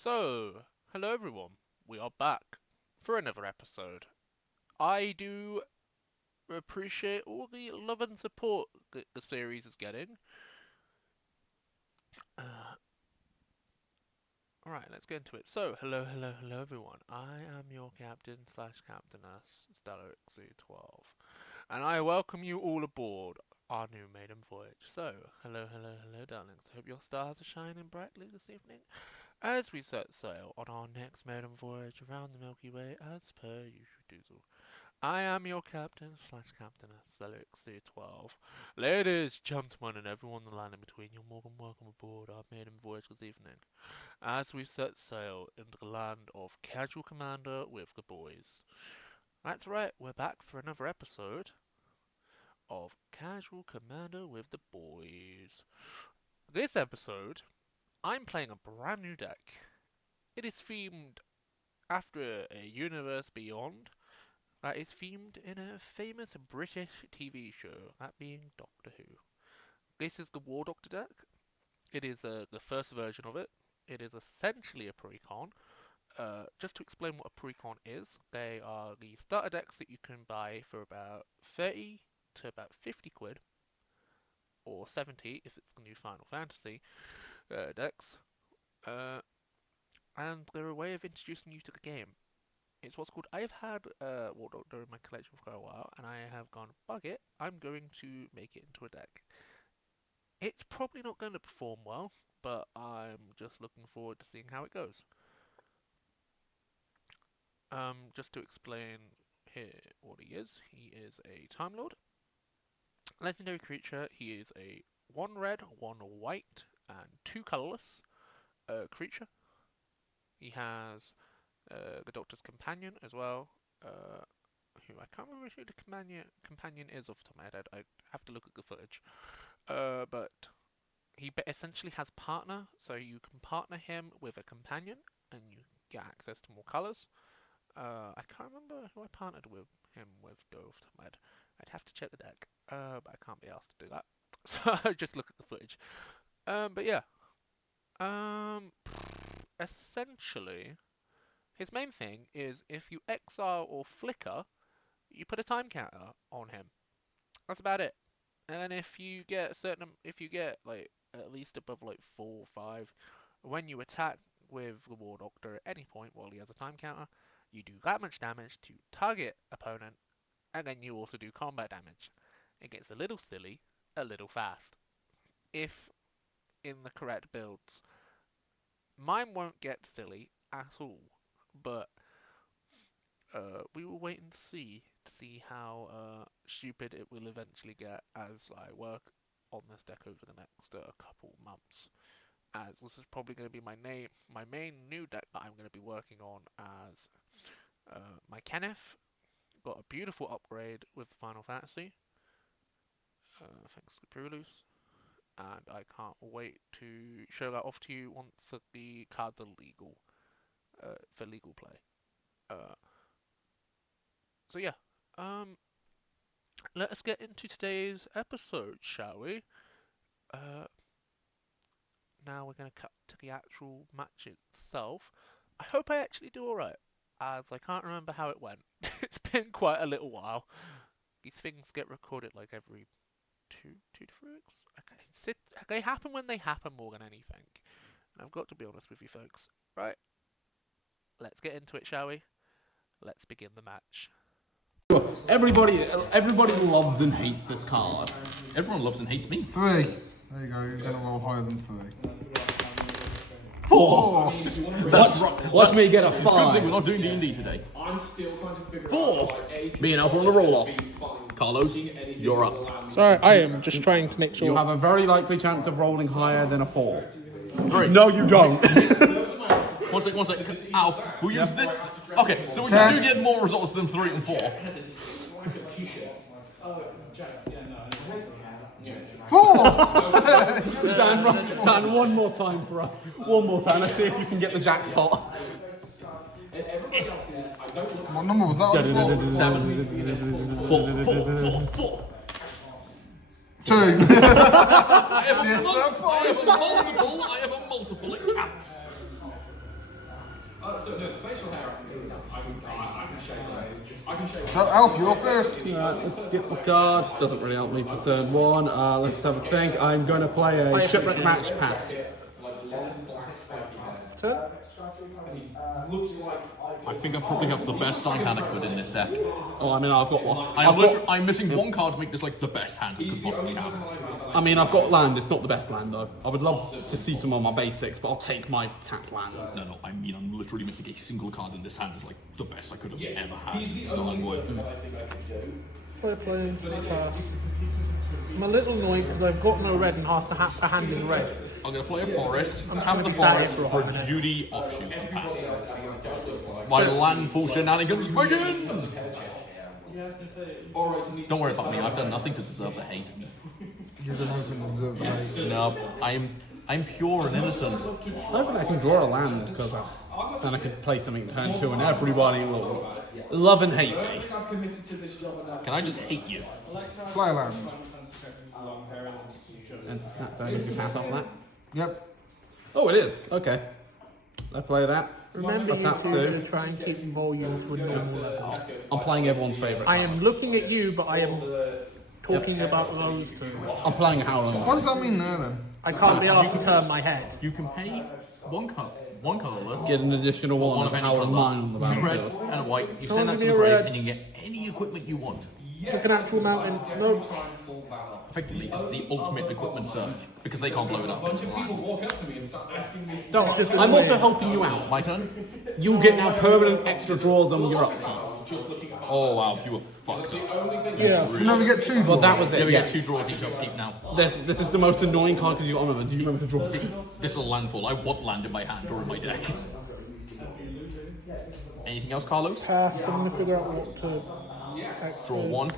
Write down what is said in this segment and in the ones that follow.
So, hello everyone. We are back for another episode. I do appreciate all the love and support that the series is getting. Uh, Alright, let's get into it. So, hello everyone. I am your captain slash captainess, Stellarixy12, and I welcome you all aboard our new maiden voyage. So, hello darlings. Hope your stars are shining brightly this evening as we set sail on our next maiden voyage around the Milky Way as per usual. I am your captain slash captainess, Celix 12. Ladies, gentlemen, and everyone in the land in between, you're more than welcome aboard our maiden voyage this evening as we set sail into the land of Casual Commander with the boys. That's right, we're back for another episode of Casual Commander with the boys. This episode, I'm playing a brand new deck. It is themed after a universe beyond that is themed in a famous British TV show, that being Doctor Who. This is the War Doctor deck. It is the first version of it. It is essentially a precon. Just to explain what a precon is, they are the starter decks that you can buy for about 30 to about 50 quid, or 70 if it's the new Final Fantasy decks. And they're a way of introducing you to the game. It's what's called. I've had War Doctor in my collection for a while, and I have gone, bug it, I'm going to make it into a deck. It's probably not going to perform well, but I'm just looking forward to seeing how it goes. Just to explain here what he is a Time Lord. Legendary creature, he is a 1 red, 1 white, and 2 colourless creature. He has the Doctor's Companion as well, who I can't remember who the companion is off the top of my head. I have to look at the footage. But he essentially has partner, so you can partner him with a companion, and you get access to more colours. I can't remember who I partnered with him with though off the top of my head. I'd have to check the deck, but I can't be asked to do that. So I just look at the footage. But yeah. Essentially, his main thing is if you exile or flicker, you put a time counter on him. That's about it. And if you get like at least above like 4 or 5, when you attack with the War Doctor at any point while he has a time counter, you do that much damage to target opponent, and then you also do combat damage. It gets a little silly, a little fast. If in the correct builds, mine won't get silly at all, but we will wait and see to see how stupid it will eventually get as I work on this deck over the next couple months. As this is probably going to be my main new deck that I'm going to be working on as my Kenneth. Got a beautiful upgrade with Final Fantasy, thanks to Pyrulus, and I can't wait to show that off to you once the cards are legal, for legal play. So yeah, let us get into today's episode, shall we? Now we're going to cut to the actual match itself. I hope I actually do alright, as I can't remember how it went. It's been quite a little while. These things get recorded like every two to 3 weeks. Okay, they happen when they happen more than anything. And I've got to be honest with you folks. Right, let's get into it, shall we? Let's begin the match. Everybody loves and hates this card. Everyone loves and hates me. 3. There you go, you're going to roll higher than 3. 4! Watch me get a Good thing we're 5. not doing D&D today. I'm still trying to figure 4! out Me and Alpha on the roll off. Carlos, you're up. Sorry, I am just trying to make sure. You have a very likely chance of rolling higher than a 4. 3. No, you don't. One sec. Alf, we'll use this. Okay, so we do get more results than 3 and 4. like a t-shirt. 4! Dan, one more time for us. One more time. Let's see if you can get the jackpot. And everybody else is, I don't look What number was that on? 7. 4. 2. I have Yes, a multiple. It counts. facial hair I can do enough. I can shave that. I can shave So, Alf, you're first. Let's get my card. Doesn't really help me for turn one. Let's have a think. I'm going to play a shipwreck match pass. Turn. looks like I think I probably have the best side hand I could in this deck. Oh, I mean, I've got one. I'm missing one card to make this like the best hand I could possibly have. I mean, I've got land. It's not the best land though. I would love to see some of my basics, but I'll take my tapped lands. No, I mean I'm literally missing a single card in this hand is like the best I could have ever had starting with. Play. I'm a little annoyed because I've got no red and half the hand is red. I'm gonna play a forest, tap gonna the be sad forest for a for minute. Judy offshoot and pass. My landfall shenanigans begin! Don't worry about me, I've done nothing to deserve the hate. You don't even deserve the hate. No, I'm pure and innocent. I don't think I can draw a land because then I could play something turn two and everybody will love and hate me. Can I just hate you? Play land. And so I guess you pass off that. Yep. Oh, it is. Okay. I play that. Remember I you tap two two. to try and keep volume to a normal level. I'm playing everyone's favourite I card. am looking at you, but I am talking about those two. I'm playing Howland. What does that mean there then? I can't be asked to turn my head. You can pay one colourless, Get an additional one, one of of any Howland colour, mine on the 2 red battlefield. and a white. You Someone send that give to me the a grave red. and you get any equipment you want. Took an actual mountain. No. Effectively, it's the ultimate equipment search because they can't blow it up. It's land. walk up to me and start asking me. That was just I'm also helping you out. My turn? You'll get now permanent extra draws on your upkeeps. Oh wow, you were fucked up. Yeah. So now we get 2 Well, draws. that was Yeah, it. we Yes. get 2 draws each upkeep now. This is the most annoying card because you got on them. Do you remember the draw? This is a landfall. I want land in my hand or in my deck. Anything else, Carlos? Pass. I'm gonna figure out what to. Draw 1,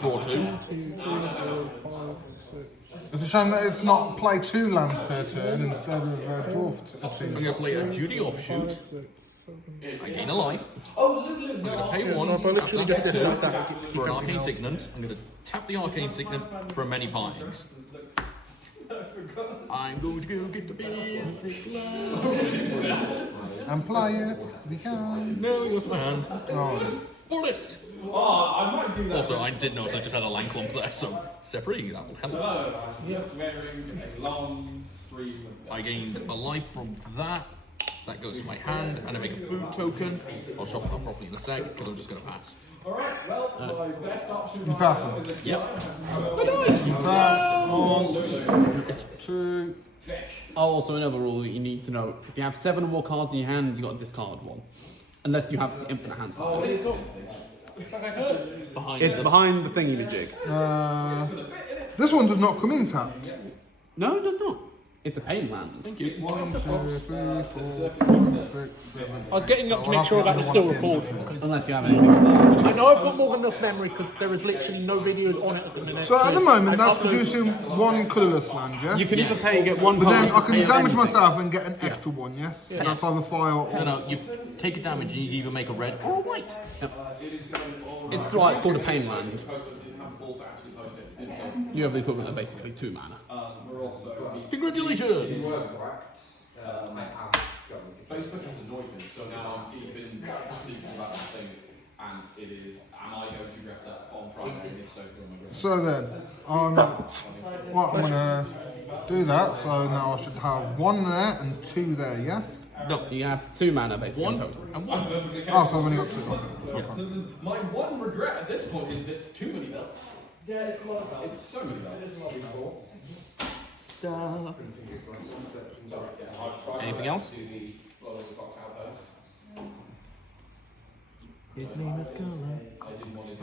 draw 2. 2, 3, 4, 5, 6. It's a shame that it's not play 2 lands per turn instead of draw for 2. I'm going to play a Judy offshoot. I gain a life. I'm going to pay 1, So if I tap literally that just for did 2 like that, keep for an everything Arcane else. Signet. I'm going to tap the Arcane Signet for many pines. I'm going to go get the basic land. And play it. We can. No, it goes to my hand. Oh. Forest! I might do that. Also, I did notice I just had a land clump there, so separating that will help. I'm just wearing a long stream of I gained a life from that. That goes to my hand, and I make a food token. I'll shuffle that properly in a sec, because I'm just going to pass. Alright, well, my best option You right pass now them. is a Yep. Pass. 1, 2. Oh, also another rule that you need to know: if you have 7 or more cards in your hand, you got to discard 1, unless you have infinite hand size. It's behind the thingy-majig. This one does not come in tapped. No, it does not. It's a pain land. Thank you. 1, 2, 3, 4, 5, 6, 7. I was getting up to make sure that was still recording. Unless you have anything. I know I've got more than enough memory because there is literally no videos on it at the minute. So at the moment, I've that's uploaded- producing 1 colourless land, yes? You can either pay and get 1 But card. then I or can pay of damage anything. myself and get an extra one, yes? That's either fire or... No, you take a damage and you either make a red or a white. It's why it's called a pain land. You have the equivalent of basically 2 mana. Congratulations! Facebook has annoyed me, so now I'm even thinking about things. And it is, am I going to dress up on Friday? And if so, who am I dressing So then, I'm going to do that. So now I should have 1 there and 2 there, yes? No, You have 2 mana basically. 1 in total. and 1. Oh, so I've only got 2. Okay. My one regret at this point is that it's too many belts. Yeah, it's so many belts. Anything else? His name is Color.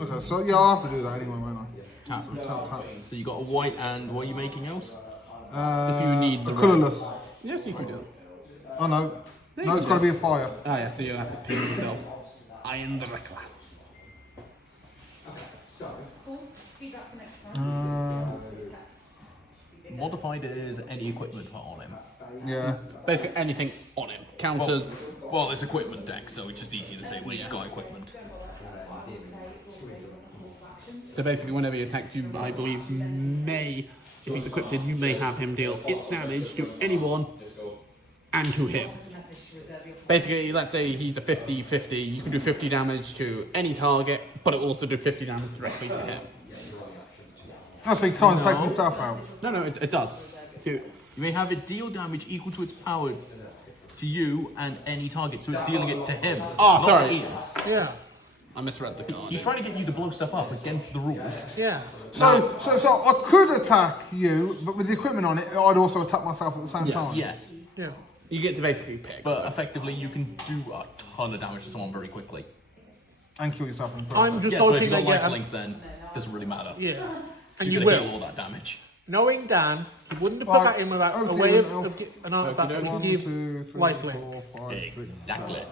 Okay, so yeah, I'll have to do that anyway, won't I? Tap. Tap. So you got a white and what are you making else? If you need the A colourless. Yes, you can do it. Oh no. No, it's got to be a fire. Ah, yeah, so you have to pin yourself. Iron the Reckless. Feedback for next time. Modified is any equipment put on him. Yeah. Basically anything on him. Counters. Well, it's equipment deck, so it's just easier to say when he's got equipment. So basically whenever he attacks you, I believe you may, if he's equipped, you may have him deal its damage to anyone and to him. Message to reserve your Basically, let's say he's a 50-50, you can do 50 damage to any target, but it will also do 50 damage directly to him. Oh, so he kind of takes himself out. No, it does. You may have it deal damage equal to its power to you and any target, so it's dealing it to him. Oh, not sorry. To Ian. Yeah. I misread the card. He's trying to get you to blow stuff up against the rules. Yeah. So I could attack you, but with the equipment on it, I'd also attack myself at the same time. Yes. Yeah. You get to basically pick. But effectively, you can do a ton of damage to someone very quickly. And kill yourself in the process. I'm just Yes, but if hoping you've got they get. lifelink, then it doesn't really matter. Yeah. So And you're you gonna will. heal all that damage. Knowing Dan, he wouldn't have put Right. that in without Over a to way you, of Alf. an artifact that Okey-dokey. would 1, give 2, 3, lifelink. 4, 5, 6, Exactly.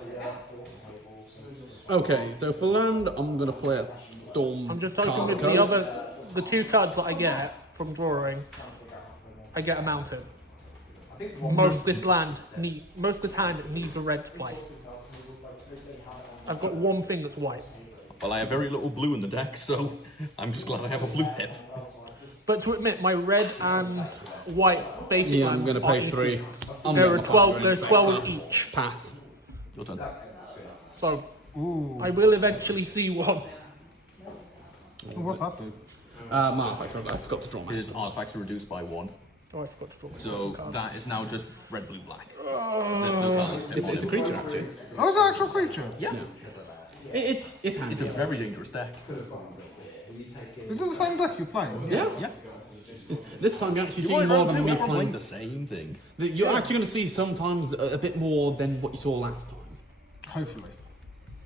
Okay, so for land, I'm going to play a Storm. I'm just hoping card with because- the two cards that I get from drawing, I get a mountain. Most of this hand needs a red to play. I've got one thing that's white. Well, I have very little blue in the deck, so I'm just glad I have a blue pip. But to admit, my red and white basic Yeah, I'm lands going to are pay equal. 3. I'm There getting are a 12. Fire There's Inspector. 12 each. Pass. Your turn. So I will eventually see one. What's that do? My artifact, I forgot to draw my. His artifacts are reduced by 1. Oh, I forgot to draw. So that is now just red, blue, black. There's no colors pip It's on a it. creature, actually. Oh, it's an actual creature. Yeah. It's handy. It's a very dangerous deck. Is it the same deck you're playing? Yeah. Yeah. This time you actually You see might more run than two, me everyone's playing. playing the same thing. You're actually going to see sometimes a bit more than what you saw last time. Hopefully.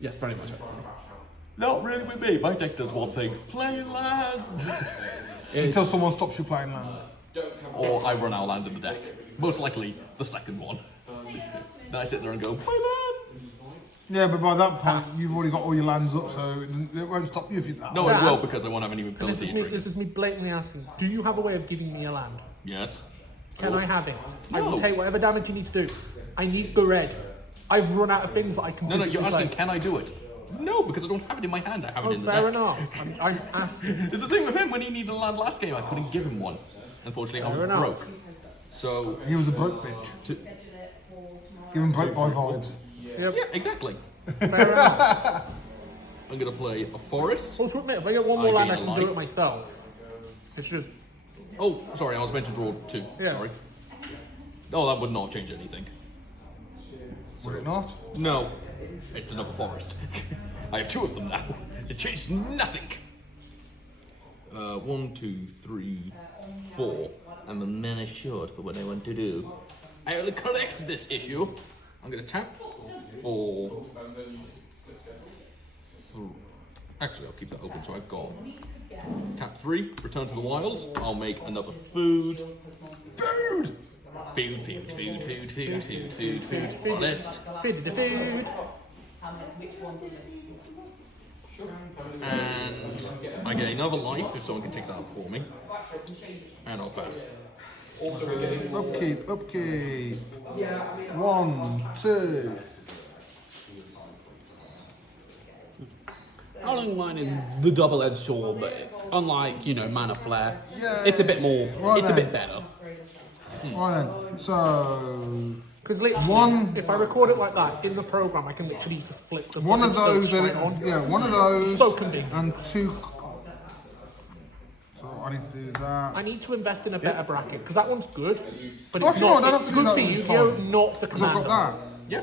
Yes, very much. Not really with me. My deck does one thing: play land. Until someone stops you playing land. Or I run out of land in the deck. Most likely the second one. Then I sit there and go, play land. Yeah, but by that point, you've already got all your lands up, so it won't stop you if you do that. No, I Dan, will because I won't have any And ability this triggers. is me blatantly asking: do you have a way of giving me a land? Yes. Can I have it? I will No. take whatever damage you need to do. I need the red. I've run out of things that I can. No, you're physically asking, play. can I do it? No, because I don't have it in my hand. I have it Oh, in the fair deck. enough. I'm asking. It's the same with him when he needed a land last game. I couldn't give him one. Unfortunately, I was Fair enough. broke. So, He was a broke bitch. Give him broke boy vibes. Yep. yeah, exactly. Fair enough. I'm going to play a forest. Also, admit, if I get one I more land, I gain a can do life. it myself. It's just Oh, sorry, I was meant to draw 2. Yeah. Sorry. Oh, that would not change anything. Would it not? No, it's another forest. I have 2 of them now. It changed nothing. 1, 2, 3, 4. I'm a man assured for what I want to do. I will correct this issue. I'm going to tap for. Actually, I'll keep that open so I've got. Tap 3, return to the wilds. I'll make another food. Food! Food. Forest. feed the food. And I get another life if someone can take that up for me. And I'll pass. Upkeep. 1, 2. Howling Mine is the double-edged sword, but unlike, Mana Flare, Yeah. it's a bit more, Right it's a then. bit better. Right then. So, Because literally, One- if I record it like that in the program, I can literally just flip the one of footage those, straight and on. yeah, one of those, So convenient. and 2. So I need to do that. I need to invest in a better bracket because that one's good, but Oh, it's sure, I not. don't have It's to do good that for this Yu-Gi-Oh, time. not for Because I've Commander. got that, Yeah.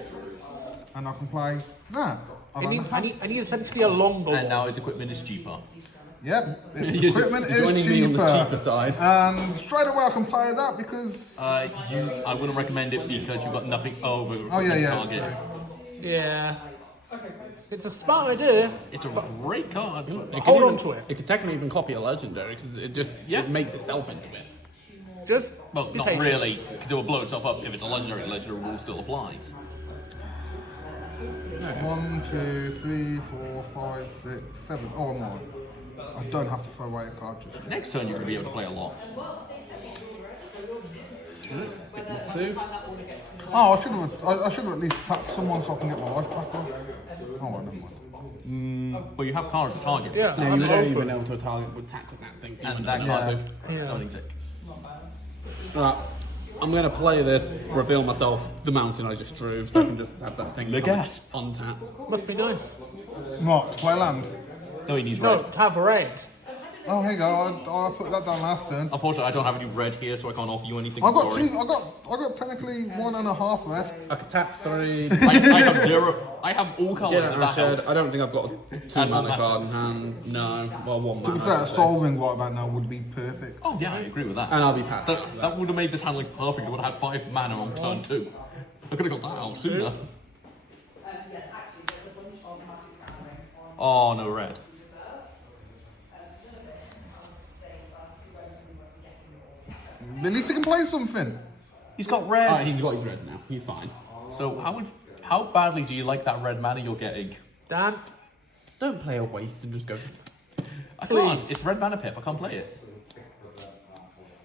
and I can play that. I need essentially a longbow. And now his equipment is cheaper. Yep, its You're equipment you're joining is me on the cheaper cheaper. side. And straight away I can play that because I wouldn't recommend it because you've got nothing over Oh, yeah, equipment yeah, target. Yeah. It's a smart idea. It's a great card. But It can Hold even- on to it. It could technically even copy a legendary because it just it makes itself into it. Just well, be not patient. really, because it will blow itself up if it's a legendary. Legendary rule still applies. 1, 2, 3, 4, 5, 6, 7. Oh, I'm on. I don't have to throw away a card just yet. Next turn, you're going to be able to play a lot. Oh, I should have at least tapped someone so I can get my life back on. Oh, well, never mind. But you have cards to target. Yeah. Yeah, I'm you don't open. even know to target with tackle that thing. And even that though- card, Yeah. Summoning Sick. Right. I'm gonna play this, reveal myself the mountain I just drew, so I can just have that thing Le come gasp. on tap. Must be nice. What, to play land? No, he needs No, red. to have red. Oh, here you go. I put that down last turn. Unfortunately, I don't have any red here, so I can't offer you anything. I got Sorry. two. I got technically 1.5 red. I could tap 3. I have 0. I have all colours, Get so it, that Rashad. helps. I don't think I've got a 2 mana card in hand. No. Well, 1 To be mana. fair, solving right about now would be perfect. Oh yeah, I agree with that. And I'll be passed. That would have made this handling perfect. I would have had 5 mana on turn 2. I could have got that out sooner. Oh, no red. At least he can play something. He's got red. Alright, he's got his red now. He's fine. So how badly do you like that red mana you're getting? Dan, Don't play a waste and just go. I can't. It's red mana pip. I can't play it.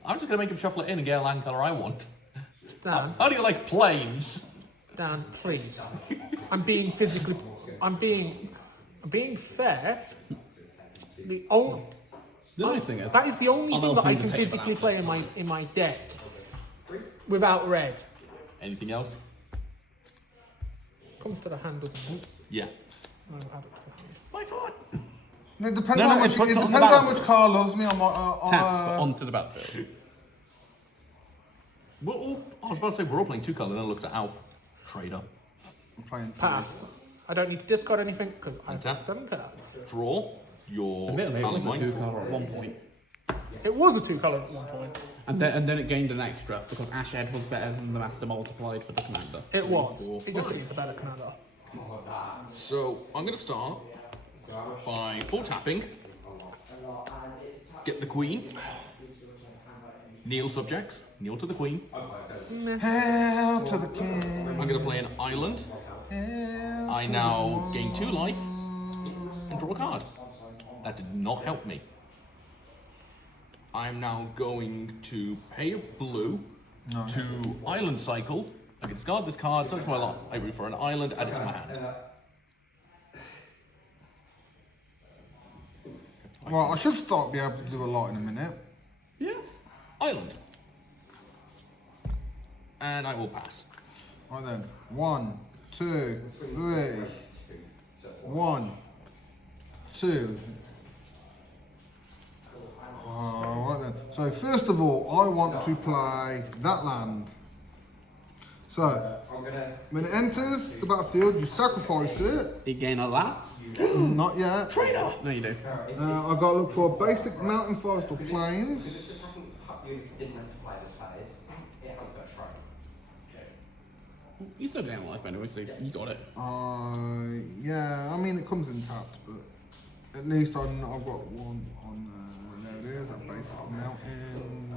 I'm just gonna make him shuffle it in and get a land color I want. Dan, How do you like planes? Dan, please. I'm being fair. The only The nice thing is, that is the only I'm thing that I helping can to take physically that play out in my deck without red. Anything else? Comes to the hand, doesn't it? Yeah. No, add it to the hand. My foot. It depends No, how no, much. put It it on the depends how battlefield. much Carl loves me on my. tap but onto the battlefield. We're all. I was about to say we're all playing 2 color, and then I looked at Alf. Trader. I'm playing. Pass. I don't need to discard anything because I have Tap. 7 cards. Draw your Admittedly, it was a Alec 2 Mine. color at one point. It was a 2 color at one point. And then it gained an extra because Ashhead was better than the Master Multiplied for the commander. It was. four, It just five. needs a better commander. So I'm gonna start by full tapping. Get the queen. Kneel subjects. Kneel to the queen. Hail to the king. I'm gonna play an island. Hail I to now gain 2 life and draw a card. That did not help me. I'm now going to pay a blue to island cycle. I can discard this card, so it's my lot. I root for an island, add it to my hand. Well, I should start be able to do a lot in a minute. Yeah. Island. And I will pass. Right then. 1, 2, 3. 1, 2. Right then. So first of all, I want to play that land. So when it enters the battlefield, you sacrifice it. You gain a lap? Not yet. Trader! No, you do. I got to look for a basic mountain forest or plains. You still gain a life anyway, so you got it. Yeah, I mean it comes in tapped, but at least I've got one on there. It is that basic mountain.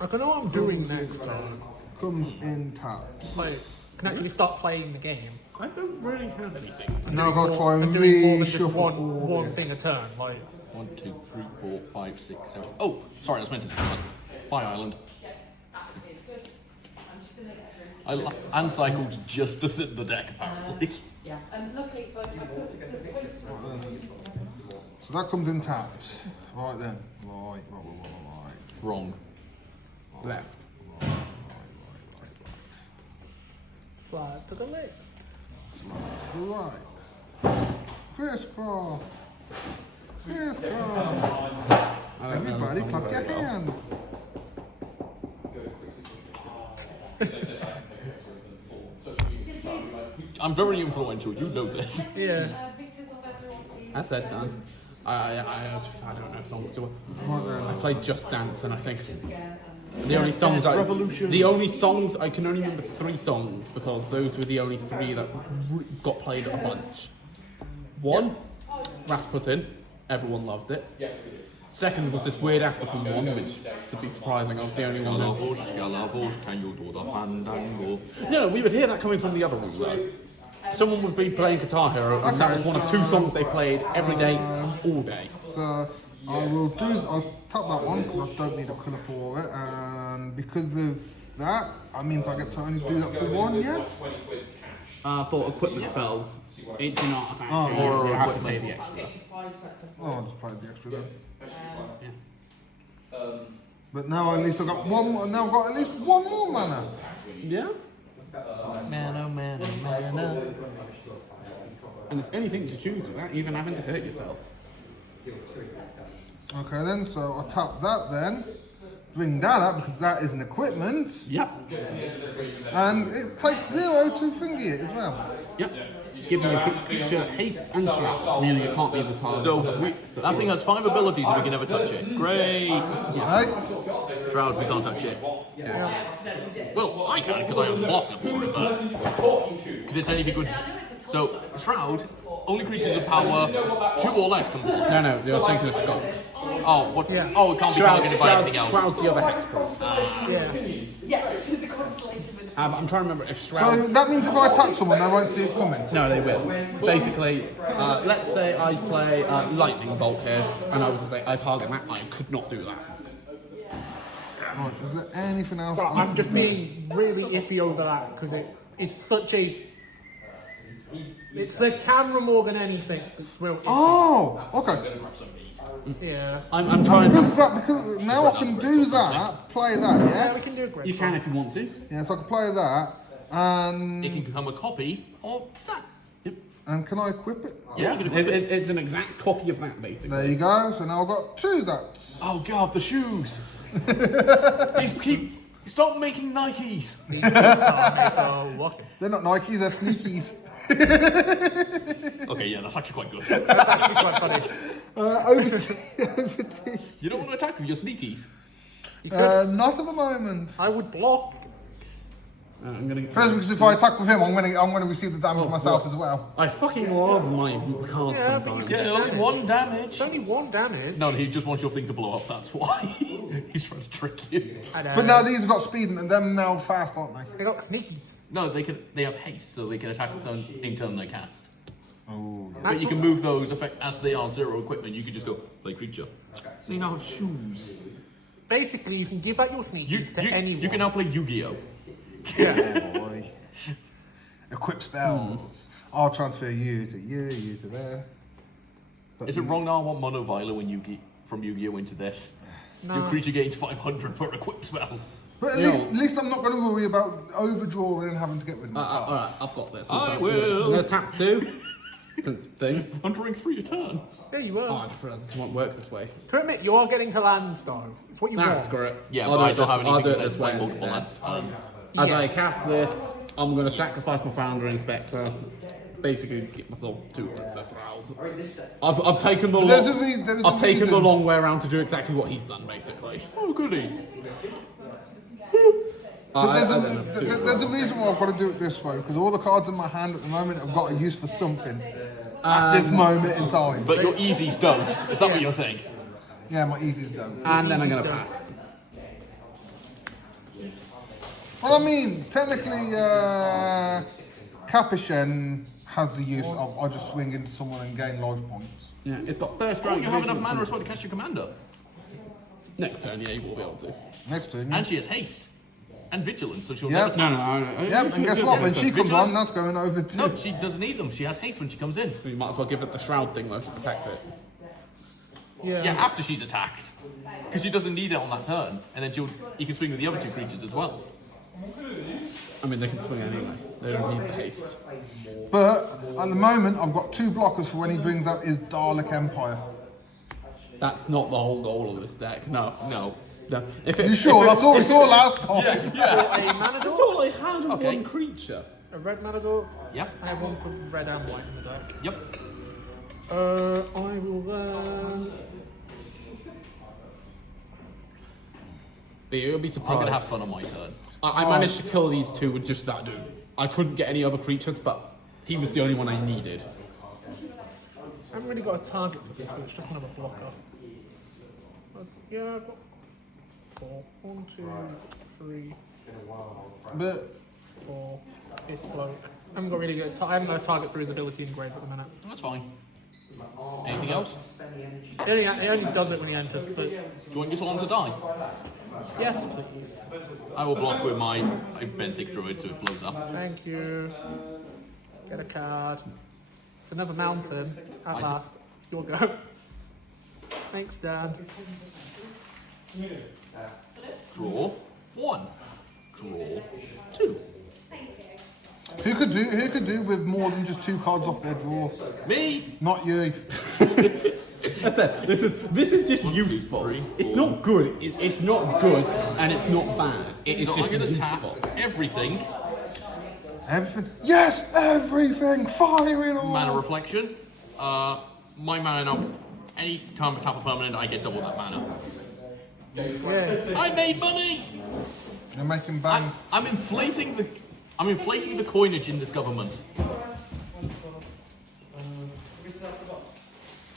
I can know what I'm doing next time. Comes in tapped. Like, I can actually start playing the game. I don't really have anything. Now I've got to try and I'm doing more than just reshuffle one all this. thing a turn. Like, 1, 2, 3, 4, 5, 6, 7. Oh, sorry, I was meant to discard. Bye, island. I uncycled just to fit the deck, apparently. Yeah, and luckily, so I put the post So that comes in tapped. Right then. Right. Wrong. Left. slide to the left. To the right. Crisscross. Crisscross. Everybody clap your hands. I'm very influential, you know this. Yeah. pictures of everyone, please. I said done. I don't know songs. So Right then. I played Just Dance, and I think Again, the only songs I Revolutions. the only songs I can only remember 3 songs because those were the only 3 that got played a bunch. 1, Rasputin, everyone loved it. Second was this weird African one, which, to be surprising, I was the only one. Scalavos, can you do the fandango? No, we would hear that coming from the other room though. Someone would be playing Guitar Hero, and that was one of 2 songs they played every day, all day. So I will do. I'll tap that one because I don't need a colour for it, and because of that, that means I get to only do that for 1. Yes. For equipment spells, it's an artifact, Oh, you have to pay the extra. 5 sets of Oh, I'll just play the extra then. But now at least I've got one more, now I've got at least one more mana. Yeah. Mana, mana, mana. And if anything to choose without even having to hurt yourself. Okay then, so I tap that then. Bring that up because that is an equipment. Yep. And it takes 0 to thingy it as well. Yep. Giving your creature haste and trap. Really, it can't be the target. So that thing has 5 abilities and we can never touch it. Great. Right? Shroud, we can't touch it. Well, I can because I unlock the board, but because it's anything good. So Shroud, only creatures of power 2 or less can block. No, you're thinking of skulls. Oh, what? Oh, it can't be targeted by anything else. Shroud's the other hexproof. Yeah, the constellation. I'm trying to remember if So Shroud. that means if I attack someone, they won't see it coming. No, they will. Basically, let's say I play Lightning Bolt here, and I was to say I target that, I could not do that. Right, is there anything else? But I'm just being really iffy over that because it's such a. It's the camera more than anything. It's real. Oh, okay. Yeah. I'm trying to. Because now I can do that, play that, Yeah, we yes? can do a great. You can if you want to. Yeah, so I can play that, It can become a copy of that. and can I equip it? Yeah, you can equip it. It's an exact copy of that, basically. There you go, so now I've got 2 that's. Oh god, the shoes. Stop making Nikes. They're not Nikes, they're sneakies. Okay, yeah, that's actually quite good. Quite funny. Over to You don't want to attack with your sneakies. not at the moment. I would block. I'm gonna. First, because if I attack with him, I'm gonna receive the damage myself as well. I fucking love my cards Yeah, but sometimes. you Yeah, only 1 damage. It's only 1 damage. No, he just wants your thing to blow up, that's why. He's trying to trick you. I know. But now these have got speed and them now fast, aren't they? They got sneakies. No, they have haste, so they can attack the same turn they cast. Oh. But you can move those as they are 0 equipment, you can just go, play creature. They now have shoes. Basically, you can give out your sneakies to anyone. You can now play Yu-Gi-Oh! Boy. Equip spells. I'll transfer you to there. But Is it wrong now I want Mono Viola from Yu-Gi-Oh! Into this? No. Your creature gains 500 per equip spell. But at least I'm not going to worry about overdrawing and having to get rid of my cards. Alright, I've got this. I I'm will. gonna tap 2. Thing. I'm drawing 3 a turn. There you were. Oh, I just realised this won't work this way. To admit, you are getting to lands though. It's what you Nah, want. screw it. Yeah, I'll but do I it don't have this- I'll anything do that it says this play way multiple instead. lands a turn. As Yeah. I cast this, I'm going to sacrifice my Founder Inspector. Basically, get myself 2 I've taken the There's long. a reason. There's I've a taken the reason. long way around to do exactly what he's done, basically. Oh, goody. But I don't know, there's a reason why I've got to do it this way, because all the cards in my hand at the moment I've got to use for something at this moment in time. But your easies don't. Is that what you're saying? Yeah, my easy's done. And then I'm going to pass. Well, I mean, technically, Capuchin has the use of I just swing into someone and gain life points. Yeah, it's got first Oh, strike. you have enough vision, mana as well to cast your commander. Next turn, yeah, you will be able to. Next turn, yeah. And she has haste. And vigilance, so she'll Yep. never No. Yep, and guess what? When she comes on, that's going over to... No, she doesn't need them. She has haste when she comes in. You might as well give it the shroud thing though to protect it. Yeah, after she's attacked. Because she doesn't need it on that turn. And then you can swing with the other 2 creatures as well. I mean, they can swing anyway. They don't need the haste. But at the moment, I've got 2 blockers for when he brings out his Dalek Empire. That's not the whole goal of this deck. No. No. No. If it, You sure? That's all we saw last time. A Manador, That's all I had of Okay. one creature. a red Manador. Yep. I have one for red and white in the deck. Yep. I will then. But you'll be I'm surprised. going to have fun on my turn. I managed to kill these 2 with just that dude. I couldn't get any other creatures, but he was the only one I needed. I haven't really got a target for this, which just another blocker. Yeah, I've got 4. 1, 2, 3, But 4. This bloke. I haven't got really good. I haven't got a target for his ability engraved at the minute. That's fine. Anything else? He only does it when he enters. But Do you want your swarm to die? yes, please. I will block with my Benthic Druid so it blows up. Thank you. Get a card. It's another mountain. At last. You'll go. Thanks, Dan. Draw 1. Draw 2. Who could do with more than just 2 cards off their draw? Me! Not you. That's it. This is just useful. It's not good. It's not good, and it's not bad. It is So just I'm gonna useful. tap everything. Everything. Yes, everything. Fire it all. Mana reflection. My mana now. Any time I tap a permanent, I get double that mana. I made money. You're making bang. I'm inflating the coinage in this government.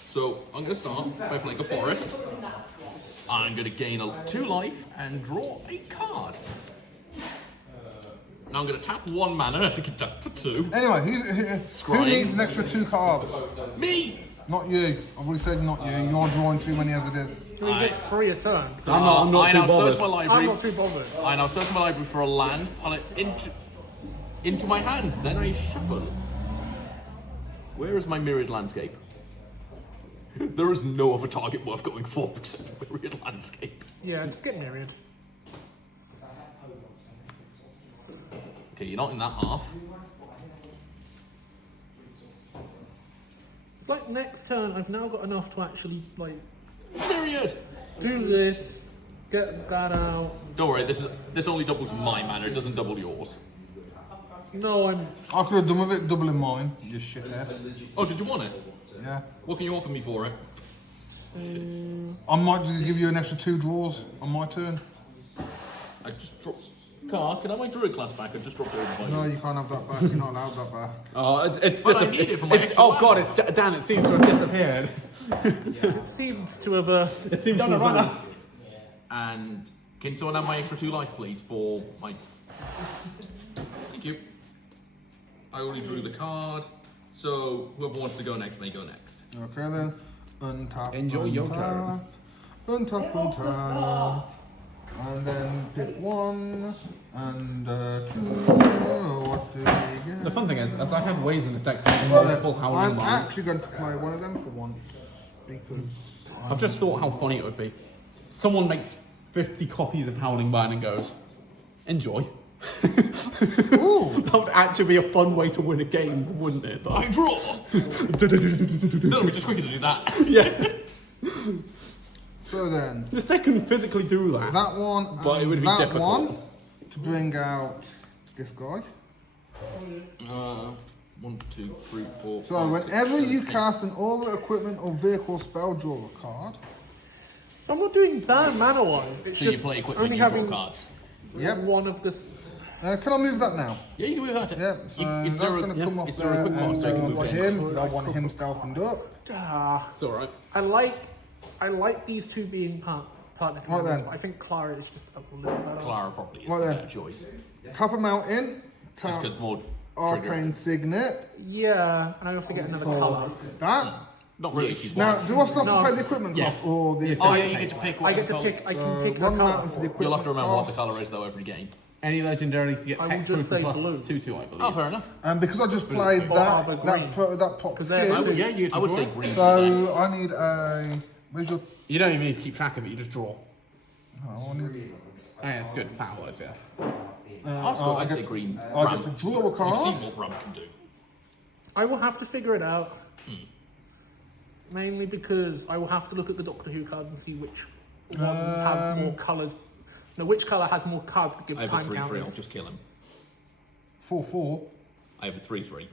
So I'm going to start by playing a forest. I'm going to gain 2 life and draw a card. Now I'm going to tap 1 mana as I can tap for 2. Anyway, who Scrying. needs an extra 2 cards? Me! Not you. I've already said not you. You're drawing too many as it is. So he gets 3 a turn. I'm not I too now search bothered. my I'm library. not too bothered. I now search my library for a land, pull it into my hand. Then I shuffle. Where is my mirrored landscape? There is no other target worth going for except mirrored landscape. Yeah, just get Myriad. Okay, you're not in that half. It's like next turn, I've now got enough to actually, like, Myriad! do this, get that out. Don't worry, this only doubles my mana, it doesn't double yours. No, I could have done with it doubling mine. You shithead. Oh, did you want it? Yeah. What can you offer me for it? I might just give you an extra 2 draws on my turn. I just dropped. Car, can I have my druid class back? I just dropped it over by No, you. you can't have that back. You're not allowed that back. Oh, it's But I need it for my extra oh land. god, it's Dan. It seems to have disappeared. it seems to have, It seems done to a have runner. And can someone have my extra 2 life, please, for my... Thank you. I already drew the card, so whoever wants to go next may go next. Okay then. Untap. Enjoy your turn. Untap, untap. And then pick 1 and 2. What do we get? The fun thing is I have ways in this deck to Well, multiple howling I'm mines. actually going to play one of them for once because I've just thought how funny it would be. Someone makes 50 copies of Howling Mine and goes, enjoy. That would actually be a fun way to win a game, wouldn't it? I draw! That'll be just quicker to do that. Yeah. so then This deck can physically do that. that one But it and would be that difficult. one to bring out this guy. 1, 2, 3, 4. So 5, 6, whenever 7, you 8. cast an all equipment or vehicle spell, draw a card. So I'm not doing bad mana-wise. It's So just you play equipment, only you draw having cards. Yep. one of this. Can I move that now? Yeah, you can move that. Yep. So It's that's there going to come off it's there. there a quick cost, so you can and move I to want any. him. I want him stealthed up. Ah, It's alright. I like these two being partner. Right then. I think Clara is just a little better. Clara probably is Right the then. better choice. Tap him out in. Just Tap because more Arcane trigger. Signet. Yeah, and I also get another colour. That. Not really, she's Now, white. do I still have No. to pay the equipment Yeah. cost or the? Oh yeah, you get to pick I what get to colour. pick. I can pick a Run colour. mountain for the equipment. You'll have to remember what the cost. colour is though every game. Any legendary can get I will text just say plus blue. 2/2, I believe. Oh, fair enough. And because I just played Or that, other green. that pops 'Cause they're- his. Yeah, you get I would to say draw. green. So I need a. Where's your? You don't even need to keep track of it, you just draw. Oh, I need. Oh, yeah, good power, yeah. I'd say green. I Ram. get to draw a You've card. seen what Ram can do. I will have to figure it out. Mainly because I will have to look at the Doctor Who cards and see which ones have more colours. No, which colour has more cards to give I have a time 3/3. I'll counters. just kill him. 4/4. I have a 3/3.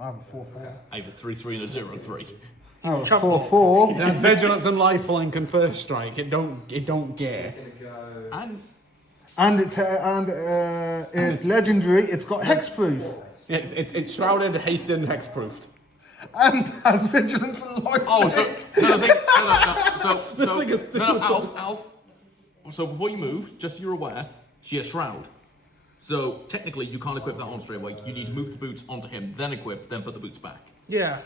I have a 4/4. I have a 3/3 and a 0/3. I have a Chop. 4/4. It has vigilance and lifelink and can first strike. It don't care. And And it's legendary. It's got hexproof Yeah, it's shrouded, hasted, and hexproofed. and has vigilance and life. oh, so thing is- Alf. So before you move, just so you're aware, she has shroud. So technically, you can't equip that on straight away. You need to move the boots onto him, then equip, then put the boots back. Yeah.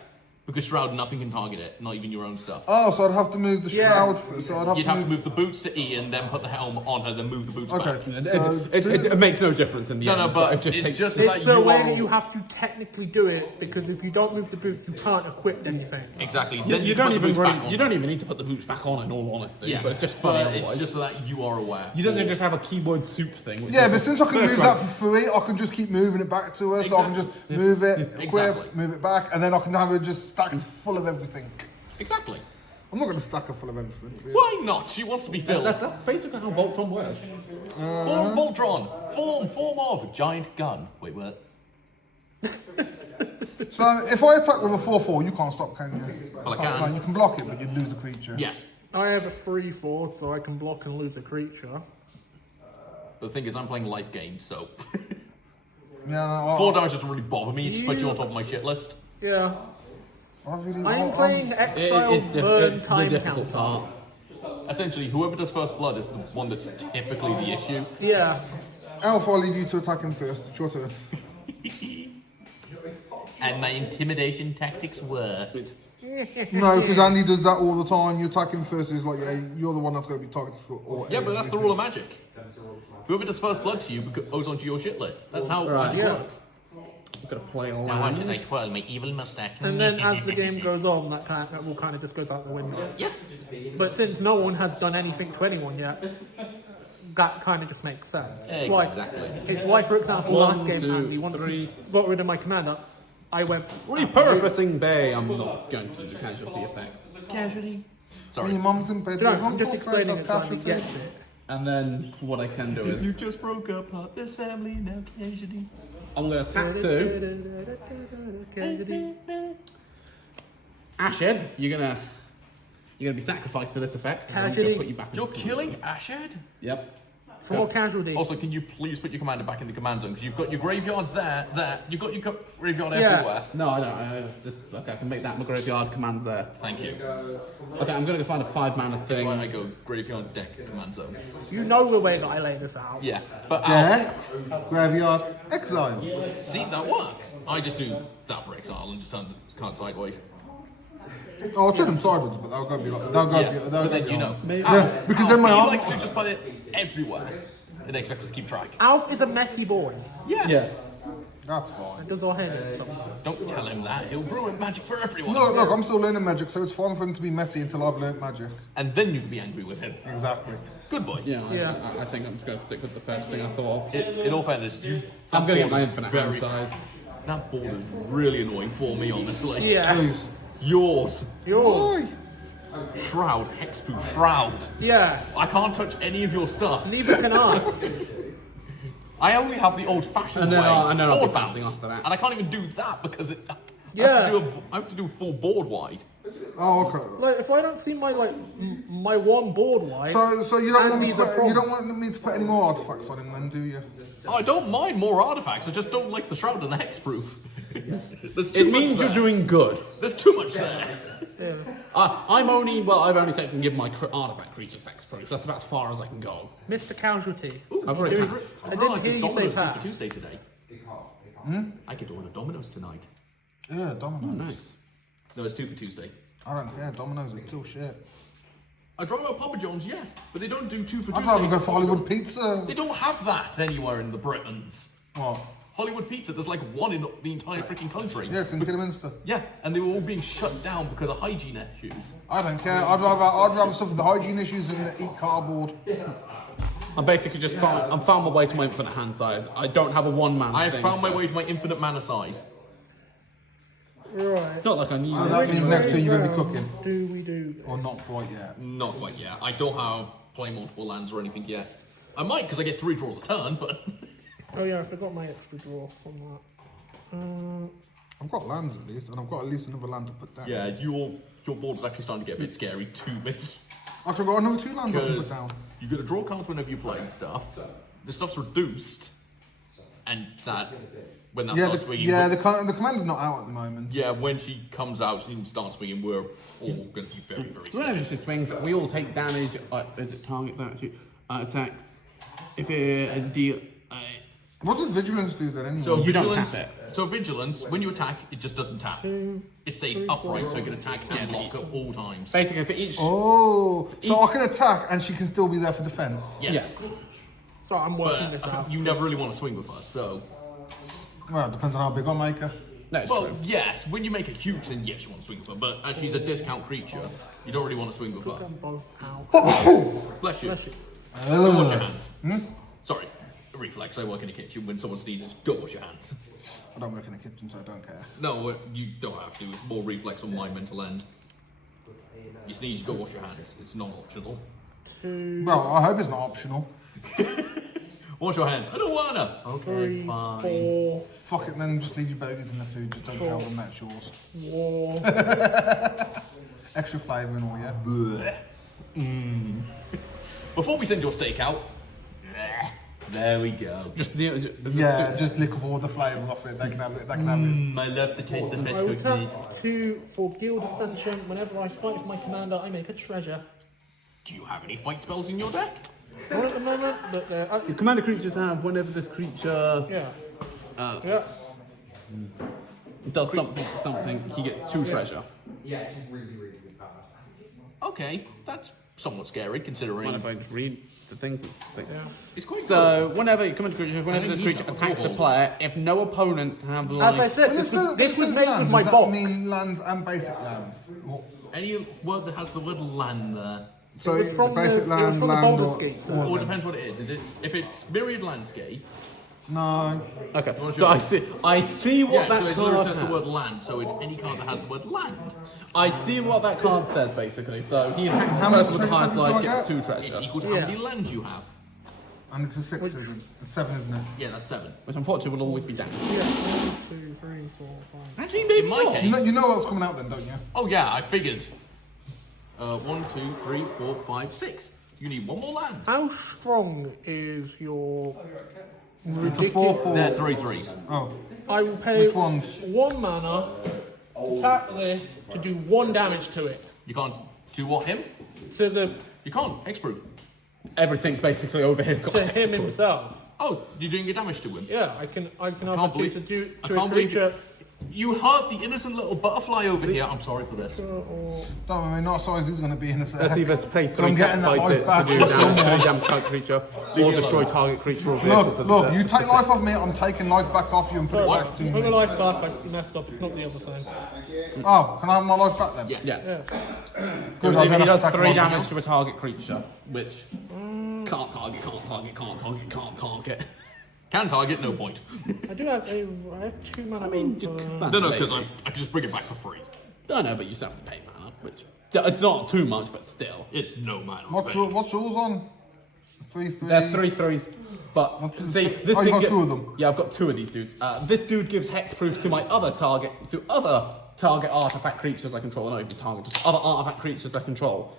Because Shroud, nothing can target it, not even your own stuff. Oh, so I'd have to move the shroud. So I'd have You'd to have move. to move the boots to Ian, then put the helm on her, then move the boots back. Okay. It makes no difference in the No, end. no, but it just it's takes just It's that the you way are... that you have to technically do it, because if you don't move the boots, you can't equip anything. Exactly. You, Then you you don't put the even boots back on. you don't even need to put the boots back on in all honesty. Yeah, but it's just funny. But it's otherwise. just so that you are aware. You don't then just have a keyword soup thing. Which Yeah, is but since I can first move grade. that for free, I can just keep moving it back to her. So I can just move it, equip, Exactly. move it back, and then I can have it just stacked full of everything. Exactly. I'm not going to stack her full of everything. Why not? She wants to be filled. That's basically how Voltron works. Form Voltron. Form of giant gun. Wait, what? So if I attack with a 4/4, you can't stop, can you? Well, I can. No, you can block it, but you'd lose a creature. Yes. I have a 3/4, so I can block and lose a creature. But the thing is, I'm playing life games, so Yeah, no, 4 damage doesn't really bother me. It just puts you on top of my shit list. Yeah. I'm I'm playing Exile Burn it's the Time difficult Counter. part. Essentially, whoever does first blood is the one that's typically the issue. Yeah. Alf, I'll leave you to attack him first. It's your turn. And my intimidation tactics work. No, because Andy does that all the time. You attack him first, it's like, yeah, you're the one that's going to be targeted for all. Yeah, but that's the rule of magic. Whoever does first blood to you goes onto your shit list. That's how magic works. I'm gonna play all Now watch that. as I twirl my evil mustache. And then as the game goes on, that will kind of just goes out the window. Yeah. But since no one has done anything to anyone yet, that kind of just makes sense. Exactly. It's why, for example, One, last game, two, Andy, once three. we got rid of my commander, I went... Repurposing Bay, I'm not going to do the casualty effect. Casualty. When Sorry. your mum's in bed, Do you know, with I'm him, just okay, explaining that's it so Andy casualty. gets it. And then what I can do is You just broke apart this family, now casualty. I'm gonna attack 2. Ashen, you're gonna be sacrificed for this effect. and I'm gonna Casualty. put you back in You're the- killing Ashed? Yep. For more casualty. Also, can you please put your commander back in the command zone? Because you've got your graveyard there. You've got your graveyard Yeah. everywhere. No, I don't. Okay, I can make that my graveyard command there. Thank you. Okay, I'm gonna go find a 5-mana That's thing. why I go graveyard deck command zone. You know the way that I lay this out. Yeah, but Yeah. Graveyard. Exile. see, that works. I just do that for exile and just turn the card sideways. Oh, I'll turn them sideways, but they'll go be like, they'll go Yeah, be, they'll but go then be you on. know. Yeah, because then my he arm. likes to just put it everywhere and expects us to keep track. Alf is a messy boy. Yes. That's fine. It does all head in something. Don't tell him that. He'll ruin magic for everyone. Look, I'm still learning magic, so it's fine for him to be messy until I've learnt magic. And then you can be angry with him. Exactly. Good boy. Yeah. Yeah. I think I'm just gonna stick with the first thing I thought of. In all fairness, I'm gonna get my board is infinite very hand size. That board is really annoying for me, honestly. Yeah. Who's? Yours. Yours. Shroud, Hexproof, Shroud. Yeah. I can't touch any of your stuff. Neither can I. I only have the old-fashioned And then way. I'll be board passing bounce. after that. And I can't even do that because Yeah. I have to do a full board wide. Oh, okay. Like, if I don't see my my one board wide, So you don't want me to Andy's a put, problem. you don't want me to put any more artifacts on him then, do you? Oh, I don't mind more artifacts. I just don't like the Shroud and the Hexproof. There's too It much means there. you're doing good. There's too much there. I've only taken give my artifact creatures hexproof. That's about as far as I can go. Mr. Casualty. I've already Doing- passed. I I didn't realised hear it's you say Domino's 2 pass. for Tuesday today. I could order Domino's tonight. Yeah, Domino's. Nice. No, it's 2 for Tuesday. I don't care. Domino's is still shit. I drive about Papa John's, yes, but they don't do 2 for I'd rather Tuesday. go for Hollywood Pizza. They don't have that anywhere in the Britons. What? Hollywood Pizza, there's like one in the entire freaking country. Yeah, it's in Kidderminster. Yeah, and they were all being shut down because of hygiene issues. I don't care. I'd rather suffer the hygiene issues than eat cardboard. I'm basically just I'm found my way to my infinite hand size. I don't have a one-man I thing. have found my way to my infinite mana size. Right. It's not like I need So it. that means next turn you're going to be cooking. Do we do this? Or not quite yet. Not quite yet. I don't have play multiple lands or anything yet. I might because I get 3 draws a turn, but Oh yeah, I forgot my extra draw on that. I've got lands at least, and I've got at least another land to put down. yeah, your board is actually starting to get a bit scary to me. Actually, I've got another 2 lands I can put Because down. you get to draw cards whenever you play stuff. The stuff's reduced, and that when that Yeah, starts the, swinging. yeah, the commander's not out at the moment. Yeah, when she comes out, she can start swinging. We're all going to be very, very When scared. it swings, we all take damage. Is it target that? Attacks. If it deal What does vigilance do then anyway? So You don't vigilance. tap So vigilance, when you attack, it just doesn't tap. Two, It stays three, upright, four. so you can attack and block at all times. Basically, for each. Oh, so I can attack and she can still be there for defense. Yes. Yes. So I'm working this But out. you never really want to swing with her, so. Well, it depends on how big I make her. No, it's Well, true. yes, when you make it huge, then yes, you want to swing with her. But as she's a discount creature, you don't really want to swing with her. Them both out. Bless you. Bless you. Go wash your hands. Sorry, reflex. I work in the kitchen. When someone sneezes, go wash your hands. I don't work in the kitchen, so I don't care. No, you don't have to. It's more reflex on my mental end. You sneeze, you go wash your hands. It's not optional. Well, I hope it's not optional. Wash your hands. I don't wanna. Three, four, Fuck it, then just leave your bogies in the food. Just don't tell them that's yours. war. Extra flavour and all, yeah. Before we send your steak out, there we go. Just the. Yeah, just lick up all the flavour off it. They can have it. They can have it. I love the taste of I will tap 2 for guild ascension. Whenever I fight with my commander, I make a treasure. Do you have any fight spells in your deck? Not at the moment, but The commander creatures have whenever this creature yeah. Yeah. does something, he gets 2 treasure. Okay, that's somewhat scary considering. Mind if I just read the things? It's quite So, whenever you commander creature, whenever think this you creature have a attacks a warhol. player, if no opponents have As I like. said, this was made with my does box. that mean lands and basic lands? Any word that has the word land there. So It was from the basic the- it was land, from the land, Baldur's or, Gate, so- Or it or depends what it is. If it's myriad landscape, no. Okay, so I see what yeah, that so it card literally says has. the word land, so it's any card that has the word land. I see what that card says basically. So he attacks the How many person with the treasure highest do I life get? gets 2 It's treasure. equal to Yeah. how many lands you have. And it's a 6, isn't it? It's 7, isn't it? Yeah, that's 7. Which unfortunately will always be damaged. Yeah. 1, 2, 3, 4, 5. Actually, maybe In my not. case, You know what's coming out then, don't you? oh yeah, I figured. 1, 2, 3, 4, 5, 6. You need one more land. How strong is your It's a ridiculous? 4/4. They're 3/3s. Oh, I will pay Which ones? 1 mana, attack this to do 1 damage to it. You can't do what him? To the You can't. Hexproof. Everything's basically over here. It's got to him hexproof. himself. Oh, you're doing your damage to him. Yeah, I can can't have believe- to do I to can't a believe creature. You hurt the innocent little butterfly over here. I'm sorry for this. Or don't worry, not size who's going to be in a Let's sec. either pay I'm 3 getting that sacrifice it life back to do for damage to someone. a damn target creature, or destroy target creature or vehicle. Look, to look, the you take life off me, I'm taking life back off you and put it back to put me. my life back. I messed up. It's not the other side. Oh, can I have my life back then? Yes. Yes. Good, If I'm he gonna does attack 3 my damage to a target creature, which can't target, can't target. Can target, no point. I do have a. I have 2 mana. No, because I can just bring it back for free. No, but you still have to pay mana, which it's not too much, but still. It's no matter. What's yours on? 3/3. They're 3/3s, but What's the- see, this oh, you thing got 2 of them. Yeah, I've got 2 of these dudes. This dude gives hexproof to my other target, to other target artifact creatures I control. Not even target, just other artifact creatures I control.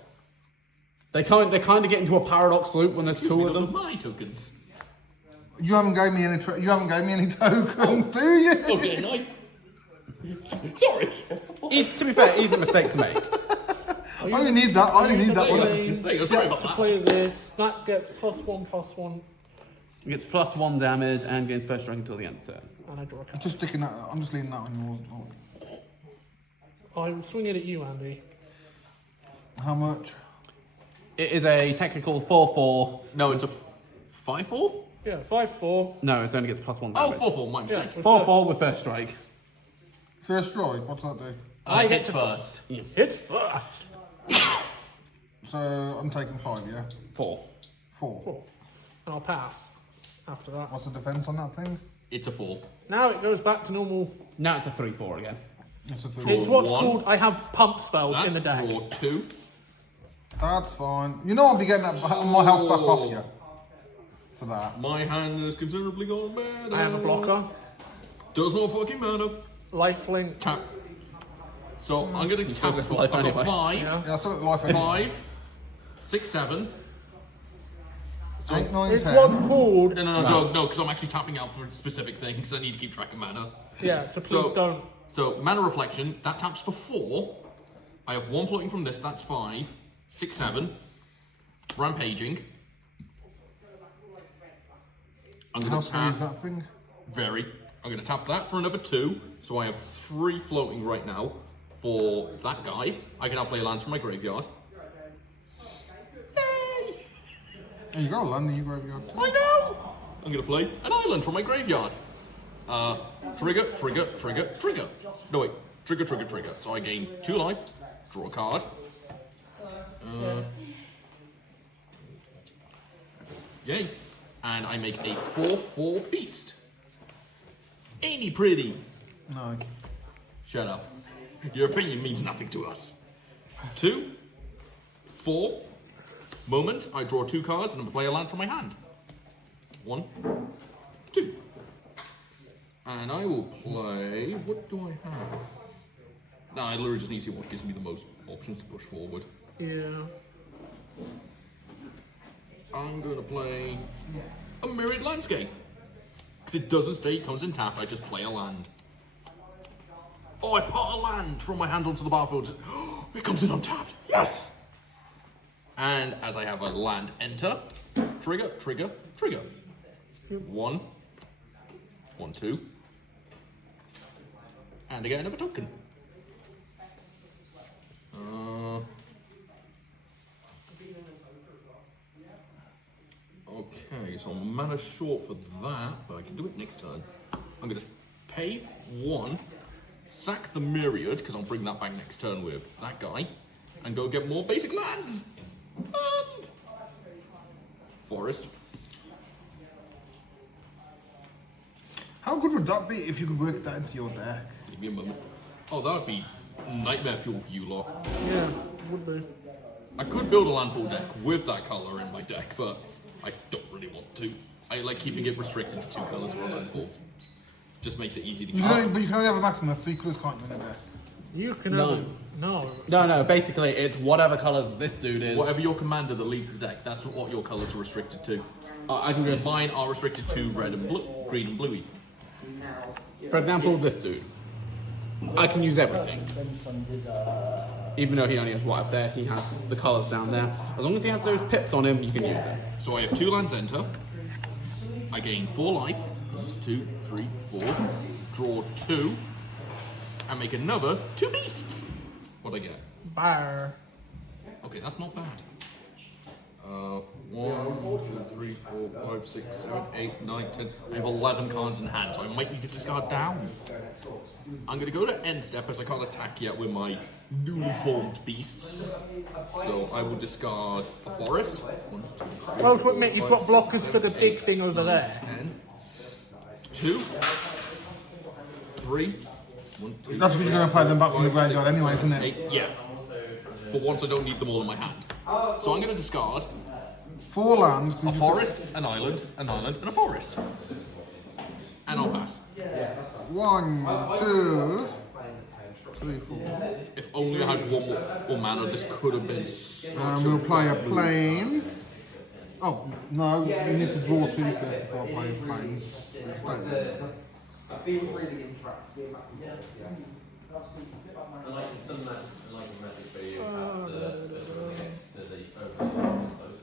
They kind of get into a paradox loop when there's 2 of Those them. are my tokens. You haven't gave me any. You haven't gave me any tokens, do you? Okay, no. Sorry. To be fair, easy mistake to make. I only need that. I only need that one. There you go. Sorry about To that. play this, that gets +1/+1, It gets +1 damage and gains first strike until the end of the turn. and I draw a card. Just sticking that. I'm just leaving that on yours. I will swing it at you, Andy. How much? It is a technical 4/4. No, it's a 5/4. Yeah, 5/4. No, it only gets +1 Oh, damage. 4/4. My Yeah, mistake. with 4/4 with first strike. First strike. What's that do? I hits first. Hits first. So I'm taking 5. Yeah. 4. 4. Cool. And I'll pass after that. What's the defense on that thing? It's a 4. Now it goes back to normal. Now it's a 3/4 again. It's a 3. It's what's 1. called. I have pump spells That, in the deck. Draw 2. That's fine. You know I'll be getting my health back off you for that. My hand has considerably gone better. I have a blocker. Does not fucking matter. Lifelink. Tap. So I'm gonna still tap. got For, life I've got anyway. 5, Yeah, I still got the life. 5, 6, 7. 8, 9, It's 10. what's called. No, because I'm actually tapping out for specific things. I need to keep track of mana. Yeah, so please So- don't. So mana reflection that taps for 4. I have 1 floating from this. That's 5, 6, 7. Rampaging. I'm How going to scary tap. is that thing? Very. I'm going to tap that for another 2, so I have 3 floating right now for that guy. I can now play lands from my graveyard. And you got a land in your graveyard too. I know! I'm going to play an island from my graveyard. Trigger, trigger, trigger, trigger. No, wait. Trigger, trigger, trigger. So I gain 2 life, draw a card. Yay. And I make a 4/4 beast. Ain't he pretty? No. Shut up. Your opinion means nothing to us. 2, 4. Moment, I draw 2 cards and I play a land from my hand. 1, 2. And I will play. What do I have? No, I literally just need to see what gives me the most options to push forward. Yeah. I'm going to play a Mirrored Landscape. Because it doesn't stay, it comes in tap, I just play a land. Oh, I put a land from my hand onto the battlefield. It comes in untapped. Yes! And as I have a land enter, trigger, trigger, trigger. 1, 1, 2. And I get another token. Okay, so I'm mana short for that, but I can do it next turn. I'm going to pay 1, sack the Myriad, because I'll bring that back next turn with that guy, and go get more basic lands. And forest. How good would that be if you could work that into your deck? Give me a moment. Oh, that would be nightmare fuel for you lot. Yeah, would be. I could build a landfall deck with that colour in my deck, but I don't really want to. I like keeping it restricted to 2 colours for a landfall. Just makes it easy to You get. can only, but you can only have a maximum of 3 colours, can't you, in a deck? You can No. have no. No, basically it's whatever colours this dude is. Whatever your commander that leads the deck, that's what your colours are restricted to. I can just, Mine are restricted to red and blue, green and bluey. for example, this dude. I can use everything. Even though he only has white up there, he has the colours down there. As long as he has those pips on him, you can use it. So I have 2 lands enter. I gain 4 life. 2, 3, 4. Draw 2. And make another 2 beasts. What'd I get? Bar. Okay, that's not bad. 1, 2, 3, 4, 5, 6, 7, 8, 9, 10. I have 11 cards in hand, so I might need to discard down. I'm going to go to end step as I can't attack yet with my newly formed beasts. So I will discard a forest. 1, 2, 3, Well, to admit, you've got 5, blockers 6, for the 7, big 8, thing over 9, there. 10. 2, 3, 1, 2, That's because you're going to play them back from the graveyard anyway, isn't it? 8. Yeah. For once, I don't need them all in my hand. So I'm going to discard 4 lands. 'cause a you just- forest, an island, and a forest. And I'll pass. 1, 2, 3, 4. If only I had one more mana, this could have been such We'll play a plains. Oh, no, you need to draw 2 first before I play plains. Stay there.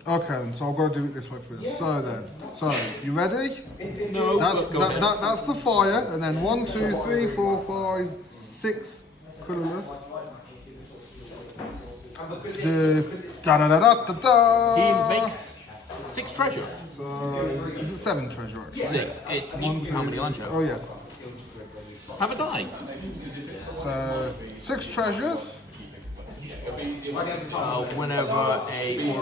Okay, then, so I've got to do it this way first. So you ready? No, That's but go ahead. that's the fire, and then 1, 2, 3, 4, 5, 6 colourless. Da da da da da da. He makes 6 treasure. So is it 7 treasure actually? 6. It's equal to how many lands you have. Oh yeah. Have a die. So 6 treasures. Whenever a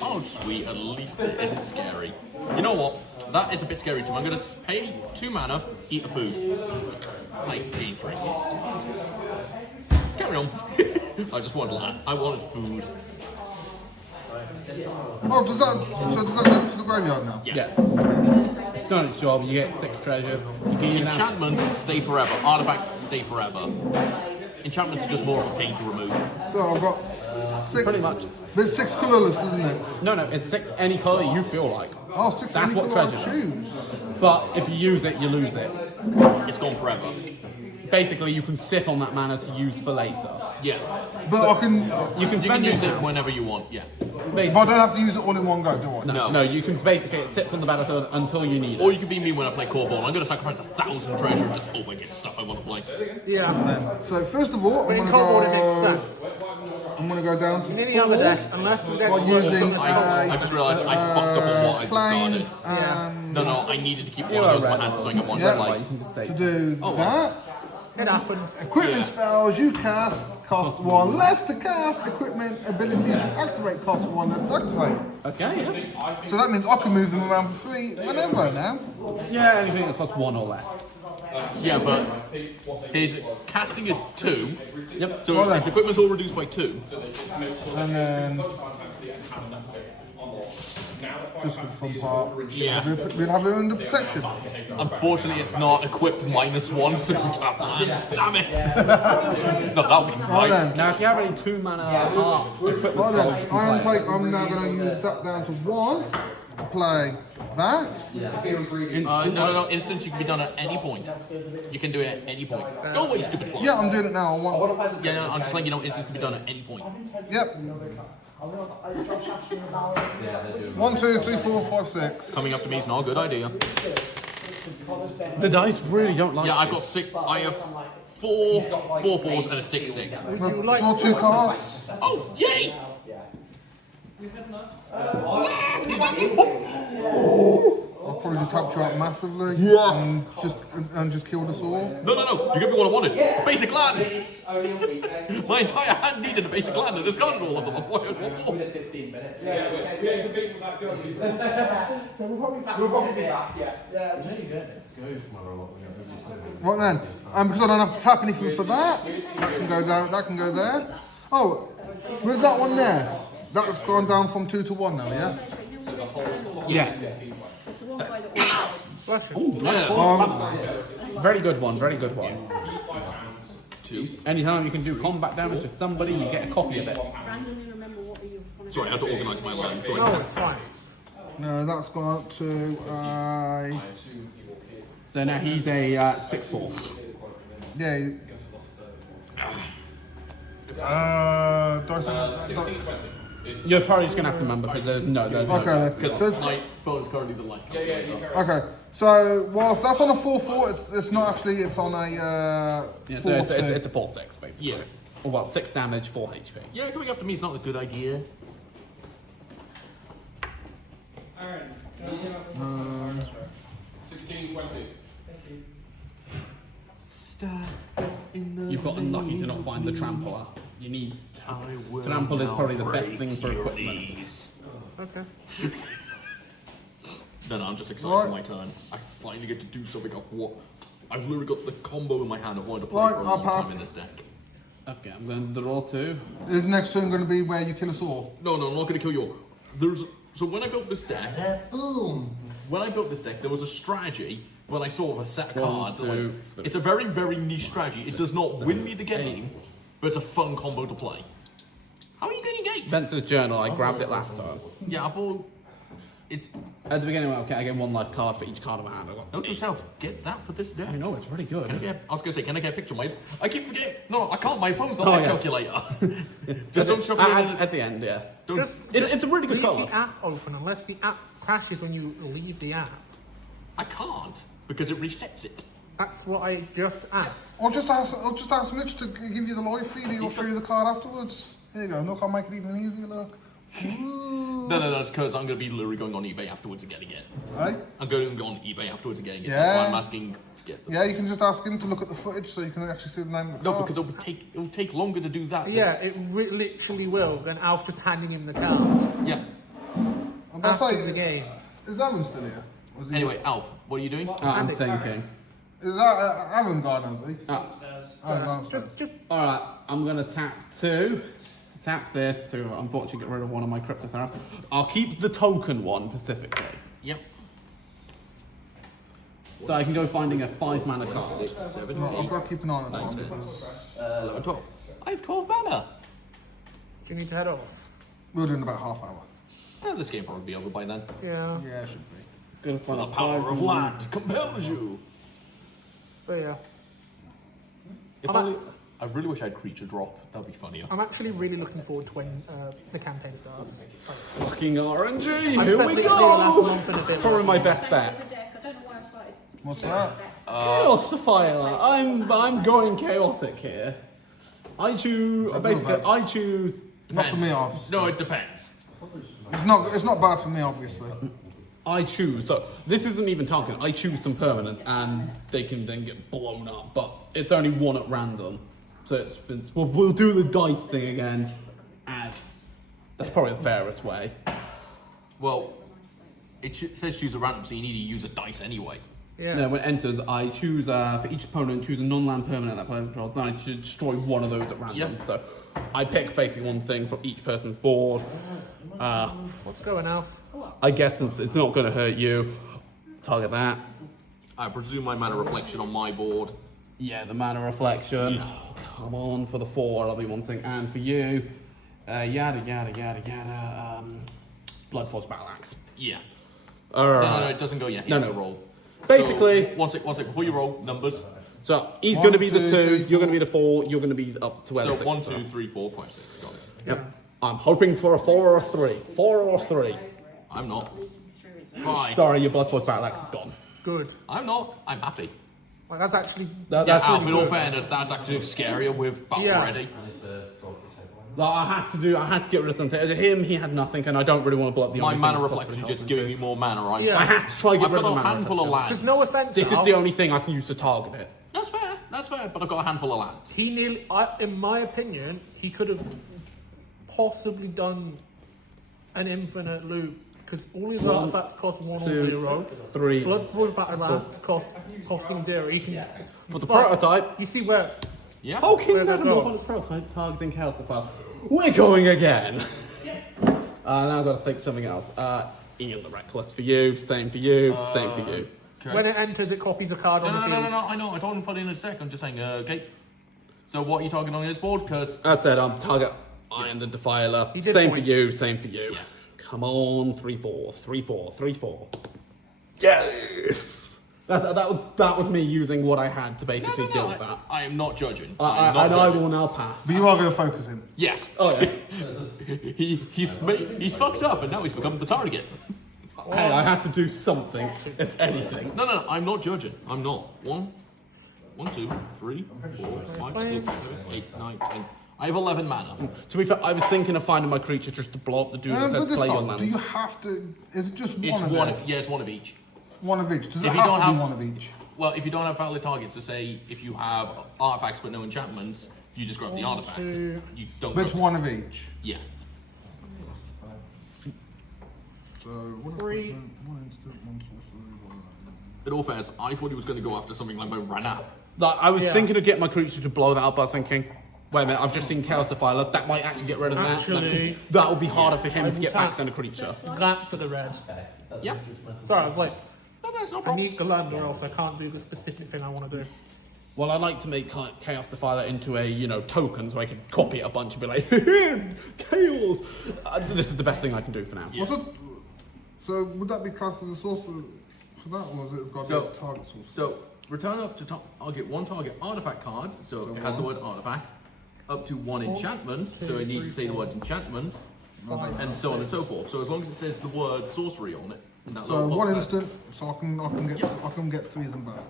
oh sweet, at least it isn't scary. You know what? That is a bit scary too. I'm gonna pay 2 mana, eat a food. I gain 3. Carry on. I just wanted that. I wanted food. Oh, does that go to the graveyard now? Yes. Yes. It's done its job, you get 6 treasure. You can even have Enchantments stay forever. Artifacts stay forever. Enchantments are just more of a pain to remove. So I've got 6. Pretty much. But it's 6 colourless, isn't it? no, it's 6 any colour you feel like. Oh, 6 That's any what colour I treasure does. choose. But if you use it, you lose it. It's gone forever. basically you can sit on that mana to use for later. Yeah. But I can. You can You can use it whenever you want. Yeah. If I don't have to use it all in one go, do I? No. No, you can basically it sits on the battlefield until you need Or it. you can be me when I play Corval. I'm going to sacrifice 1,000 treasure and just hope I get stuff I want to play. Yeah. So first of all, But I'm in gonna Cold War, it makes go. sense. I'm gonna go down to In any other 4. deck, unless the deck By using I just realised I fucked up on what I planes discarded. and No, I needed to keep one of those in my hand so I can get one Yeah. red You can just to say do that. it happens. Equipment spells you cast cost 1 less to cast. Equipment abilities you activate cost 1 less to activate. okay, yeah. So that means I can move them around for free whenever now. Yeah, anything that costs 1 or less. Yeah, but his casting is 2. Yep. So Well then. his equipment's all reduced by 2. And then just for the fun part, Yeah. we'll have it under protection. Unfortunately, it's not equipped -1, so we tap lands. Damn it! No, that would be Right right. then. Now, if you have any 2 mana heart equipment Right spells, then, you can play. I'm now going to use that down to 1 to play that. No. Instance, you can be done at any point. You can do it at any point. Go away, you stupid fuck. Yeah, I'm doing it now on 1. Yeah, no, I'm just letting you know, instance can be done at any point. Yep. 1, 2, 3, 4, 5, 6. Coming up to me is not a good idea. The dice really don't like Yeah, I've you. got 6. I have 4 4/4s and a 6/6. Draw 2 cards. Oh, yay! I'll probably just help you out massively. Yeah. And just killed us all. No. You gave me what I wanted. Basic land. My entire hand needed a basic land and discarded all of them. Why would I want more? Right then, because I don't have to tap anything for that, that can go down, that can go there. Oh, where's that one there? That's gone down from 2 to 1 now, yeah? Yes. Yeah. Very good one, very good one. 2. Anytime you can do combat damage to somebody, you get a copy of it. Randomly remember what you want to Sorry, I had to organise my land so I No, can. it's fine. No, that's gone up to, So now he's a 6/4. yeah. Do I say 16, 20. You're probably just gonna have to remember because there's no. Okay, then. Because So it's- my phone is currently the light. okay, so whilst that's on a 4/4, it's not actually, it's on a Yeah, so 4/2. it's a 4/6 basically. Yeah. Or well, 6 damage, 4 HP. Yeah, coming after me is not a good idea. 16, 20. You've got unlucky to not find the trampler. You need. I will Trample is now probably the best break thing for your equipment. knees. Okay. No, I'm just excited Right. for my turn. I finally get to do something of what I've literally got the combo in my hand of wanting to play Right, for a I'll long time pass. in this deck. Okay, I'm going to draw 2. Is the next turn going to be where you kill us all? No, I'm not going to kill you all. So when I built this deck, when I built this deck, there was a strategy when I saw a set of One, cards. two, like, three. it's a very, very niche strategy. It does not win me the game, but it's a fun combo to play. How are you getting gates? Spencer's Journal, I grabbed it last time. Yeah, I thought it's At the beginning, okay, I get 1 life card for each card of my hand. I got note to yourself. Get that for this deck. I know, it's really good. Can I was gonna say, can I get a picture, mate? I keep forgetting. No, I can't. My phone's not Oh, my yeah. calculator. Just don't show me. At the end, yeah. Don't. It's a really good Leave colour. the app open unless the app crashes when you leave the app. I can't because it resets it. That's what I just asked. I'll just ask Mitch to give you the live feed. He'll show you the card afterwards. Here you go. Look, I'll make it even easier. Look. No, it's because I'm gonna be literally going on eBay afterwards and getting it. Right? I'm going to go on eBay afterwards and getting it. That's why Yeah. I'm asking to get them. Yeah, you can just ask him to look at the footage so you can actually see the name of the No, card. because it will take longer to do that. than- Yeah, it literally will. Then Alf just handing him the card Yeah. I'm about to after say, the game. is Aaron still here? Or is he- Anyway, Alf, what are you doing? I'm Andy. thinking. Is that Aaron gone, has he? Oh, Oh, no, Just alright, I'm going to tap 2. To tap this to unfortunately get rid of one of my Cryptotheraps. I'll keep the token one specifically. Yep. So I can go finding a 5 mana card. 6, 7, Right, I've 8, got to keep an eye on 9, Tom 10, because 11, 12. I have 12 mana. do you need to head off? we'll do in about half hour. This game will probably be over by then. Yeah, Yeah, it should be. Gonna find The a power 5 of land compels you. but yeah. If I'm only, I really wish I had creature drop. That'd be funnier. I'm actually really looking forward to when the campaign starts. Fucking RNG! I Here spent we literally the last go! month and a bit Probably my best The bet. deck, I don't know why I started. What's that? Chaos Sapphire. I'm going chaotic here. I choose. that Basically, good or I choose. Not for me, obviously. No, it depends. It's not bad for me, obviously. I choose. So this isn't even targeting. I choose some permanents, and they can then get blown up. But it's only one at random. So we'll do the dice thing again. As that's probably the fairest way. Well, it says choose a random, so you need to use a dice anyway. Yeah. No, when it enters, I choose for each opponent, choose a non-land permanent that player controls. Then I should destroy one of those at random. Yep. So I pick basically one thing from each person's board. What's going on? I guess since it's not going to hurt you, target that. I presume my mana reflection on my board. Yeah, the mana reflection. Oh, come on, for the 4, I'll be wanting. And for you, yada yada yada yada. Blood Force Battle Axe. Yeah. Alright. No, it doesn't go yet. He No, has no. to roll. Basically- So, one sec. Before you roll, numbers. So he's One, going to be the 2, 2, 3, you're going to be the 4, you're going to be up to where So the 6 1, is. 2, 3, 4, 5, 6. Got it. Yep. I'm hoping for a 4 or a 3. 4 or 3. I'm not. 5. Sorry, your Blood Force Battle Axe is gone. Good. I'm not. I'm happy. Like that's actually. That's Alf, really in all good. fairness, that's actually scarier with battle Yeah. ready. Like, I had to get rid of something. Him, he had nothing, and I don't really want to blow up the My only mana thing that reflection possibly just helps me. giving me more mana. Yeah. I had to try to get I've rid got of the a mana handful of reflection. lands. There's no offense. This is Al. the only thing I can use to target it. That's fair, but I've got a handful of lands. He nearly, in my opinion, he could have possibly done an infinite loop because all his artifacts cost 1 or 2, 0. 3. Blood Battle Axe costing 0. You can. For the but prototype, You see where? Yeah. Hulking Where that Metamorph on goes. the prototype, targeting Chaos Sapphire. We're going again. Now I've got to think something else. Ian the Reckless for you, same for you, same for you. When it enters, it copies a card No, on the field. I know. I told him to put it in his deck. I'm just saying, okay. So what are you targeting on his board? Because As I said, target Iron the Defiler. He did Same point. for you, same for you. Yeah. Come on, 3-4, 3-4, 3-4. Yes! That was me using what I had to basically deal with that. I am not judging. I I'm not and judging. I will now pass. But you are going to focus him. Yes. Oh yeah. He's fucked up and now he's become the target. Hey, I had to do something, if anything. No. I'm not judging. I'm not. 1, 2, 3, 4, 5, 6, 7, 8, 9, 10. I have 11 mana. To be fair, I was thinking of finding my creature just to blow up the dude that But says this play your one, lands. do you have to? Is it just It's one of one. them? Yeah, it's one of each. One of each. Does it If you have don't to have- be one of each? Well, if you don't have valid targets, so say if you have artifacts but no enchantments, you just grab the artifact. two. You don't. But it's grab one of each. Yeah. So one 3. one instant, one sorcery, one. In all fairness, I thought he was going to go after something like my Ranap. Like, I was Yeah. thinking of getting my creature to blow that up, but I was thinking, wait a minute, I've just seen Chaos Defiler, that might actually get rid of Actually, that will be harder for him I to will get back tap than a creature. That for the red. Yeah. Sorry, I was like, No, it's no I problem. need the land or else I can't do the specific thing I want to do. Well, I like to make Chaos Defiler into a, token so I can copy it a bunch and be like, Chaos! This is the best thing I can do for now. Yeah. So would that be classed as a sorcerer for that, or is it got to So- be a target sorcerer? So return up to top. I'll get one target artifact card, so it has the word artifact. Up to one enchantment, so it needs to say the word enchantment, and so on and so forth. So as long as it says the word sorcery on it, and that So little box one there. instant, so I can get 3 of them back.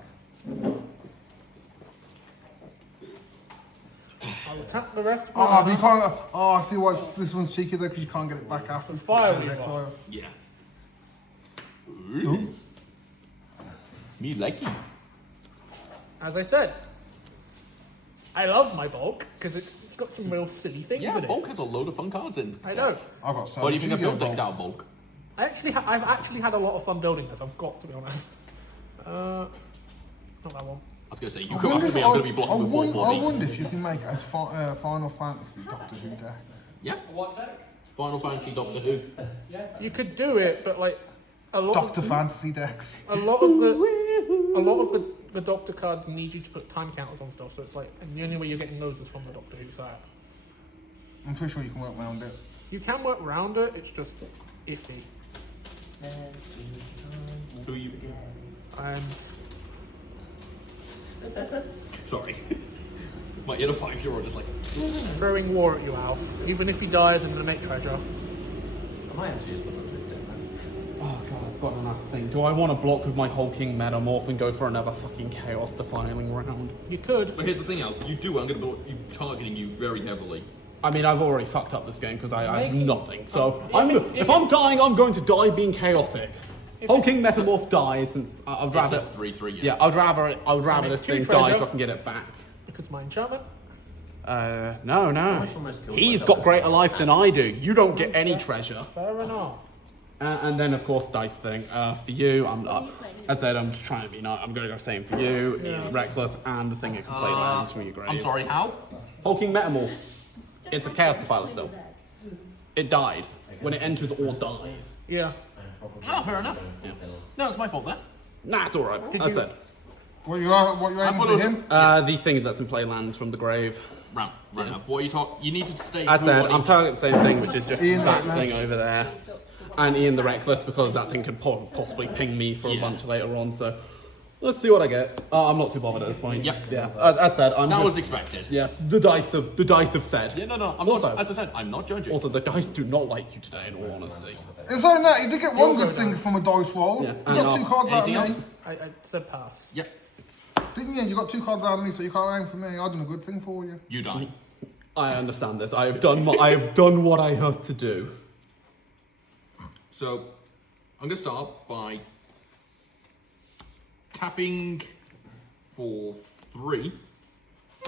I'll attack the rest. Oh, but you can't. Oh, I see why this one's cheeky though, because you can't get it back after. Fire the Weaver. exile. Yeah. Ooh. Me likey. As I said, I love my bulk because it's got some real silly things Yeah, in it. bulk has a load of fun cards in. I know. I've got so What do you much think of Yu-Gi-Oh! build decks bulk. out of bulk? I've actually had a lot of fun building this. I've got to be honest. Not that one. I was going to say, you I come wonder after if- me, I'm going to be blocking with I 4 wonder beasts. if you can make a Final Fantasy Doctor Who deck. Yeah. What deck? Final Fantasy Doctor Who. You could do it, but like a lot Doctor of Fantasy decks. a lot of the Doctor cards need you to put time counters on stuff. So it's like, and the only way you're getting those is from the Doctor Who side. I'm pretty sure you can work around it. You can work around it. It's just iffy. Who you? And Sorry. My inner 5-year-old just like, Throwing war at you, Alf. Even if he dies, I'm gonna make treasure. am I actually just looking to it dead man? Oh god, I've got another thing. Do I want to block with my hulking metamorph and go for another fucking chaos defiling round? You could. But here's the thing, Alf. You do. I'm going to be targeting you very heavily. I mean, I've already fucked up this game because I have Make- nothing. So if if I'm dying, I'm going to die being chaotic. Hulking metamorph dies, since I'd It's rather. a 3/3. Yeah, I'd rather make this two thing die treasure. so I can get it back. Because my enchantment. No. almost killed He's myself. got greater life than I do. You don't get any treasure. Fair enough. And then, of course, dice thing. For you, as I said, I'm just trying to be nice. I'm going to go same for you, Yeah. Reckless, and the thing that can play lands from your grave. I'm sorry, how? Hulking Metamorph. It's a Chaos Defiler still. It died. When it enters or dies. Yeah. Oh, fair enough. Yeah. No, it's my fault there. Nah, it's alright. That's it. What you aiming thought it for was- him? The thing that lets him play lands from the grave. Right up. What are you talking? You need to stay. I cool said, on I'm each- targeting the same thing, which is just Ian the that Reckless. thing over there. And Ian the Reckless, because that thing could possibly ping me for a Yeah. bunch later on, so let's see what I get. I'm not too bothered at this point. Yep. Yeah. As I said, I'm That just- was expected. yeah, the dice have said. Yeah, no. I'm Also- not, as I said, I'm not judging. Also, the dice do not like you today, in all honesty. In saying that, you did get one good thing from a dice roll. Yeah. You got two cards out of Anything me. else? I said pass. Yep. Didn't you? You got two cards out of me, so you can't aim for me. I've done a good thing for you. You die. I understand this. I have done what I had to do. So, I'm going to start by tapping for 3.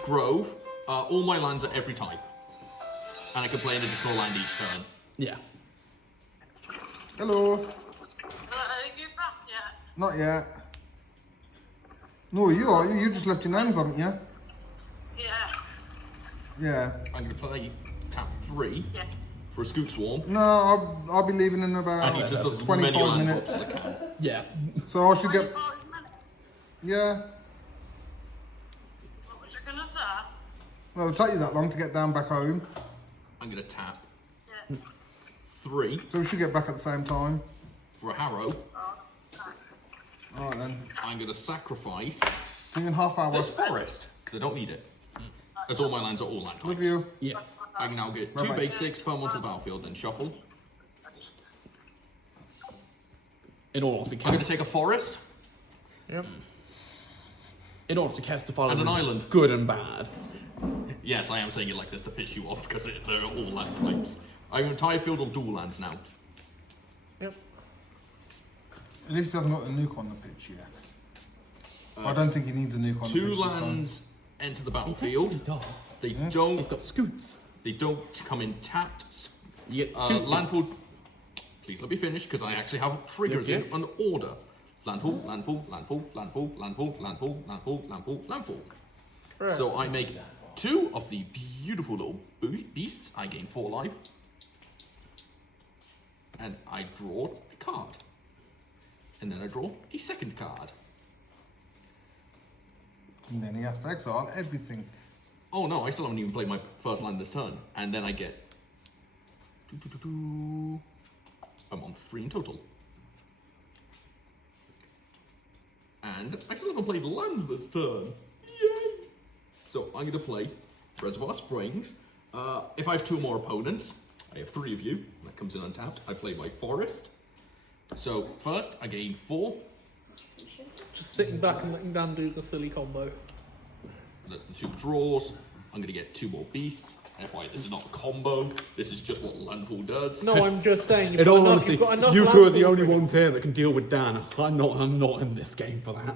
Grove. All my lands are every type. And I can play an additional land each turn. Yeah. Hello. you back yet? Not yet. No, you are. You just left your names, haven't you? Yeah. Yeah. I'm going to play tap 3 Yeah. for a Scoot Swarm. No, I'll be leaving in about And he just does as many 25 land minutes. drops as I can. Yeah. So I should get. 40 minutes. Yeah. What was you gonna say? Well, it'll take you that long to get down back home. I'm going to tap Yeah. 3 So we should get back at the same time. for a Harrow. Alright then. I'm going to sacrifice 2.5 hours. this Forest, because I don't need it. As all my lands are all land types. With you. Yeah. I can now get 2 Bye-bye. basics per onto the battlefield, then shuffle. In all honesty, I'm going to Chaos, take a Forest. Yep. in order to cast the file And an island. good and bad. Yes, I am saying it like this to piss you off, because they're all land types. I'm entire field of dual lands now. Yep. At least he hasn't got a nuke on the pitch yet. I don't think he needs a nuke on the 2 pitch this time. lands enter the battlefield. does. They He's don't. got scoots. They don't come in tapped. You get two scoots. Landfall. Please let me finish, because I actually have triggers Yep, in an order. Landfall, landfall, landfall, landfall, landfall, landfall, landfall, landfall, landfall. Right. So I make 2 of the beautiful little beasts. I gain 4 life. And I draw a card. And then I draw a second card. And then he has to exile everything. Oh no, I still haven't even played my first land this turn. And then I get... I'm on 3 in total. And I still haven't played lands this turn. Yay! So I'm going to play Reservoir Springs. If I have 2 more opponents, I have 3 of you. That comes in untapped. I play my Forest. So first, I gain 4. Just sitting back and letting Dan do the silly combo. That's the 2 draws. I'm going to get 2 more beasts. FYI, this is not a combo. This is just what Landfall does. No, I'm just saying. You've In got all enough, honesty, you've got enough you two are land the for only free. ones here that can deal with Dan. I'm not in this game for that.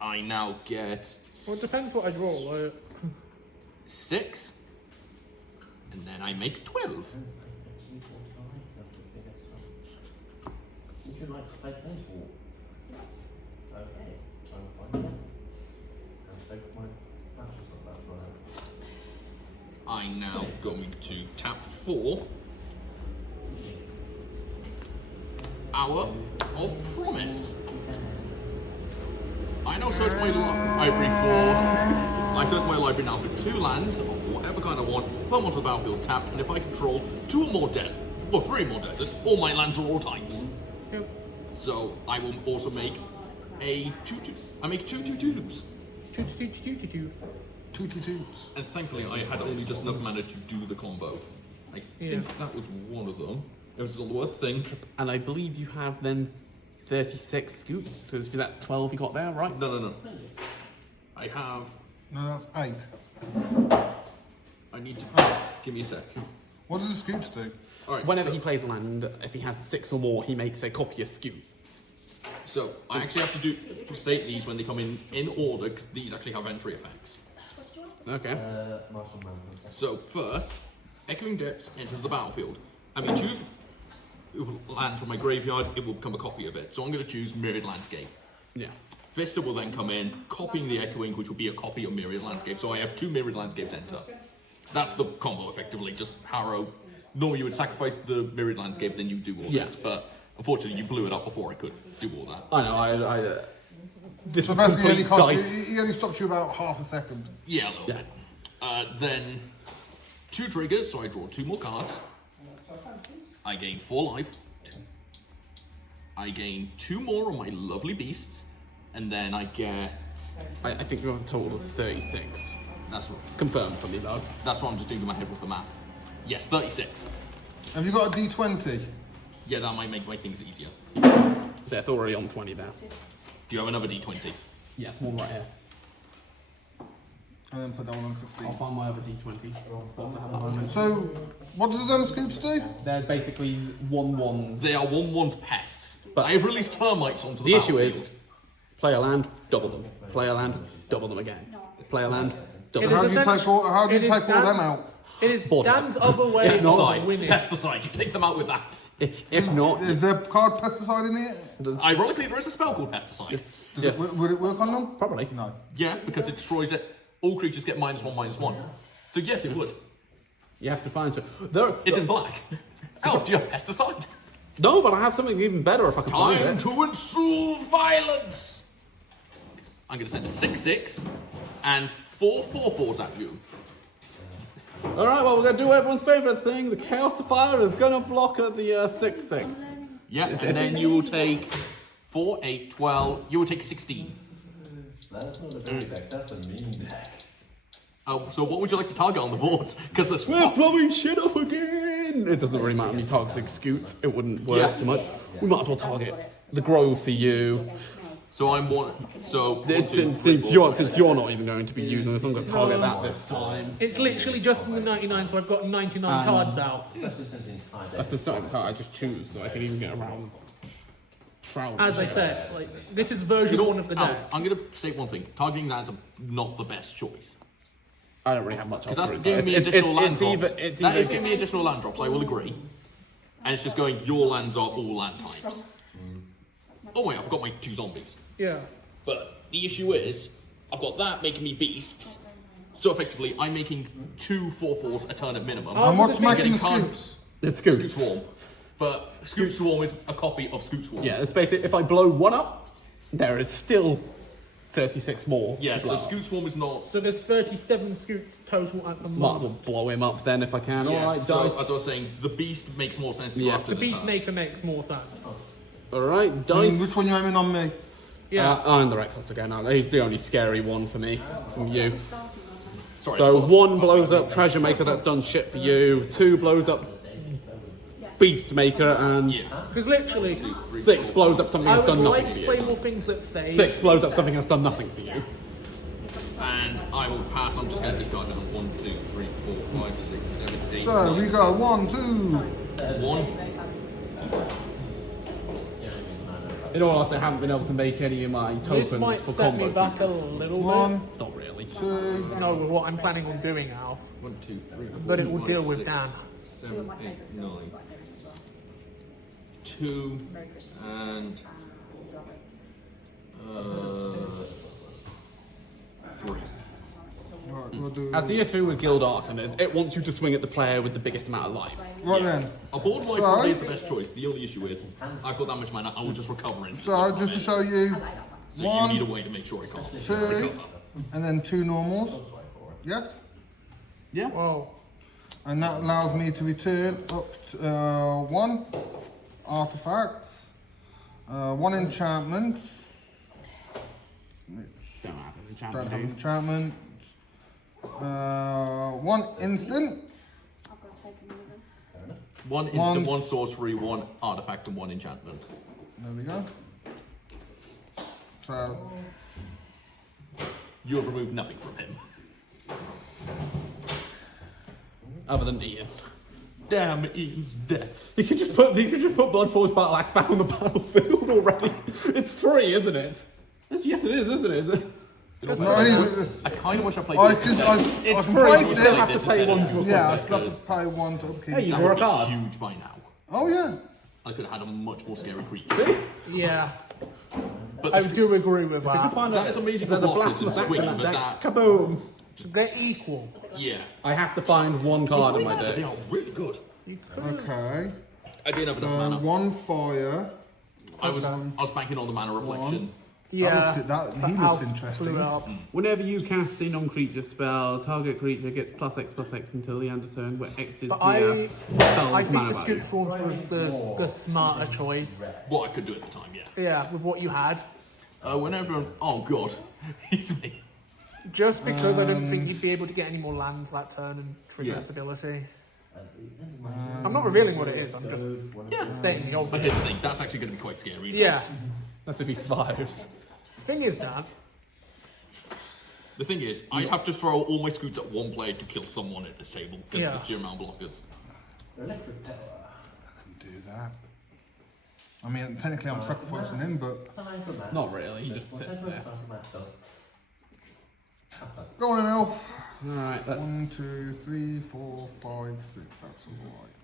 I now get Well, it depends what I draw. Like, 6. And then I make 12. Would you like to play paintball? Yes. Okay, I will find out. I'll take my matches not about to run out. I'm now going to tap 4. Hour of Promise. I now search my library for... I search my library now for 2 lands of whatever kind I want. Put them onto the battlefield tapped, and if I control 2 or more deserts, or 3 more deserts, all my lands are all types. yep. So I will also make a 2-2. I make 2 2-2s. Two. Tooty toots. And thankfully, I had only just enough mana to do the combo. I think that was one of them. It was all worth think. And I believe you have then 36 scoots. So that's 12 you got there, right? No. I have. No, that's 8. I need to. Give me a sec. What does the scoots do? Alright, Whenever so, he plays land, if he has 6 or more, he makes a copy of scoot. so I actually have to state these when they come in order, because these actually have entry effects. Okay. Marshall Manhunt. So first, Echoing Depths enters the battlefield. I'm going to choose land from my graveyard, it will become a copy of it. So I'm going to choose Myriad Landscape. Yeah. Vista will then come in, copying the Echoing, which will be a copy of Myriad Landscape. So I have 2 Myriad Landscapes enter. That's the combo, effectively, just Harrow. Normally you would sacrifice the Myriad Landscape, then you do all this, but unfortunately you blew it up before I could do all that. I know, this was Professor, he only, complete dice. he only stops you about half a second. Yeah, a little bit. Then 2 triggers, so I draw 2 more cards. I gain 4 life. I gain 2 more on my lovely beasts, and then I get. I think you have a total of 36. That's what. Confirmed for me, though. That's what I'm just doing in my head with the math. Yes, 36. Have you got a D20? Yeah, that might make my things easier. That's already on 20 there. Do you have another D20? Yes, one right here. And then put that one on 16. I'll find my other D20. Once I have a moment. So, what does them scoots do? They're basically 1/1s. They are 1/1's pests. But I have released termites onto the The issue battlefield. is, play a land, double them. Play a land, double them again. Play a land, double It How is them. do you take all? How do you it is take all them Dan's- out? It is Border. Dan's other way of Pesticide. winning. Pesticide. You take them out with that. If not, Is there card pesticide in it? Ironically, there is a spell called Pesticide. Does Yeah. would it work on them? probably. No. Yeah, because it destroys it. All creatures get -1/-1. So yes, it would. You have to find some. There, It's in black. Elf, do you have Pesticide? no, but I have something even better if I can find Time it. to ensue violence! I'm going to send a 6/6 and 4 4/4s at you. Alright, well, we're going to do everyone's favourite thing. The Chaos Fire is going to block at the 6/6. Yeah, and then you will take 4, 8, 12. You will take 16. That's not a very deck, that's a mean deck. So what would you like to target on the board? Because there's We're blowing shit up again! It doesn't really matter me targeting Scoots. It wouldn't work too much. We might as well target the Grove for you. So I'm one. So one, two, Since three, four, you're, five, since six. you're not even going to be using this, I'm going to target that this time. It's literally just from the 99, so I've got 99 cards out. That's just something that I just choose, so I can even get around Shroud. As I said, like this is version 1 of the deck. Alf, I'm going to state one thing. Targeting that is not the best choice. I don't really have much else Because for that's it. giving me It's- additional land it's drops. either- it's That either- is giving me additional land drops, I will agree. And it's just going, your lands are all land types. Oh wait, I've got my 2 zombies. Yeah. But the issue is, I've got that making me beasts. So effectively, I'm making 2 4/4s a turn at minimum. Oh, And what's the thing- making the Getting scoots? It's Scoop Scoots. Swarm. But Scoop Swarm is a copy of Scoop Swarm. Yeah, it's basically, if I blow one up, there is still 36 more. Yeah, to so blow up. Scoop Swarm is not. So there's 37 scoots total at the Might as moment. well blow him up then if I can. Yeah, Alright, so dice. as I was saying, the beast makes more sense to go Yeah. after The than Beastmaker makes more sense. Alright, dice. Which one you aiming on me? Yeah. I'm the Reckless again. He's the only scary one for me, from you. Sorry. So 1 blows up Treasure Maker, that's done shit for you. 2 blows up Beast Maker, and Yeah. Because literally, 6 blows up something I that's would done nothing like for to play you. more things that fade. 6 blows up something that's done nothing for you. And I will pass. I'm just going to discard them. 1, 2, 3, 4, 5, 6, 7, 8, So 9, we go 1, 2. 1. In all honesty, I haven't been able to make any of my This tokens might for set me combo back a pieces. little 1, Not really. 2. bit. No, with what I'm planning on doing, Alf. 1, 2, 3, 4, But it will 5, deal with 6, Dan. 7, 8, 9. 2 and 3. Right, we'll do. As the issue with Guild Arson is, it wants you to swing at the player with the biggest amount of life. Right then. A board like So- probably is the best choice. The only issue is, I've got that much mana, I will just recover instantly. So just to show you, So you 1, need a way to make sure I can't 2, recover. and then 2 normals. Yes? Whoa. And that allows me to return up to, 1 artifact, 1 enchantment. Don't have an Don't enchantment. have do you? enchantment. One instant. One instant, One- one sorcery, one artifact, and one enchantment. There we go. So, You have removed nothing from him. Other than Ian. Damn Ian's death. You could just put Bloodforce Battle Axe back on the battlefield already. It's free, isn't it? Yes, it is, isn't it? no, it is, I kind of wish I played I this can, instead. I It's can free. place You it. still have This to pay instead one is- to Yeah, I Just still have because to pay one to upkeep. Hey, you That draw a would be card. huge by now. Oh yeah. I could have had a much more scary creature. Yeah, But I the do agree with that. that is amazing for There's a blockers and blasphemous axe swings, in but that that, deck. Kaboom! They're equal. yeah. I have to find one card in my They deck. are really good. Okay. I didn't have enough mana. One fire. I was banking on the mana reflection. Yeah. He but looks Alf interesting. blew it up. Whenever you cast a non-creature spell, target creature gets +X/+X until the end of turn, where X is But the spell's I think mana the value. Scoop Swarms was the smarter choice. What I could do at the time, yeah. Yeah, with what you had. Whenever, oh god, he's me. Just because I don't think you'd be able to get any more lands that turn and trigger Yeah. its ability. I'm not revealing what it is, I'm just stating the But obvious. here's the thing, that's actually going to be quite scary. Yeah. That's if he survives. Thing is, Dan, The thing is, I'd have to throw all my scoots at one player to kill someone at this table because Yeah. of the sheer amount of blockers. Electric tower. Do that. I mean, technically I'm sacrificing him, but Aside from that, Not really, he just sits whatever there. a psychomat does. That's that. go on, Elf. Alright, that's... 1, 2, 3, 4, 5, 6. That's alright.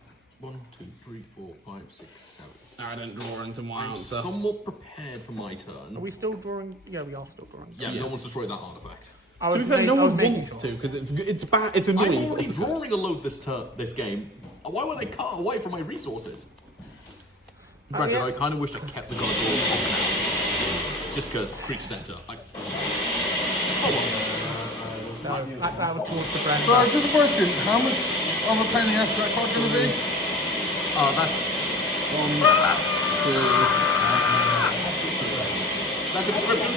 1, 2, 3, 4, 5, 6, 7. I didn't draw into my I'm answer. somewhat prepared for my are turn. we still drawing? Yeah, we are still drawing. Yeah, no one's destroyed that artifact. I To was, be fair, no I was one making wants sure. to, because it's bad, it's I'm annoying. already drawing a load this game. Why would I cut away from my resources? Granted, yeah. I kind of wish I kept the God of War on now. Just because creatures enter. That was towards the brand. So, just a question. How much of a pain in the ass is that card going to be? That's that good description?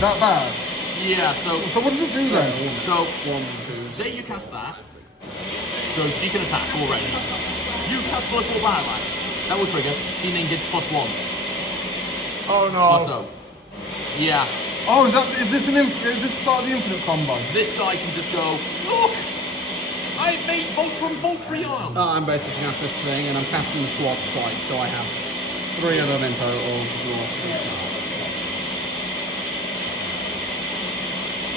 That bad? Yeah, So what does it do then? so say you cast that, so she can attack already. You cast Bloodfall Battle Axe. That will trigger. She then gets +1. Oh Plus no. O. Yeah, Oh, is this the start of the infinite combo? this guy can just go, look! I made Voltron Voltrion! I'm basically cast this thing, and I'm casting the swap twice, so I have 3 of them in total.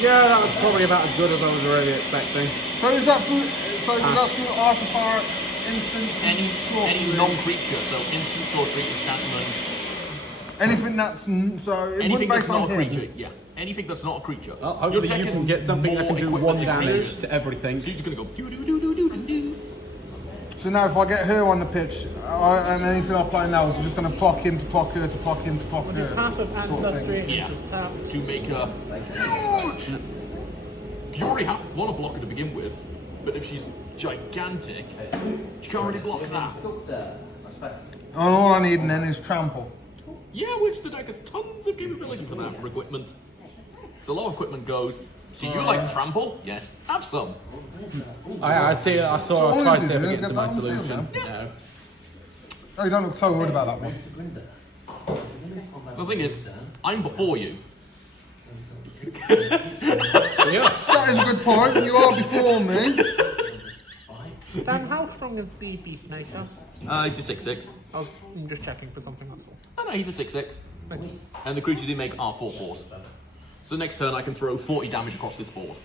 Yeah, that was probably about as good as I was already expecting. So is that through? So that's through artifacts, instant, Any sorcery? non-creature, so instant sorcery, enchantment, anything that's so it anything wouldn't that's base on not a him. creature, yeah. Anything that's not a creature. Well, Your hopefully deck you is can get something that more can do equipped 1 than damage creatures. to everything. She's just gonna go doo doo doo doo doo doo doo. So now if I get her on the pitch, and anything I play now is just going to block him to block her to block him to block her. Half of sort of thing. ancestry Yeah. into tap. To make her huge. You already have one blocker to begin with, but if she's gigantic, she can't really block that. Sculptor. Respects. And all I need then is trample. Yeah, which the deck has tons of capability for that for equipment. So a lot of equipment goes. Do you like trample? Yes, have some. I see. I So saw. all I tried you to see if do I is get get to my that on the field solution. now. No. Oh, you don't look so worried about that one. The thing is, I'm before you. Yeah. That is a good point. You are before me. Dan, how strong is the Beastmaker? He's a 6/6. I'm just checking for something, that's all. Oh no, he's a 6/6. Thank you. And the creatures he make are 4/4s. So next turn I can throw 40 damage across this board.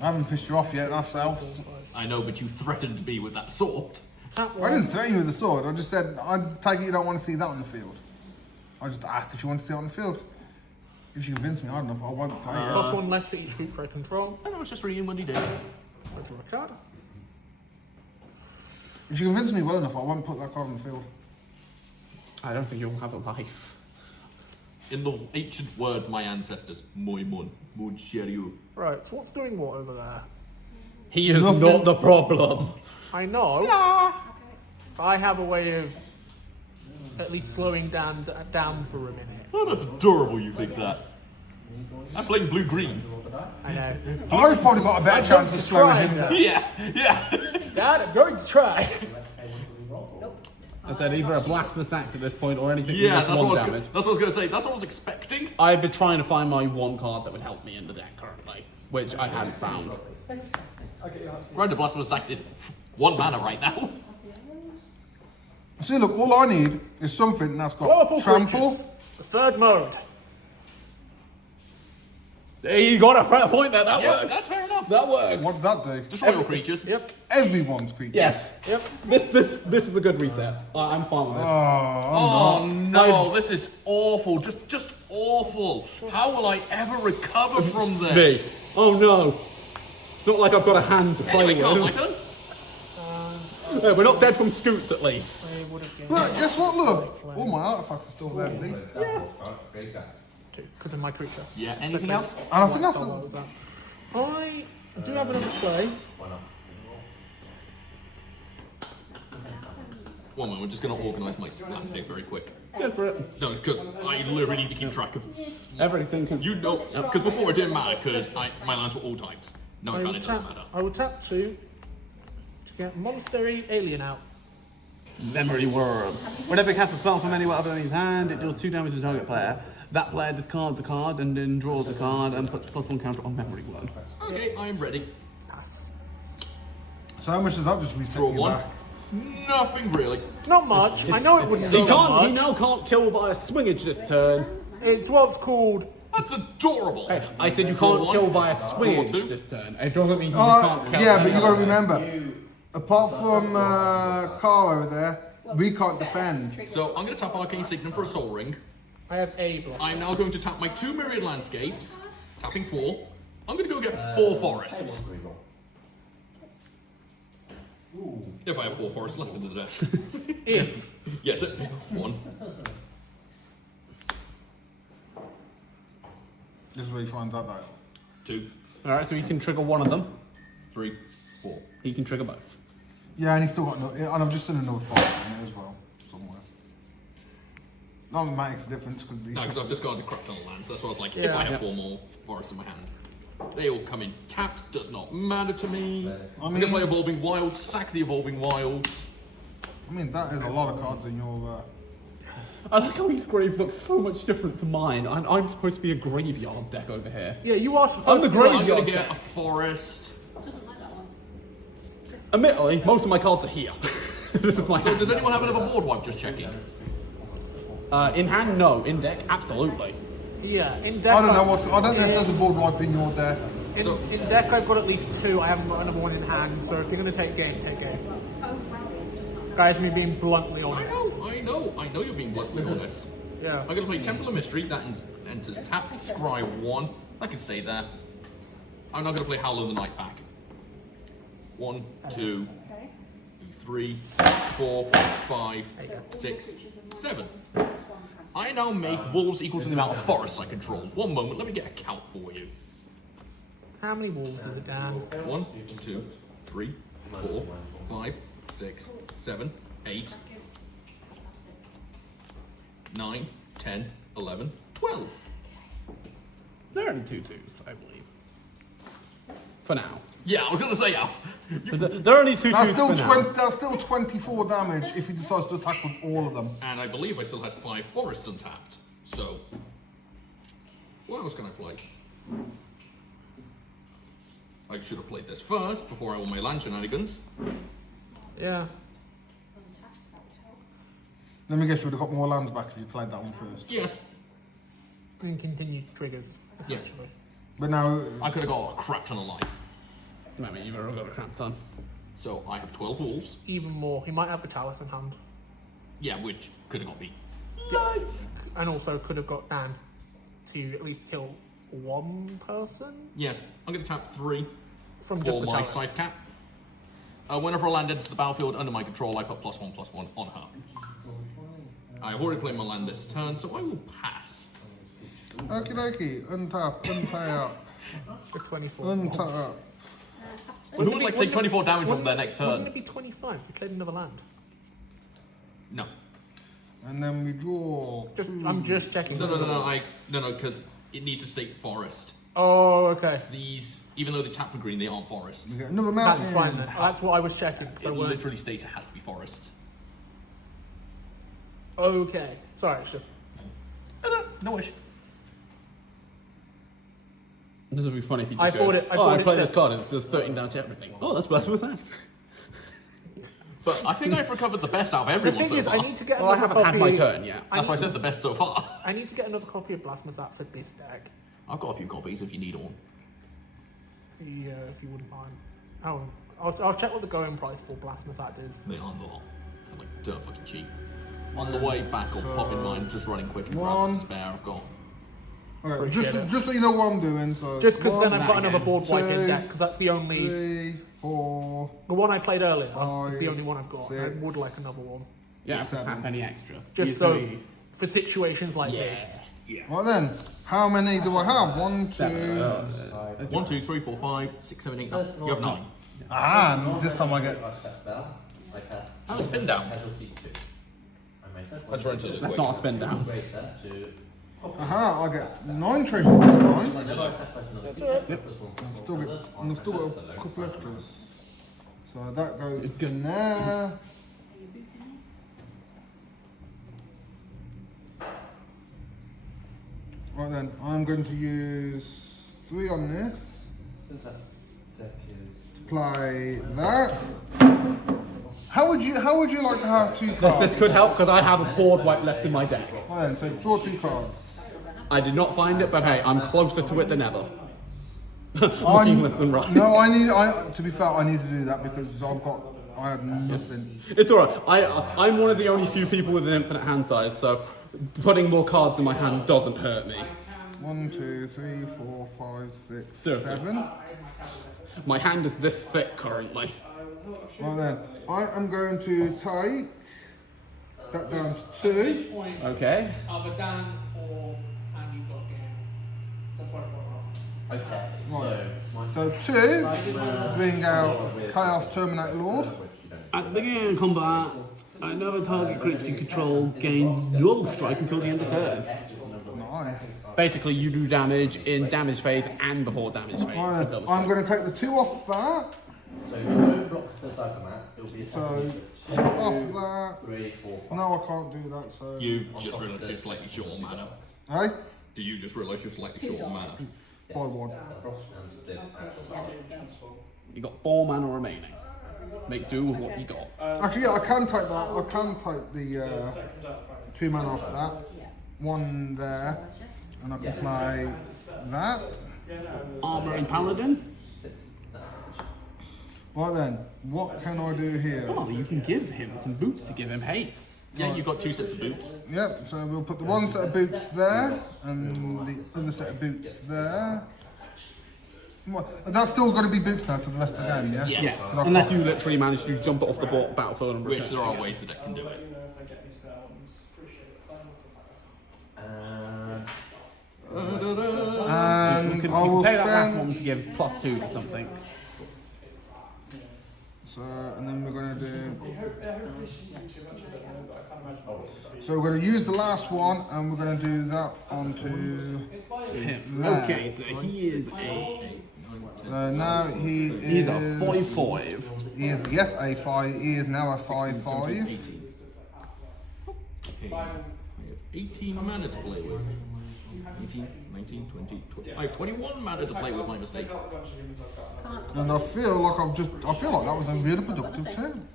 I haven't pissed you off yet. That's elves. I know, but you threatened me with that sword. Tap I one. didn't threaten you with the sword. I just said I take it you don't want to see that on the field. I just asked if you want to see it on the field. If you convince me, I don't know if I won't play it. Plus one less for each creature I control. I know, it's just reading what he did. I draw a card. If you convince me well enough, I won't put that card on the field. I don't think you'll have a life. In the ancient words of my ancestors, moi mun, mun shiryu. Right, so what's doing what over there? He is Nothing. not the problem. I know. I have a way of at least slowing down for a minute. Oh, that's adorable you think that. I'm playing blue-green. I know. I've probably got a better chance of slowing him down. Yeah. Dad, I'm going to try. I said either a blasphemous act at this point or anything. Yeah, with that's one what, damage. that's what I was going to say. That's what I was expecting. I've been trying to find my one card that would help me in the deck currently, which I haven't found. Right, the Blasphemous Act is 1 mana right now. See, look, all I need is something that's got Whirlpool trample. creatures. The third mode. Hey, you got a fair point there. That Yeah, works. that's fair enough. That works. What does that do? Destroy all creatures. Yep. Everyone's creature. Yes. Yep. This is a good reset. I'm fine with this. Oh no, this is awful. Just awful. How will I ever recover from this? Oh no. It's not like I've got a hand to play Anyway, Carl, my with. turn. No, we're not dead from scoots at least. I would have given Look, guess what? Look, all my artifacts are still there at least. because of my creature. Yeah, anything else? And I think that's So the, what was that? I do have another play. One moment, we're just going to organise my landscape very quick. Go for it. No, because I literally need to keep track of... Everything can. You know, because before it didn't matter, because my lands were all types. No, I can't, it doesn't matter. I will tap 2 to get Monastery Alien out. Memory Worm. Whenever it casts a spell from anywhere other than his hand, it deals 2 damage to the target player. That player discards a card and then draws a card and puts +1 counter on Memory Worm. Okay, I'm ready. Pass. so how much does that just reset Draw you 1. back? Nothing really. Not much. I know it wouldn't He be that can't. He much. now can't kill by a swingage this turn. It's what's called. That's adorable. Hey, I said you Draw can't 1. kill by a Draw swingage 2. this turn. It doesn't mean you can't kill. Yeah, but you got to remember, apart from Carl over there, we can't defend. So I'm going to tap Arcane Signum for a Soul Ring. I have a block. I'm now going to tap my 2 Myriad Landscapes, tapping 4. I'm going to go get 4 forests. If I have 4 forests left in the deck. If. Yes, 1. This is where he finds out that. 2, All right, so he can trigger one of them. 3, 4. He can trigger both. Yeah, and he's still got no, and I've just seen another forest in there as well, somewhere. Not that makes a difference because No, because I've discarded crap ton of lands. That's why I was like, if Yeah. I have 4 more forests in my hand. They all come in tapped, does not matter to me. I'm going to play Evolving Wilds, sack the Evolving Wilds. I mean, that is a lot of cards in your. I like how his grave looks so much different to mine. I'm supposed to be a graveyard deck over here. Yeah, you are supposed I'm the to be great- I'm like- going to get a forest. Admittedly, most of my cards are here. This is my So hand. does anyone have another board wipe? Just checking. In hand, no. In deck, absolutely. Yeah, in deck. I don't know what's. I don't know if there's a board wipe in your deck. In deck, I've got at least 2. I haven't got another one in hand. So if you're going to take game, take game. Guys, me being bluntly honest. I know you're being bluntly honest. Yeah. I'm going to play Temple of Mystery, that enters tapped, scry 1. That can stay there. I'm now going to play Howl of the Night back. 1, 2, 3, 4, 5, 6, 7. I now make wolves equal to the amount of forests I control. 1 moment, let me get a count for you. How many wolves is it, Dan? 1, 2, 3, 4, 5, 6, 7, 8, 9, 10, 11, 12. There are only 2 twos, I believe. For now. Yeah, I was going to say, There are only 2 That's twos still for now. That's still 24 damage if he decides to attack with all of them. and I believe I still had 5 forests untapped. So, what else can I play? I should have played this first before I won my land shenanigans. Yeah. Let me guess, you would have got more lands back if you played that one first. Yes, And continued triggers, Yeah. essentially. But now, I could have got a crap ton of life. I mean, you've already got a crap ton. So I have 12 wolves. Even more. He might have the Chalice in hand. Yeah, which could have got me. And also could have got Dan to at least kill 1 person Yes, I'm going to tap 3 from just for the my Chalice. scythe cap. Whenever a land enters the battlefield under my control, I put +1/+1 on her. I have already played my land this turn, so I will pass. okie dokie, untap, untap, For 24. untap. So who would like to take 24 damage on their next Wouldn't turn? it be 25? We played another land. No. And then we draw. I'm just checking. No, because it needs to state forest. Oh, okay. These, even though they're tapped for green, they aren't forests. We get another mountain. That's fine then. That's what I was checking. 'cause I It weren't- literally states it has to be forest. Okay. Sorry, it's just. No wish. This would be funny if you I just thought goes, it- I oh, thought I it play said- this card and it says 13 down to everything. Oh, that's Blasphemous Acts. But I think I've recovered the best out of The everyone thing so is, far. I need to get Well, I another haven't copy. had my turn yet. That's why I said the best so far. I need to get another copy of Blasphemous for this deck. I've got a few copies if you need one. Yeah, if you wouldn't mind. Oh, I'll check what the going price for Blasphemous Act is. They are not. They're like dirt fucking cheap. On the way back, I'll pop in mine, just running quick and grab One. the spare I've got. Okay, Appreciate it. just so you know what I'm doing. So Just because then one, I've got another board wiping two, deck, because that's the only. 3, 4. The one I played earlier is the Five, only one I've got. I 6. would like another one. Yeah, if Seven. tap any extra. Just You so, three. for situations like this. Right then, how many do I have? 1, 2. 1, 2, 3, 4, 5, 6, 7, 8, 9. You have 9. And this time I get. Last cast spell. I cast. Have a spin down. Casualty 2. I make Let's run to the That's quick. not a spin down. greater to. Aha, I get 9 treasures this time. Never sacrifice another creature. Plus 1, plus 1 Still get, other on and I've still got the a low couple side. extras. So that goes in there. Right then, I'm going to use 3 on this Since that deck is. to play that. How would you like to have 2 This cards? could help because I have a board wipe left in my deck. Right then, so draw 2 cards. I did not find it, but hey, I'm closer to it than ever. Looking I'm- left and right. No, to be fair, I need to do that because I have nothing. It's alright. I'm one of the only few people with an infinite hand size, so putting more cards in my hand doesn't hurt me. 1, 2, 3, 4, 5, 6, Seriously. 7. My hand is this thick currently. Right then, I am going to take that down to 2. Okay. Either Dan or Andy's got game. That's what I brought up. Okay, Right. so. So 2, bring out Chaos Terminator Lord. At the beginning of combat, another target creature you control gains dual strike until the end of turn. Nice. Basically, you do damage in damage phase and before damage phase. Right then, I'm going to take the 2 off that. So you don't block the Cybermat, it'll be a So 2 off that. 3, 4, 5. No, I can't do that. So You've just realised you're slightly short on mana. Hey, Did you just realise you're slightly short on mana? by 1. Frost and split actual. You got 4 mana remaining. Make do with what you got. Actually, yeah, I can take that. I can take the 2 mana off that. 1 there, and I can play that. Armor and paladin. Right then, what can I do here? Oh, you can give him some boots to give him haste. Yeah, you've got 2 sets of boots. Yep, so we'll put the 1 set of boots there, and the other set of boots there. What, that's still got to be boots now to the rest of the game, yeah? Yes. But I Unless can't- you literally manage to jump it off the battlefield and Which return. there are ways the deck can do it. And You can, I you will can pay that last spend. one to give +2 to something. So, and then we're going to do. So we're going to use the last one, and we're going to do that onto Him. there. Okay, so he is a. So now he is. He's a 5/5. He is yes a 5. He is now a 5/5. 18. Okay. I have 18 mana to play with. 18, 19, 20, 20. I have 21 mana to play with, my mistake. And I feel like I feel like that was a really productive turn.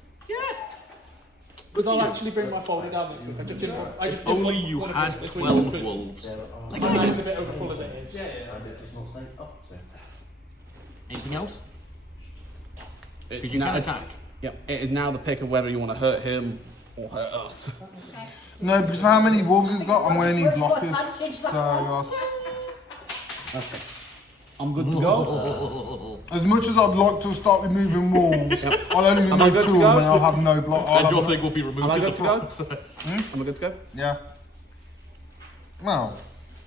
Because I'll actually bring my folder down next week. I just didn't want. I just didn't Only want- you want had to- 12 wolves. Like My I mind's did. a bit overfull as it is. And it does not say up to. Anything else? It's Because you now- can attack. Yep, it is now the pick of whether you want to hurt him or hurt us. No, because of how many wolves he's got, I'm going to need blockers. So Okay. I'm good to go. as much as I'd like to start removing wolves, I'll only Am I remove good 2 to of them go? and I'll have no block. I'll And have your no- thing will be removed Am I in the good to go? process. Am I good to go? Yeah. Well,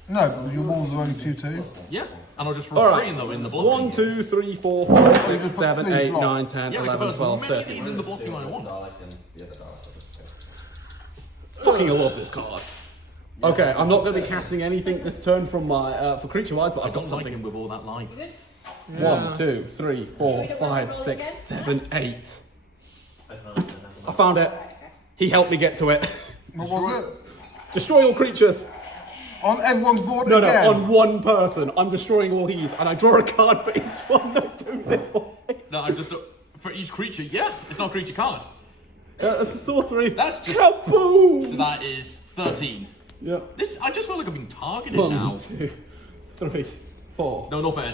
no, because your wolves are only 2/2. Yeah, and I'll just All right. refrain them in the block. 1, 2, 3, 4, 5, you 6, just put 7, 3 8, block. 9, 10, Yeah, I can 11, put 12, as many of 13. these in the blocking I want. Dalek and the other Dalek. Fucking I love this card. Okay, I'm not going to be casting anything this turn from my for creature wise, but I I've got don't like something. him with all that life. Yeah. 1, 2, 3, 4, 5, 6, 7, 8. I can't remember. I found it. He helped me get to it. What was it? Destroy all creatures. On everyone's board No, again? no, on one person. I'm destroying all these, and I draw a card for each one that do this way. No, I'm just for each creature. Yeah, it's not a creature card. It's a sorcery. That's just- Kaboom! So that is 13. Yeah. This I just feel like I'm being targeted 1, now. 2, 3, 4. No, not fair.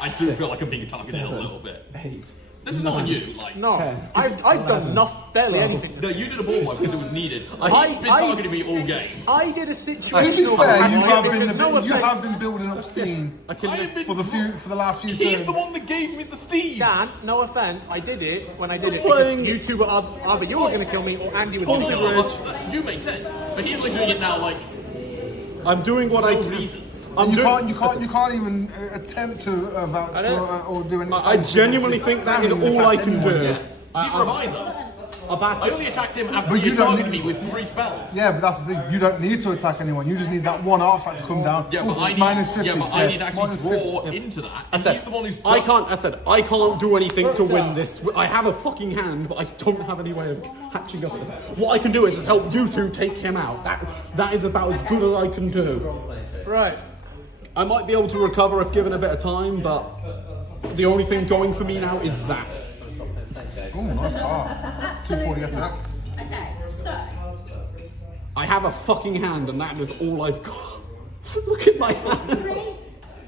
I do feel like I'm being targeted a little bit. 8. This is not on you, like. No, 10, I've done barely anything. No, you did a ball wipe because it was needed. He's been I- targeting me all game. I did a To be situational. fair, attack you on have him been with no you effect. have been building up steam I have been for the last few He's turns. the one that gave me the steam. Dan, no offense, I did it when I did it Playing- because you two were either you were going to kill me or Andy was Oh, going to no, kill no, me. but you make sense. But he's like doing it now, like I'm doing what I no can. reason. I'm You doing, can't even attempt to vouch for or do anything. I genuinely think that is all I can do. Yeah. Neither have I though. I've I had only attacked him after But he you don't targeted need- me with 3 spells. Yeah, but that's the thing. You don't need to attack anyone. You just need that one artifact to come down. Yeah, but Oof, I need, minus 50. yeah, but I need to actually minus draw 50. into that. I And said, he's the one who's I done- can't. I said I can't do anything to win this. I have a fucking hand, but I don't have any way of hatching up. What I can do is help you two take him out. That is about as good as I can do. Right. I might be able to recover if given a bit of time, but the only thing going for me now is that. Oh, nice card. 240 SX. Okay, so I have a fucking hand, and that is all I've got. Look at my hand. 3,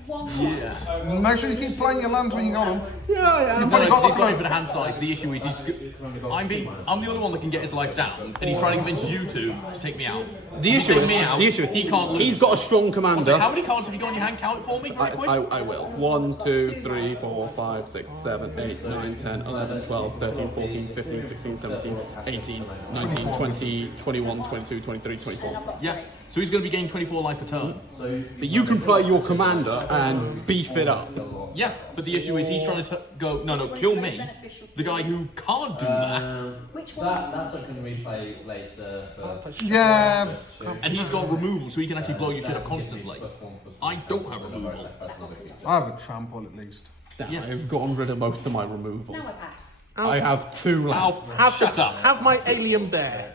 1, Make sure you keep playing your lands when you got them. Yeah, I am. No, You've got he's like going a- for the hand size. The issue is I'm the only one that can get his life down, and he's trying to convince you two to take me out. The If issue you is, take me out, the issue is, he can't lose. He's got a strong So commander. how many cards have you got on your hand? Count it for me, very quick. I will. 1, 2, 3, 4, 5, 6, 7, 8, 9, 10, 11, 12, 13, 14, 15, 16, 17, 18, 19, 20, 21, 22, 23, 24. Yeah. So he's going to be gaining 24 life a turn. But you can play your commander and beef it up. Yeah, but the issue is he's trying to go, no, kill me, the guy who can't do that, which one? That's something we play later. For Yeah. and he's got removal, so he can actually blow your shit up constantly. I don't have removal. I have a trample at least. Yeah. I've gotten rid of most of my removal. Now I pass. I have 2 left. Alf, shut up. Have my alien bear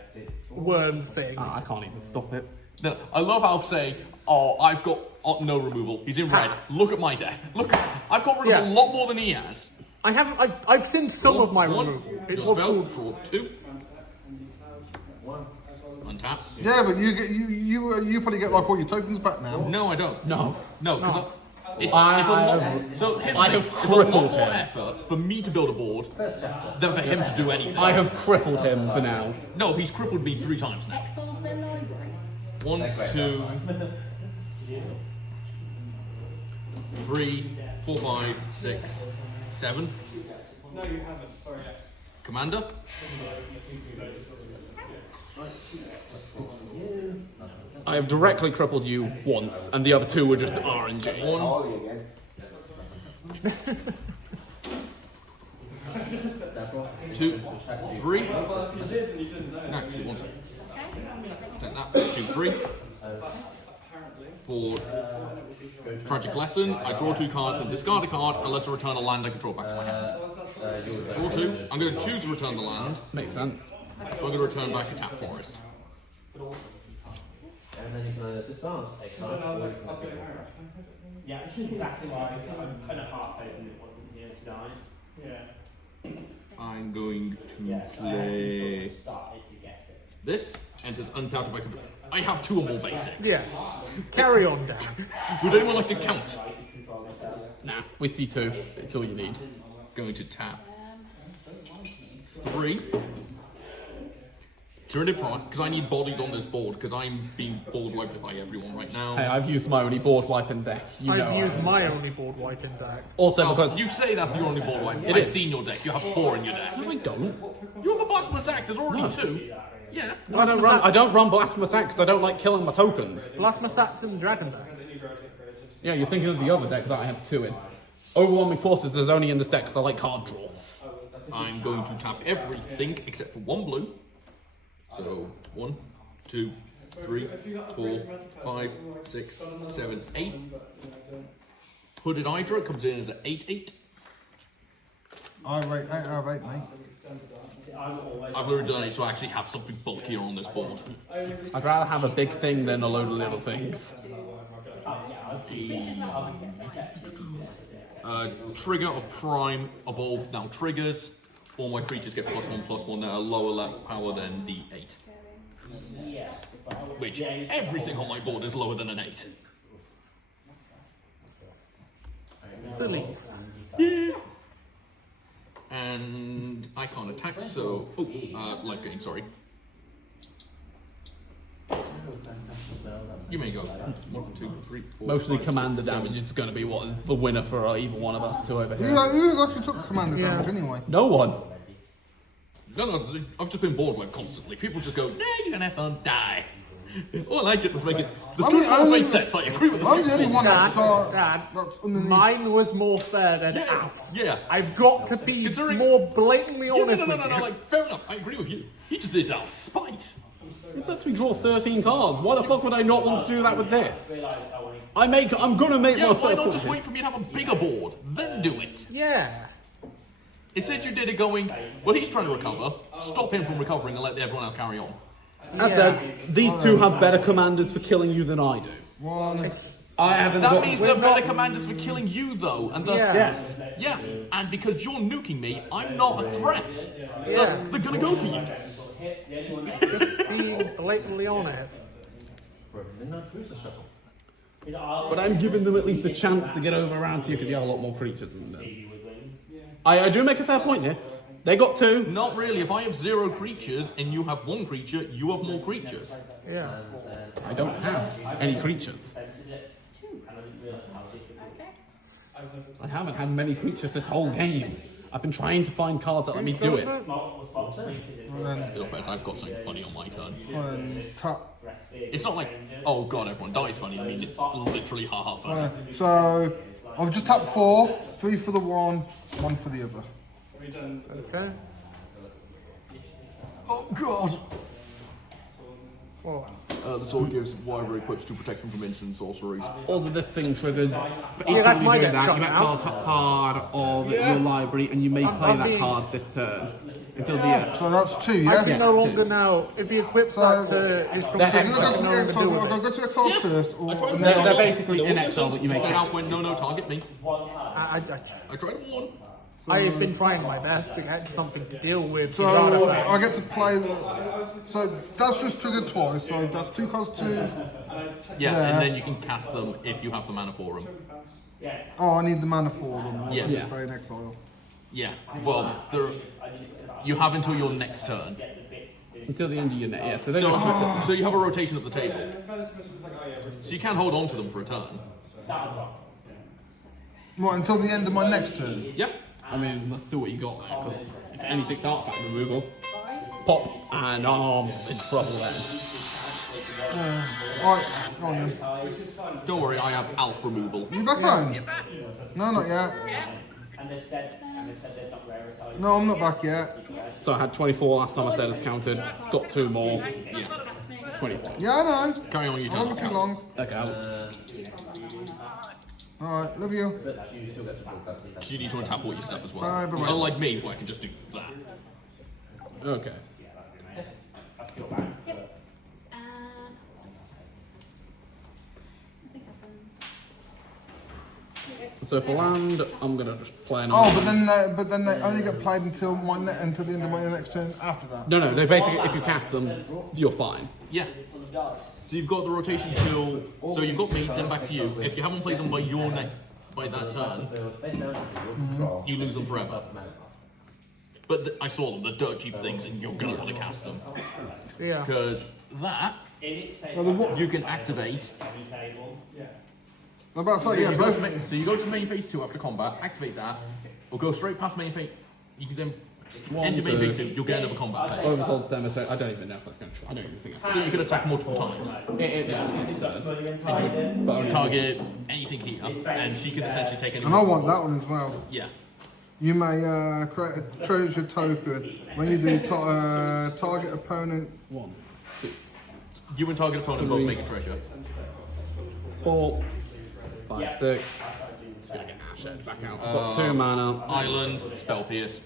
worm thing. I can't even stop it. No, I love Alf saying, oh, I've got no removal. He's in red. Pass. Look at my deck. Look, I've got rid of Yeah. a lot more than he has. I haven't. I've seen some of my One. removal. It's Your what's spell, called. draw 2. Untap. Yeah, but you probably get like all your tokens back now. No, I don't. No. No, because it's a I lot. have- So here's the I thing. have It's a lot crippled more him. effort for me to build a board than for him to do anything. I have crippled him for now. No, he's crippled me 3 times now. Exiles their library. 1, 2, 3, 4, 5, 6, 7. No, you haven't. Sorry. Commander. I have directly crippled you once, and the other 2 were just RNG. 1, 2, 3. Actually, 1 second. Take that. 2, 3. 4. Tragic Lesson. I draw 2 cards, then discard a card, unless I return a land I control back to my hand. Draw 2. I'm going to choose to return the land, so Makes sense. I'm going to return back a tap forest. And then you can discard a card. Or you can Yeah, it's exactly right. I'm kind of half hoping it wasn't here today. Yeah. I'm going to play Started to get it. this. Enters untapped if I control. I have 2 or more basics. Yeah. Carry on, Dan. Would anyone like to count? Nah, we see 2. It's all you need. Going to tap 3. Tyranid Prime, because I need bodies on this board, because I'm being board wiped by everyone right now. Hey, I've used my only board wiping deck. You know I've I used have. my only board wiping deck. Also Oh, because you say that's your only board wipe. It I've is. seen your deck. You have 4 in your deck. no, I don't. You have a Blasphemous Act. There's already No. 2. Yeah. I don't run Blasphemous Act because I don't like killing my tokens. Plasma Saxon Dragon deck. Yeah, you're thinking of the other deck that I have 2 in. Overwhelming Forces is only in this deck because I like card draw. I'm going to tap everything except for 1 blue. So 1, 2, 3, 4, 5, 6, 7, 8. Hooded Hydra comes in as an 8/8. I rate 8 out of 8, mate. I've already done it, so I actually have something bulkier on this board. I'd rather have a big thing than a load of little things. Trigger of Prime evolved now triggers. All my creatures get +1/+1. They're a lower power than the 8. Which everything on my board is lower than an 8. Sillies. And I can't attack, so life gain. Sorry. You may go. 1, 2, 3, 4. Mostly 5, commander 6, 7. damage is going to be what is the winner for either one of us two over here. Who's actually took commander damage anyway? No one. No, I've just been bored with it constantly. People just go, nah, you're gonna have fun, die. All I did was make it. The Screw Swords made sense. I agree with the I'm Screw the only one Swords. that's got Dad, that's underneath. mine was more fair than ours. Yeah. I've got to be Considering- more blatantly Yeah, honest no, with you. like, fair enough, I agree with you. He just did it out of spite. It lets me draw 13 cards. Why the fuck would I not want to do that with this? I'm gonna make Yeah, my why first not just point. wait for me to have a bigger board, then do it? Yeah. Instead you did it going, well, he's trying to recover, stop him from recovering and let everyone else carry on. As said, these two have better commanders for killing you than I do. I haven't That got... means they're better commanders for killing you, though, and thus... Yeah. Yes. Yeah, and because you're nuking me, I'm not a threat. Thus, they're gonna go for you. Just being blatantly honest. But I'm giving them at least a chance to get over around to you because you have a lot more creatures than them. I do make a fair point here. They got 2. Not really. If I have 0 creatures and you have 1 creature, you have more creatures. Yeah. I don't have any creatures. I haven't had many creatures this whole game. I've been trying to find cards that let me do it. Look, first, I've got something funny on my turn. Tap. It's not like, oh god, everyone dies funny. I mean, it's literally ha funny. So I've just tapped 4, 3 for the one, 1 for the other. Okay. Oh god! Well, The sword gives whatever equips to protection from instant sorceries. Also, this thing triggers. For each that's time my you do get that, shot you now. exile top card of your library, and you may play I'm that being- card this turn until the end. So that's 2, I yeah? can no longer now, if he equips that to his strong That's text, exile. I can no longer So do I've got with to go to exile first, or and They're then basically in exile, but you make Set it. off when no, target me. it. I tried to warn. I've been trying my best to get something to deal with. so these artifacts. I get to play the. So that's just triggered twice. So that's 2 cards to. Yeah, and then you can cast them if you have the mana for them. Oh, I need the mana for them. Yeah. Yeah. Stay in exile. Yeah, well, you have until your next turn. Until the end of your net, yeah. So they just So you have a rotation of the table. So you can hold on to them for a turn. What, until the end of my next turn? Yep. I mean, let's see what you got there, because if anything's artifact removal, pop, and I'm in trouble then. Alright, go on then. Don't worry, I have Alf removal. You back home? No, not yet. And they've said they've not raritized. No, I'm not back yet. So I had 24 last time I said it's counted, got 2 more, Yeah. 26. Yeah, I know. Carry on your I won't turn. be too long. Okay, I'll- Alright, love you. Because you need to untap all your stuff as well. Bye, bye, bye. Unlike me, where I can just do that. okay. So for land, I'm gonna just play an. Oh, but then they only get played until until the end of my next turn after that. No, they basically, if you cast them, you're fine. Yeah. So you've got the rotation till. So you've got me, then back to you. If you haven't played them by by that turn, you lose them forever. But I saw them, the dirt cheap things, and you're gonna want to cast them. Yeah. Because that, you can activate. I'm about to So say, yeah, you, go both. to so you go to main phase 2 after combat, activate that, or go straight past main phase. You can then end your main phase 2, you'll get another combat phase. Oversold demonstrate. I don't even know if that's gonna. I don't even think that's. So you can attack multiple times. But only Target anything here, and she can essentially take any. And I want that one as well. Yeah. You may create a treasure token when you do target opponent. 1, 2, You and target opponent both make a treasure. 4, 5, 6. Just gonna get Ashed back out. I've got 2 mana. Island, spell pierce.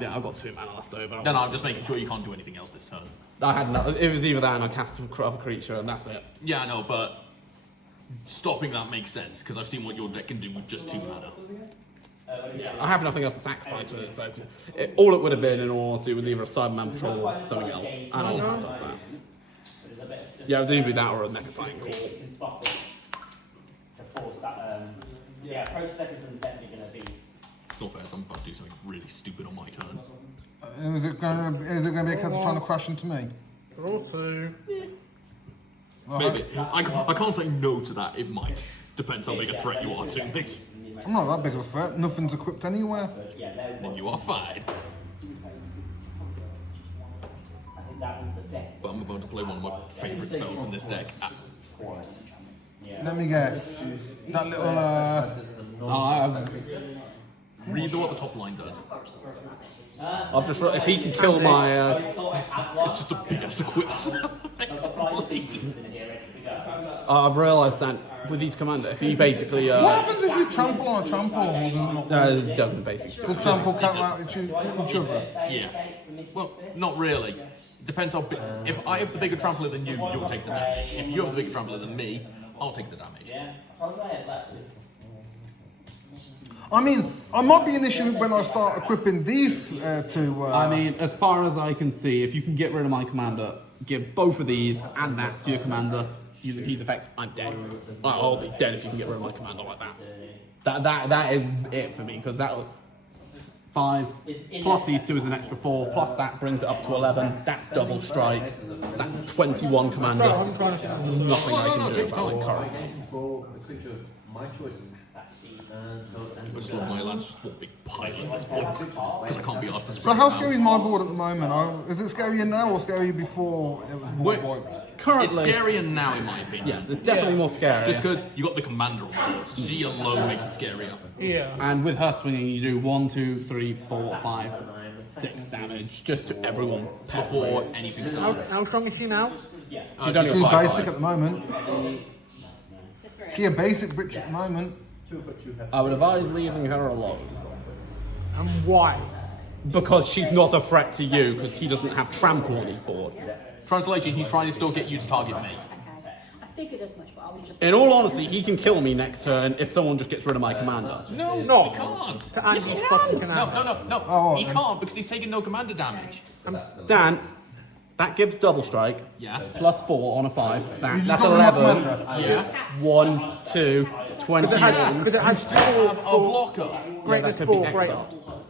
Yeah, I've got 2 mana left over. No, I'm just making sure you can't do anything else this turn. I had no, it was either that and I cast a creature and that's it. Yeah, I know, but stopping that makes sense because I've seen what your deck can do with just 2 mana. I have nothing else to sacrifice with it, so all it would have been in all honesty was either a Cyberman Patrol or something else. And I'll pass off that. Yeah, it'd either be that or a Mecha Titan Core. Yeah, Approach Stephenson is definitely going to be. It's not fair, so I'm about to do something really stupid on my turn. Is it going to be a case of trying to crash into me? Draw 2. Maybe. I can't say no to that, it might. Depends how big a threat you are to me. I'm not that big of a threat. Nothing's equipped anywhere. Then you are fine. But I'm about to play one of my favourite spells in this deck. Let me guess. That little, Read what the top line does. I've just if he can kill my It's just a big ass equip spell. I've realised that with these commander, if he basically what happens if you trample on a trample, or does it not? it doesn't basically. Does trample cancel out each other? Yeah. Well, not really. Depends how big. If I have the bigger trampler than you, you'll take the damage. If you have the bigger trampler than me, I'll take the damage. I mean, I might be an issue when I start equipping these two. I mean, as far as I can see, if you can get rid of my commander, give both of these and that to your commander, he's effect. I'm dead. I'll be dead if you can get rid of my commander like that. That is it for me because that 5 plus these 2 is an extra 4 plus that brings it up to 11. That's double strike. That's 21 commander. There's nothing I can do about it currently. Control the creature of my choice. I just love my lands, just one big pile at this point. Because I can't be asked to So spread how them out. scary is my board at the moment? Is it scarier now or scarier before it was Wait. wiped? It's Currently, scarier now, in my opinion. yes, it's definitely more scary. Just because you got the commander on board. She alone makes it scarier. Yeah. And with her swinging, you do 1, 2, 3, 4, 5, 6 damage just to everyone Before anything starts. How strong is she now? She's only She's a 5/5. basic at the moment. She's a basic bitch at the moment. I would advise leaving her alone. And why? Because she's not a threat to you, because he doesn't have trample on his board. Translation, he's trying to still get you to target me. I figured as much, but I was just. In all honesty, he can kill me next turn if someone just gets rid of my commander. No, he can't. To Andy's fucking canal. No. He can't because he's taking no commander damage. Dan, that gives double strike. Yeah. Plus 4 on a 5. That's got rid of 11. commander. Yeah. 1, 2, 20. Because it has Have a blocker. greatness that could be 4 greater. exiled.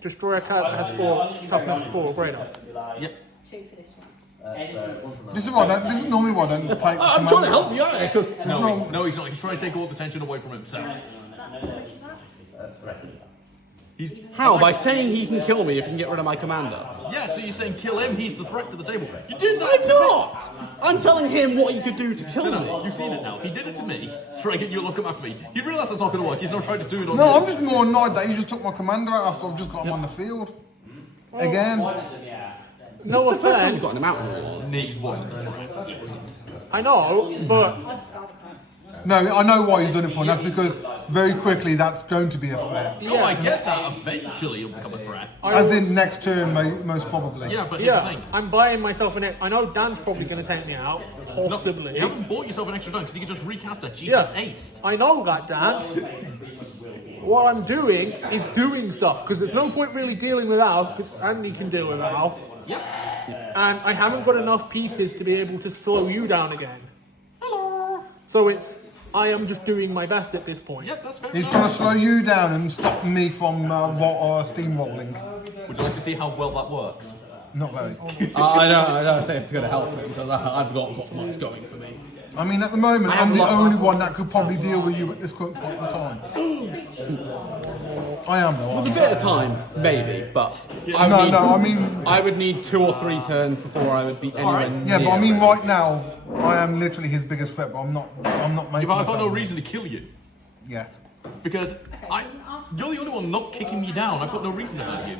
Destroy a card that has 4 toughness 4 or greater. Yep. 2 for this one. This is normally why I don't take. I'm trying to help you out here, because No, he's not. He's trying to take all the attention away from himself. how? By saying he can kill me if he can get rid of my commander. Yeah, so you're saying kill him, he's the threat to the table. You did that I'm to me! not! I'm telling him what he could do to kill me. No, you've seen it now. He did it to me. Try and get you to look him after me. You realise that's not going to work. He's not trying to do it on No, you. I'm just more annoyed that he just took my commander out after I've just got him on the field. Again. No The first time you offense. got him out in the war. He wasn't the threat. He wasn't. I know, but No, I know why he's done it for, and that's because very quickly that's going to be a threat. No, I get that. Eventually he'll become a threat. As in next turn, most probably. Yeah, but here's the yeah, thing. I'm buying myself an. I know Dan's probably going to take me out, possibly. You haven't bought yourself an extra turn because you can just recast a cheap Yeah. as haste. I know that, Dan. What I'm doing is doing stuff because there's no point really dealing with Alf because Andy can deal with Alf, Yep. and I haven't got enough pieces to be able to slow you down again. Hello. So I am just doing my best at this point. Yep, that's fair. He's trying to slow you down and stop me from steamrolling. Would you like to see how well that works? Not very. I don't think it's going to help him because I've got what's going for me. I mean, at the moment, I have I'm the a lot- only one that could probably deal with you at this current point in time. I am the With a one. bit of time, maybe, but I would need 2 or 3 turns before I would be anywhere near. Yeah, but I mean, it. right now, I am literally his biggest threat, but I'm not Yeah, making but I've got no myself reason to kill you. yet. Because you're the only one not kicking me down. I've got no reason to hurt you.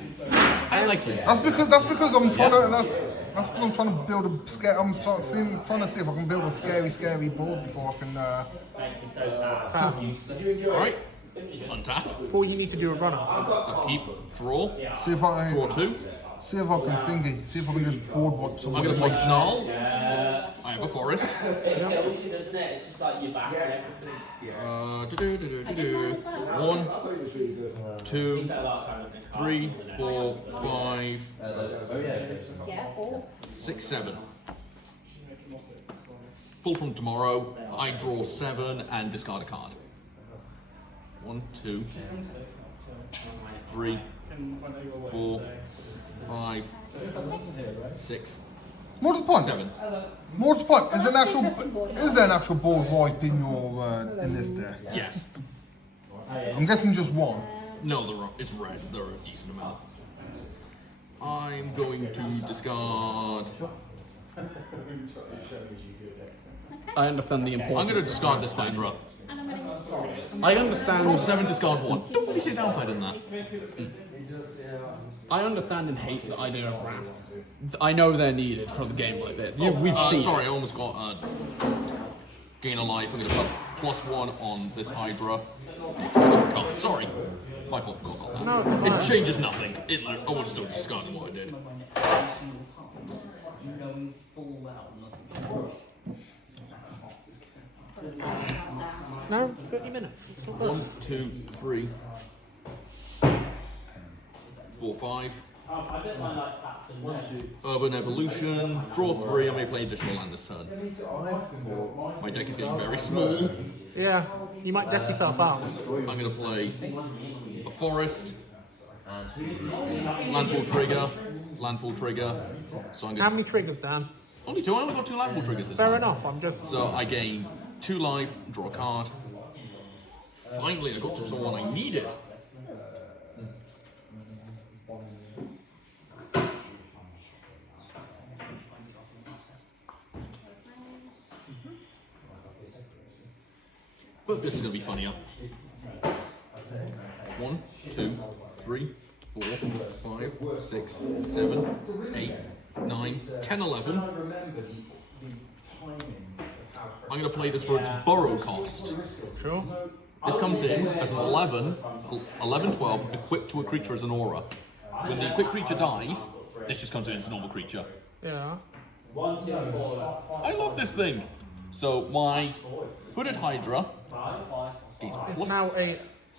I like you. That's because I'm trying to. That's because I'm trying to build a scare. I'm trying to see if I can build a scary board before I can. Makes me so sad. Alright. Untap. Before you need to do a runner. Keep. Draw. See if I Draw 2. see if I can thingy. See if I can just board watch I'm someone. going to play Snarl. I have a Forest. Doesn't it? It's just like your back and everything. 1, 2, 3, 4, 5, 6, 7. Pull from tomorrow. I draw 7 and discard a card. 1, 2, 3, 4, 5, 6, More to the point. 7. More to the point. Is there an actual board wipe in your in this deck? Yes. I'm guessing just one. No, it's red. There are a decent amount. I'm going to discard. I understand the I'm importance. going to discard this Hydra. I understand. Draw 7, discard 1. Don't really see a downside in that. I understand and hate the idea of wrath. I know they're needed for the game like this. We've seen. Sorry, I almost got gain a life. I'm going to put +1 on this Hydra. Oh, sorry. My fault, forgot about that. No, it's fine. It changes nothing. I would have still discarded what I did. Knowing full well nothing. No, 30 minutes. It's not good. 1, 2, 3, 4, 5. I don't mind like that's Urban Evolution. Draw 3. I may play additional land this turn. My deck is getting very small. Yeah, you might deck yourself out. I'm going to play a Forest. Landfall trigger. Landfall trigger. So I'm How going many triggers, Dan? only 2. I only got 2 landfall triggers this Fair time. enough, I'm just... So I gain 2 life, draw a card. Finally, I got to someone I needed. But this is going to be funnier. 1, 2, 3, 4, 5, 6, 7, 8, 9, 10, 11. I'm going to play this for its burrow cost. Sure. This comes in as an 11, 12, equipped to a creature as an aura. When the equipped creature dies, this just comes in as a normal creature. Yeah. I love this thing! So my Hooded Hydra gains It's now a...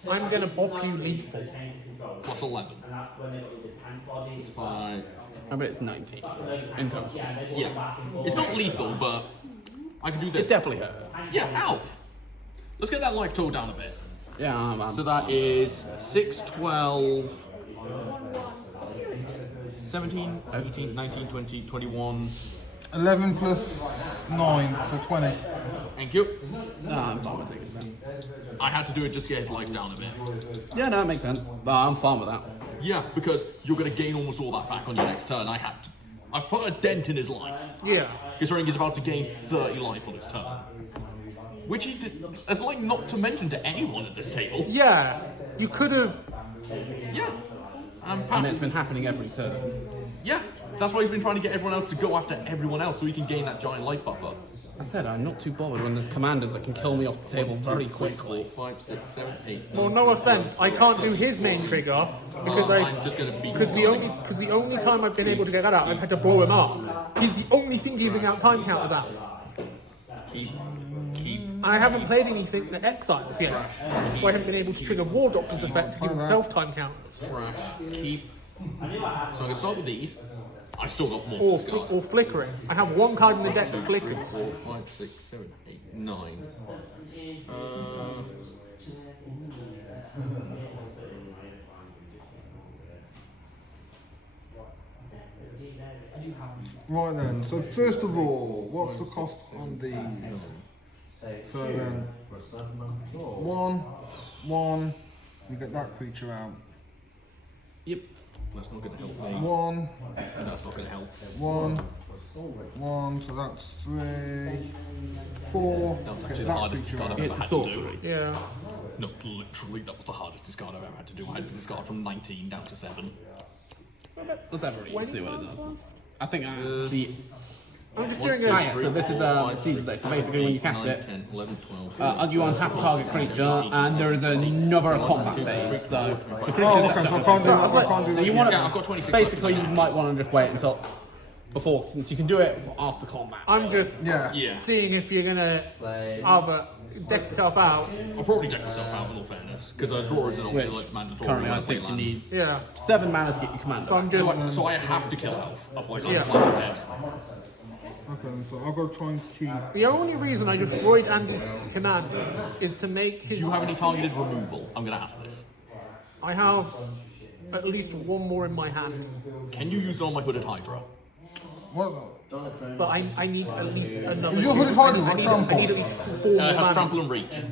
I'm gonna bop you lethal. plus 11. It's 5. I bet it's 19 in total. Yeah. It's not lethal, but I can do this. It definitely hurt. Yeah, Alf! Let's get that life total down a bit. Yeah, man. So that is 6, 12, 17, 18, 19, 20, 21. 11 plus 9, so 20. Thank you. I'm fine with taking that. I had to do it just to get his life down a bit. Yeah, no, that makes sense. I'm fine with that. Yeah, because you're going to gain almost all that back on your next turn. I've put a dent in his life. Yeah. Considering he's about to gain 30 life on his turn. Which he did, as like not to mention to anyone at this table. Yeah. You could have... Yeah. And Pass. it's been happening every turn. Yeah. That's why he's been trying to get everyone else to go after everyone else so he can gain that giant life buffer. I said I'm not too bothered when there's commanders that can kill me off the table very quickly. 5, 6, 7, 8. Well, no offense, I can't do his main trigger because I'm just going to be because the only time I've been able to get that out, I've had to blow him up. He's the only thing giving out time counters out. keep. And I haven't played anything that exiles yet, so I haven't been able to trigger War Doctor's effect to give himself time counters. Trash. Keep. So I'm going to start with these. I've still got more to Or, discard. or flickering. I have one card in the deck that 3, flickers. 4, 5, 6, 7, 8, 9. Right then, so first of all, what's the cost on these? So then, 1, you get that creature out. Yep. That's not going to help me. 1, That's not going to help. 1, 1, so that's 3, 4. That was Get actually the that hardest creature discard out. I've ever It's had a to do. sorcery. Yeah. No, literally, that was the hardest discard I've ever had to do. I had to discard from 19 down to 7. Let's have a read and see what it does. I think the. I'm just 1, doing 2, a. yeah, so this is, 5, Caesar's Day. 6, So basically when you 8, cast 9, it, 10, 11, 12, you untap a target creature, and there is another combat phase. So the creatures Oh, okay, so I can't do that. I can't do So that. you want Yeah, to I've got 26 left basically in you my might want to just wait until before, since you can do it after combat. I'm just Yeah. Yeah. seeing if you're gonna either deck yourself out. I'll probably deck myself out in all fairness, because a draw is an option Which that's mandatory currently when I I play think you lands. need Yeah. 7 mana to get your commander. So I'm just. So I have to kill elf, otherwise I'm Yeah. flat dead. Okay, so I've got to try and keep. The only reason I destroyed Andy's command is to make his. Do you have any targeted removal? I'm going to ask this. I have at least one more in my hand, Can you use it on my Hooded Hydra? What? but I need at least another. Is your Hooded Hydra I got need trample? at least 4 more It has mana. trample and reach.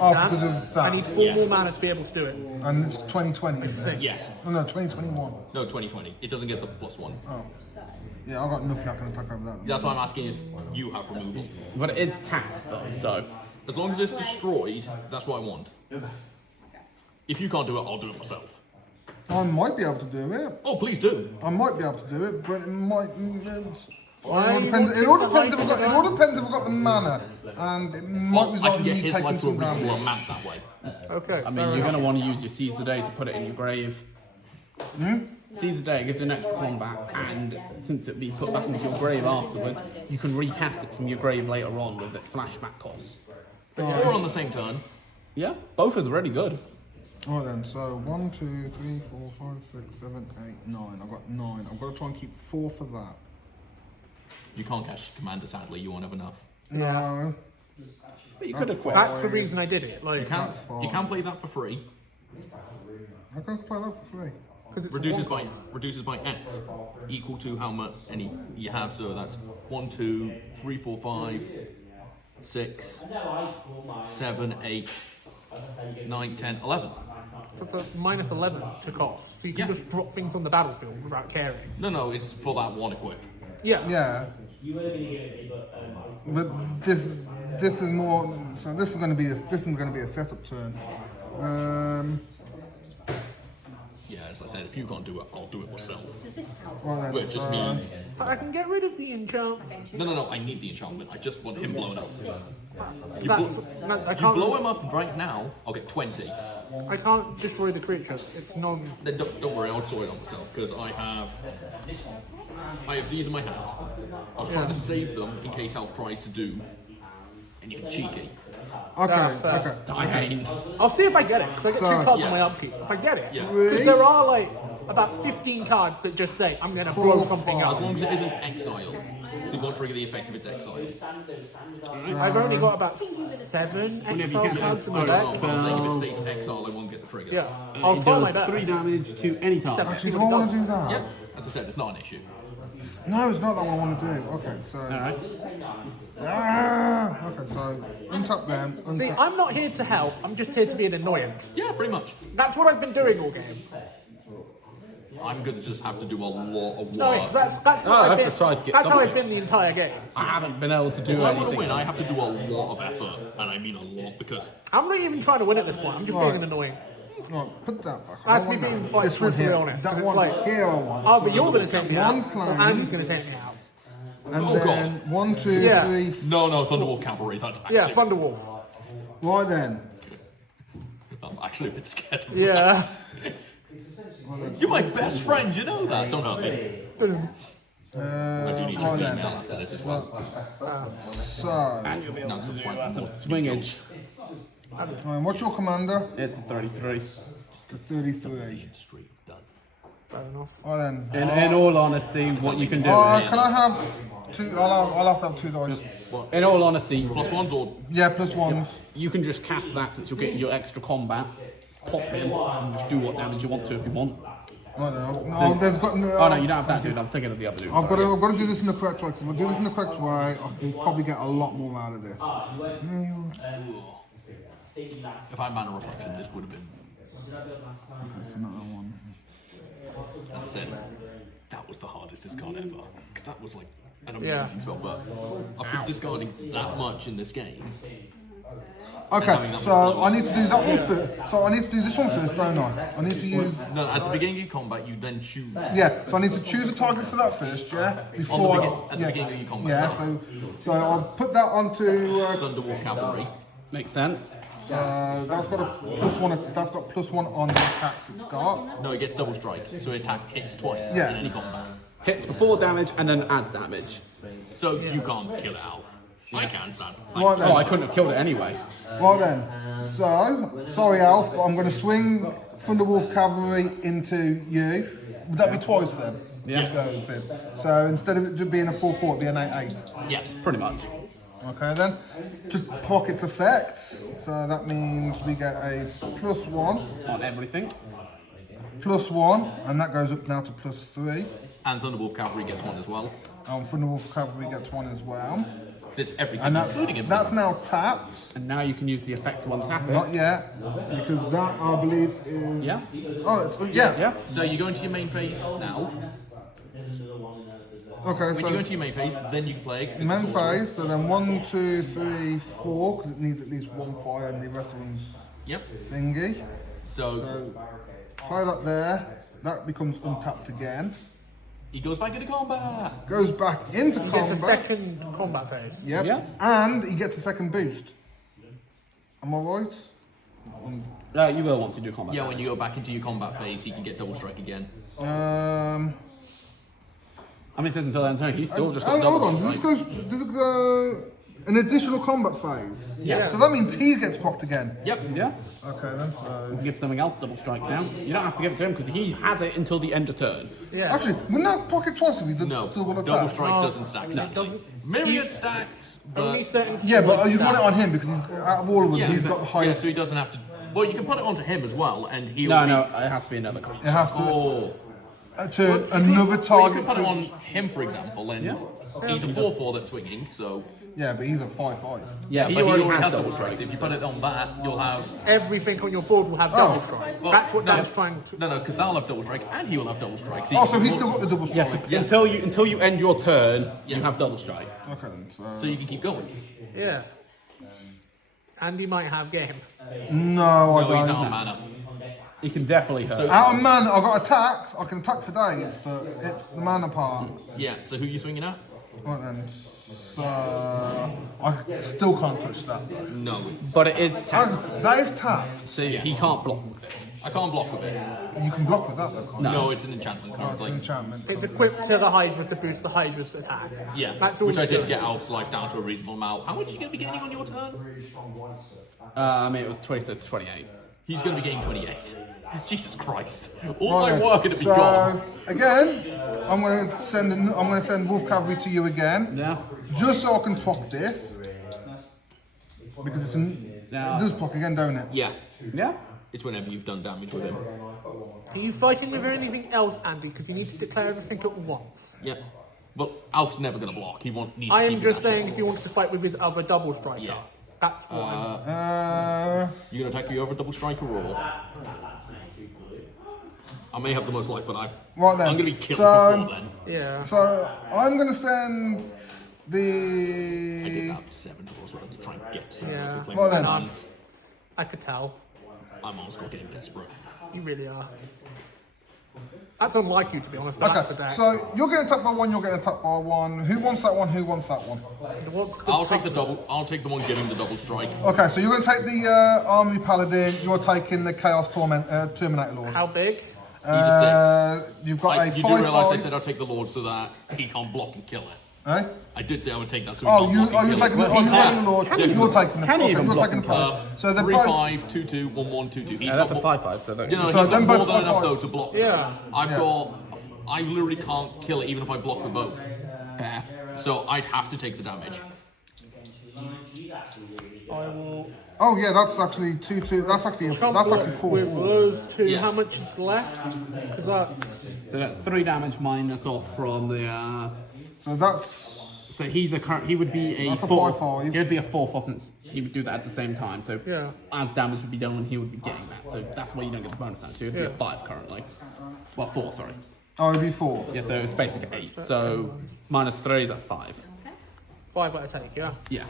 Oh, Dan, because of that. I need 4 more mana to be able to do it. And it's 2020, isn't it? Yes. Oh, no, 2021. No, 2020. It doesn't get the +1. Oh. Yeah, I've got nothing I can attack over that. That's why I'm asking if you have removal. But it is taxed though, so As long as it's destroyed, that's what I want. If you can't do it, I'll do it myself. I might be able to do it. Oh, please do. I might be able to do it, but it might. It Why all you depends. want It all to depends if I've hide got. It all depends if I've got the mana, and it might Well, I result can in get me his taking life to a some reasonable damage. amount that way. Okay. I mean fair you're enough. going to want to use your Seize the Day to put it in your grave. Seize the Day gives an extra combat, and since it be put back into your grave afterwards, you can recast it from your grave later on with its flashback cost. Or on the same turn. Yeah, both is really good. Alright then, so 1, 2, 3, 4, 5, 6, 7, 8, 9. I've got 9. I've got to try and keep 4 for that. You can't catch Commander, sadly. You won't have enough. No. But you could have quit. That's the reason I did it. Like, You can, That's fine. you can play that for free. I can play that for free. because it's Reduces by X equal to how much any you have. So that's 1, 2, 3, 4, 5, 6, 7, 8, 9, 10, 11. So it's a minus 11 to cost, so you can Yeah. just drop things on the battlefield without caring. No, it's for that one equip. Yeah. Yeah. But this is more. So this is going to be a setup turn. Yeah, as I said, if you can't do it, I'll do it myself. Does this count? Well then, Which just means But I can get rid of the enchant. no. I need the enchantment. I just want him blown up. You, That's, blo- no, I you can't. blow him up right now, I'll get 20. I can't destroy the creature. It's non. Then don't worry, I'll sort it on myself because I have these in my hand. I was trying to save them in case Elf tries to do anything cheeky. okay, fair. okay. I'll see if I get it because I get So- 2 cards Yeah. on my upkeep. If I get it, Yeah. because there are like about 15 cards that just say I'm gonna blow something As up. long as it isn't exile, because it won't trigger the effect of its exile. I've only got about 7 exile cards in my I deck. don't know, but I'm saying if it states exile, I won't get the trigger. Yeah, I'll It try my does best. 3 damage to any target. Actually, do I want to do that? Yeah, as I said, it's not an issue. No, it's not that what I want to do. Okay, so. Alright. Okay, so untap them. See, Untap. I'm not here to help. I'm just here to be an annoyance. Yeah, pretty much. That's what I've been doing all game. I'm gonna just have to do a lot of No, work. that's what I've I've been. just tried to get That's how something. I've been the entire game. I haven't been able to do If I want to anything. win, I have to do a lot of effort, and I mean a lot, because I'm not even trying to win at this point. I'm just Right. being annoying. No, put that back. That's I me want that. being It's like this one truthfully here. honest. That 'cause it's one like here I want. either you're going to take me One out, or plan. Andy's going to take me out. And Oh, then God. 1, 2, Yeah. 3. no, Thunderwolf Cavalry, that's Yeah, actually... Thunderwolf. Why then? I'm actually a bit scared of Yeah. that. You're my best friend, you know that. Don't hurt me. I do need your why email then? after this as well. So, No, 'cause I'm quite Some more swingage. what's your commander? It's a 33. just 'cause 33. industry done. Fair enough. Why then? In all honesty, what you can do. Can I have 2? I'll have to have 2 dice. In all honesty, Plus ones or Yeah, plus 1s. you can just cast that since you're getting your extra combat. Pop him and just do what damage you want to if you want. I don't know. No, there's got no. Oh no, you don't have that dude. I'm thinking of the other dude. I've got to do this in the correct way. 'Cause if I do this in the correct way, I can probably get a lot more out of this. if I had Mana Reflection, this would have been, That's another one. as I said, that was the hardest discard ever. Because that was like an Yeah. amazing spell, but I've been discarding that much in this game. having Okay, that so much I need to do that one first. So I need to do this one first, don't I? I need to use. No, at the beginning of your combat, you then choose. Yeah, so I need to choose a target for that first, yeah? Before at the beginning of your combat. Yeah, so I'll put that onto. Thunderwolf Cavalry. Makes sense. So that's got a +1. That's got +1 on the attacks it's got. No, it gets double strike, so it attack hits twice Yeah. in any combat. Hits before damage and then as damage. So you can't kill it, Alf. I can, Sam. Right then. Oh, I couldn't have killed it anyway. Right then. So sorry, Alf, but I'm going to swing Thunderwolf Cavalry into you. Would that be twice then? Yeah. Goes in. So instead of it being a 4/4, it'd be an 8/8. Yes. Pretty much. Okay then. Just pocket effects. So that means we get a +1, On everything. +1, and that goes up now to +3. And Thunderwolf Cavalry gets one as well. Thunderwolf Cavalry gets 1 as well. Because it's everything, And that's including himself. now tapped. And now you can use the effect one tap it. Not yet, because that I believe is. Yeah. Oh, yeah. Yeah. So you go into your main phase now. Okay, When so you go into your main phase, then you can play. 'Cause it's a main sorcery. phase. So then 1, 2, 3, 4, because it needs at least 1 fire, and the rest of them's Yep. thingy. So So play that there. That becomes untapped again. he goes back into combat. Goes back into It's a combat. second combat phase. Yep. Yeah. And he gets a second boost. Am I right? You will want to do combat. Yeah, when you go back into your combat phase, he can get double strike again. I mean, it says until then turn, he's still just got hold double on. strike. Does it go an additional combat phase? Yeah. So that means he gets procced again. Yep. Yeah. Okay then. So Give something else double strike now. You don't have to give it to him because he has it until the end of turn. Yeah. actually, wouldn't that pocket twice if he did No, double attack? double strike doesn't stack. It Sadly. doesn't. Myriad stacks, Only but certain. Yeah, but you'd want it on him because he's out of all of them. yeah, He's got the yeah, highest. so he doesn't have to. Well, you can put it onto him as well, and he'll. No, be, no, it has to be another creature. It has to Oh. to another Well, you target. could put it on him, for example, and he's a 4/4 that's swinging, so. Yeah, but he's a 5/5. Yeah, But he already has double strikes. If you put it on that, you'll have. Everything on your board will have double strike. Well, That's what no, Dan's trying to. No, because that'll have double strike, and he will have double strike. Oh, you so can he's put- still got the double strike. Yes, until you end your turn, you have double strike. Okay then. So you can keep going. Yeah. Andy might have game. No, I No, he's out don't. of mana. You can definitely hurt. Out of mana, I've got attacks. I can attack for days, but it's the mana part. Yeah. So who are you swinging at? Right then. So I still can't touch that. No. But it is tapped, That is tapped. so he can't block with it. I can't block with it. You can block with that though. Can't No, it's an enchantment you? It's an currently. enchantment. It's equipped to the Hydra to boost the Hydra's attack. Yeah, That's all which I it's did to doing. get Alf's life down to a reasonable amount. How much are you going to be getting on your turn? I mean, it was 26 to 28. He's going to be getting 28. Jesus Christ! All Right my then. work going to be so, gone. again, I'm going to send Wolf Cavalry to you again. Yeah. Just so I can proc this. Because it's it does proc again, don't it? Yeah, Yeah. it's whenever you've done damage with him. Are you fighting with anything else, Andy? Because you need to declare everything at once. Yeah. Well, Alf's never going to block. He needs to I keep am his just saying action. if he wants to fight with his other double striker. Yeah. That's what I'm. You going to attack your other double striker or? I may have the most life, but Right then. I'm going to be killed So- before then. Yeah. So, I'm going to send I did the... that 7 draws well to try and get something Yeah. as we play Well with then. hands. I could tell. I'm on score getting desperate. You really are. That's unlike you, to be honest. But that's the Okay, deck. so you're getting attacked by one, you're getting attacked by one. Who wants that one? Who wants that one? What's I'll take the double. I'll take the one giving the double strike. Okay, so you're going to take the Army Paladin, you're taking the Chaos Terminator Lord. How big? He's a 6. You've got a You do realise I 5/5. said I'll take the Lord so that he can't block and kill it. Eh? I did say I would take that so he Oh, can't you block and you're kill taking it. the, you're taking the Lord. Yeah, You're taking the Can he even you're block taking the and Paladin. So they're 3, both 5, 2, 2, 1, 1, 2, 2. He's got That's a more, 5/5, so you know, So he's them got both more than enough 5/5s. though to block. Yeah. I've got. I literally can't kill it even if I block with both. Yeah. So I'd have to take the damage. I will. Oh yeah, that's actually 2/2. That's actually With 4/4. those two, Yeah. how much is left? Because that's. So that's 3 damage minus off from the. So that's So he's a current. He would be a That's a 4. 5/5. He would be a 4/4, and he would do that at the same time. So Yeah. as damage would be done, and he would be getting that. So that's why you don't get the bonus now. So it'd be a Yeah. 5 currently. Well, 4, sorry. oh, it'd be 4. Yeah, so it's basically 8. So minus 3, that's 5. 5 at a take, yeah. Yeah.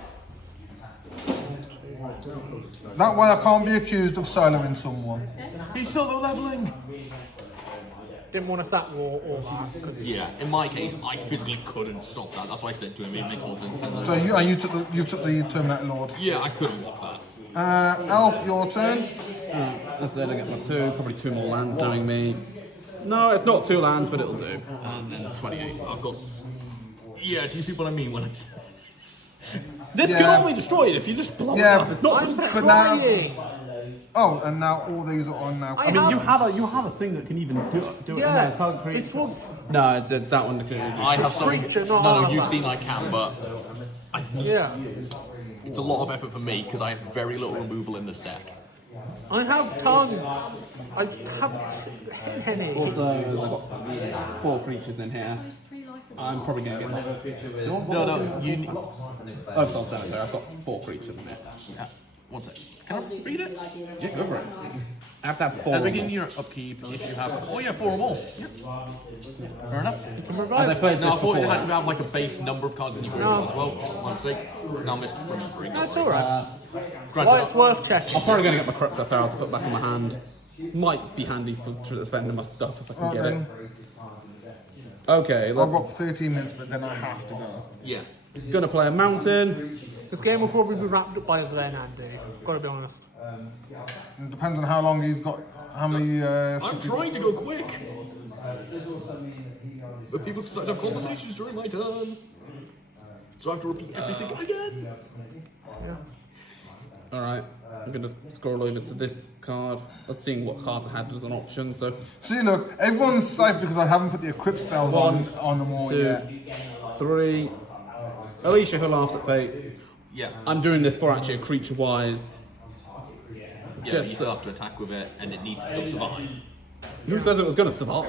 That way I can't be accused of soloing someone. He's solo leveling. Didn't want to sack war or that. 'cause- Yeah, in my case, I physically couldn't stop that. That's why I said to him, it makes more sense. So you took the Terminator Lord. Yeah, I couldn't block that. Elf, your turn. That's then I get my 2, probably 2 more lands knowing me. No, it's not 2 lands, but it'll do. And then 28. I've got. Yeah, do you see what I mean when I say? This Yeah. can all be destroyed if you just blow Yeah, it up. It's not I'm just but now- trying. Oh, and now all these are on now. I I mean, you have- have a thing that can even do it. In Yeah, there. Target creature. it's what. No, it's that one that can. I have something. Creature, not No, artifact. you've seen I can, but Yeah. it's a lot of effort for me because I have very little removal in this deck. I have tons. I have Henny. Of those, I've got 4 creatures in here. I'm probably going to get that. No, you need. Oh, it's all down there. I've got 4 creatures in there. Yeah, one sec. Can I read it? Yeah, go for it. I have to have 4. At the beginning of your upkeep, if you have. Oh, yeah, 4 or more. Yeah. Fair enough. As I played No, I this thought you before. had to have like a base number of cards in your graveyard as well. My mistake. Now I'm misremembering. That's alright. Granted, Well, it's worth checking. I'm probably going to get my Crypto Throw to put back in my hand. Might be handy for to defend my stuff if I can Right get then. it. Okay, I've look. got 13 minutes, but then I have to go. yeah. Gonna play a mountain. This game will probably be wrapped up by then, Andy. Gotta be honest. It depends on how long he's got, how many. I'm trying to go quick. But people decide to have conversations during my turn. So I have to repeat everything again. Alright, I'm gonna scroll over to this card. I was seeing what cards I had as an option, so. See, look, everyone's safe because I haven't put the equip spells on them all 2, yet. 3. Alicia who laughs at fate. Yeah. I'm doing this for actually a creature wise. Yeah, Just but you still have to attack with it, and it needs to still survive. Who says it was gonna survive?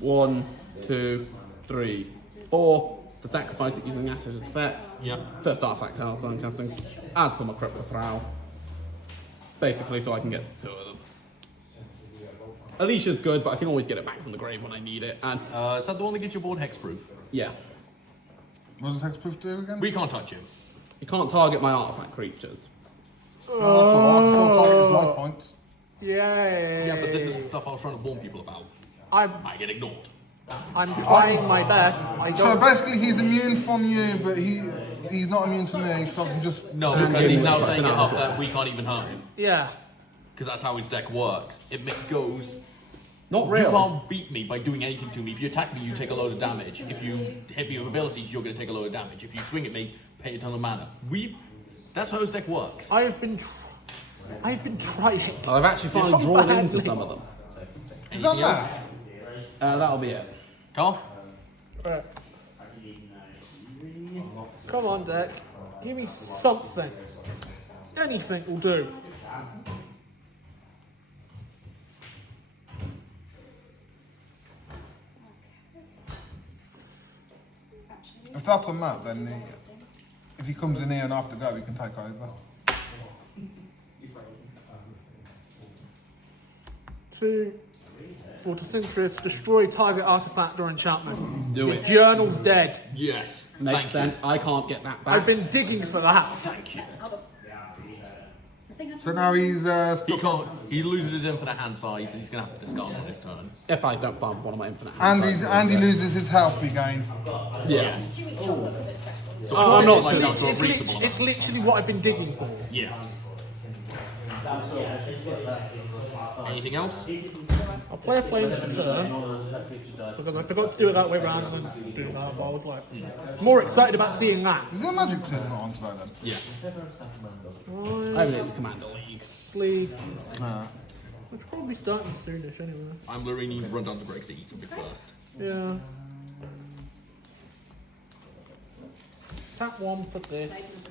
1, 2, 3, 4. To sacrifice it using Ash's effect. Yeah. First artifact house I'm casting. As for my Crypto Throw. Basically, so I can get 2 of them. Alicia's good, but I can always get it back from the grave when I need it. And Is that the one that gets your board hexproof? yeah, What does Hexproof do again? We can't touch it. you can't target my artifact creatures. No, that's all right. Still target his life points. Yay! Yeah, but this is the stuff I was trying to warn people about. I'm I get ignored. trying my best. I So don't. basically, he's immune from you, but he's not immune to me, so I can just. No, because he's now saying it up that we can't even hurt him. Yeah. Because that's how his deck works. It goes. Not You really. can't beat me by doing anything to me. If you attack me, you take a load of damage. If you hit me with abilities, you're going to take a load of damage. If you swing at me, pay a ton of mana. That's how his deck works. I've been trying. I've actually finally So drawn badly. into some of them. Is that Anything else? that? That'll be it. Carl? Right. Come on, deck. Give me something. Anything will do. If that's a Matt, then if he comes in here and after go, he can take over. 2. For Defensive, destroy target artifact or enchantment. Do Your it. journal's dead. Yes. Makes Thank sense. I can't get that back. I've been digging for that. Thank you. So now he's He stuck. can't. He loses his infinite hand size, and he's going to have to discard on his turn. If I don't find one of my infinite And hands. he loses his health regain. Yes. So I'm I not like too- down to a It's, reasonable it's amount. literally what I've been digging for. Yeah. Anything else? I'll play a plane for turn because I forgot to do it that way round and then do that. But I was like more excited about seeing that. Is there a magic tournament on today then? Yeah. I believe it's Commander League. League, which probably starting soonish anyway. I'm literally need to run down to Greg's to eat something first. Yeah. Tap 1 for this,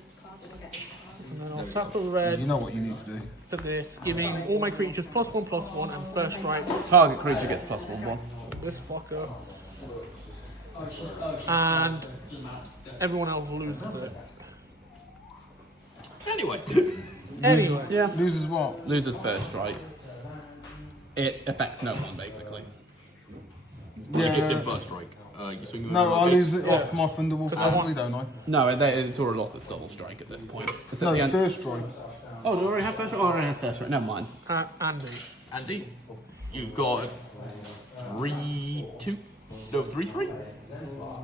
and then I'll tap a red You know what you need to do. for this, giving all my creatures +1/+1 and first strike. Target creature gets +1/1. This fucker. And everyone else loses it. Anyway. Anyway, yeah. Loses what? Loses first strike. It affects no one basically. He gets in first strike. you swing with No, I rugby. lose it off my Thunderbolt probably, don't I? No, it's already lost its double strike at this point. It's at No, the end. first strike. Oh, do I already have first strike? Oh, I already have first strike. Never mind. Andy. Andy, you've got 3-2. No, 3-3.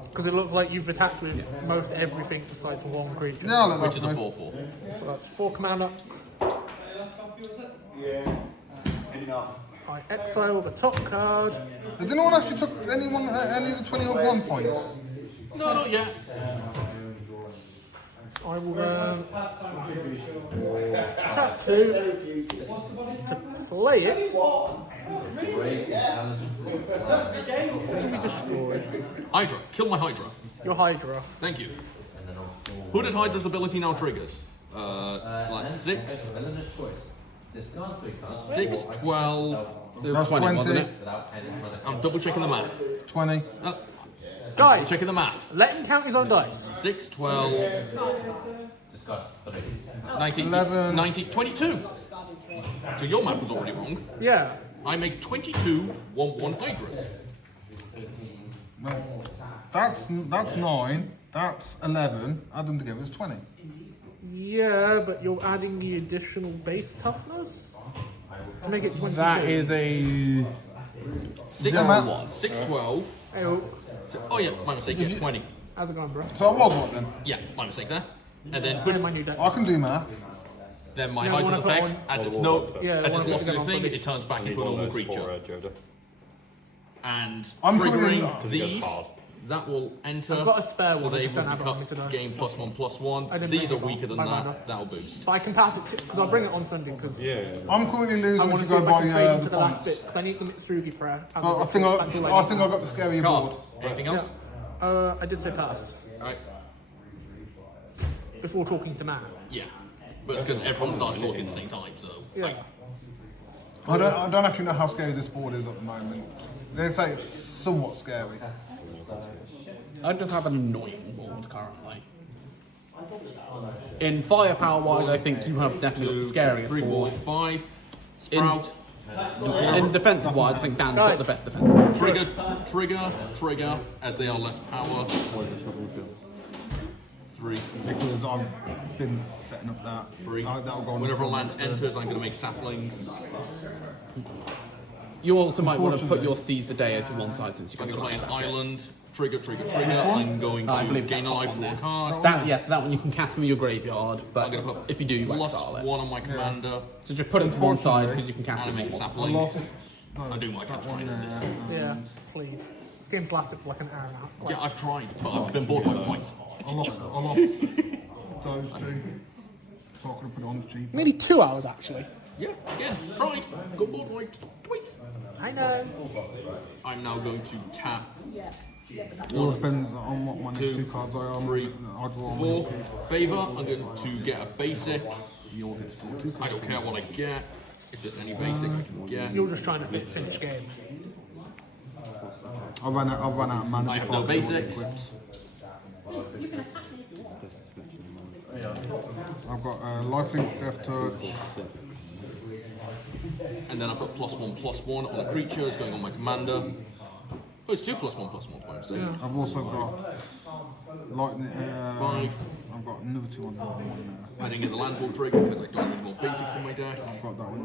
Because it looks like you've attacked with most everything besides one creature. Yeah, I'll let Which that is a through. 4-4. So that's 4 commander. I exile the top card. Has anyone actually took any of the 21 points? No, not yet. I will tap 2 to play it. Be destroyed. Hydra. Kill my Hydra. Your Hydra. Thank you. Hooded Hydra's ability now triggers. Select 6. Villainous choice. Discard 3 cards. 6, 12. It was That's 20, wasn't 20. it? Without any mana. I'm double checking the math. 20. Guys, Checking the math. let him count his own dice. 6, 12, Discard 3. 19, 11. 19, 22. So your math was already wrong. Yeah. I make 22 1/1 Hydras. Well, that's 9. That's 11. Add them together, it's 20. Yeah, but you're adding the additional base toughness? Make it 22. That is a 6, Yeah, man. 6, 12. Hey, Oh yeah, my mistake. Yeah, 20. how's it going, bro? So I was what then? Yeah, my mistake there. And then Where's my new deck? I can do math. then my Yeah, Hydra's wanna put effect, on- as it's Yeah, lost wanna in put the it on thing, something. it turns back into a normal creature. And I'm triggering currently- these, that will enter. I've got a spare so one, I they just will don't have it on me become today. game +1/+1. I didn't These bring are it weaker than on. My bad. that. That'll boost. But I can pass it because I'll bring it on Sunday because I'm currently I losing want if to you see go if I by can trade into the the last bit points. because I need the Mitsurugi prayer. I think I got the scarier board. Card. Anything else? I did say pass Alright. before talking to Matt. Yeah. But it's because everyone starts talking at the same time, so. Yeah. I don't actually know how scary this board is at the moment. They say it's somewhat scary. I just have an annoying board currently. In firepower wise, I think you have definitely got the scariest 3, 4, board. 5. Sprout. In defensive wise, I think Dan's got the best defense. Trigger, as they are less power. 3. Because I've been setting up that. 3. That'll go on Whenever a the land front. enters, I'm going to make saplings. You also might want to put your Caesar Deo to one side since you I'm got going to the play an back. island. Trigger. I'm going I to believe gain a that's life, top draw a one card. That, yes, that one you can cast from your graveyard, but I'm going to put if you do, you plus exile it. 1 on my commander. So just put it to one side because you can cast And I it. make a from one. sapling. Lost. I do my catch right in this. Yeah, please. This game's lasted for like an hour and a half. Like, Yeah, I've tried, but I've been bored like twice. I lost those two. So I could have put it on the cheap. Nearly 2 hours actually. Yeah, again, tried. Got bored like twice. I know. I'm now going to tap It all depends on what my next 2, two cards are. 3, I draw 4. Favor, I'm going to get a basic. I don't care what I get. It's just any basic I can get. You're just trying to finish game. I've run out of mana. I have before no I do all the basics. equips. I've got lifelink, death touch. And then I've got +1/+1 on a creature. It's going on my commander. Oh, it's 2 +1/+1 by mistake. I've also got lightning. 5. I've got another 2 on that one. Adding in the landfall trigger because I don't need more basics in my deck. I've got that one.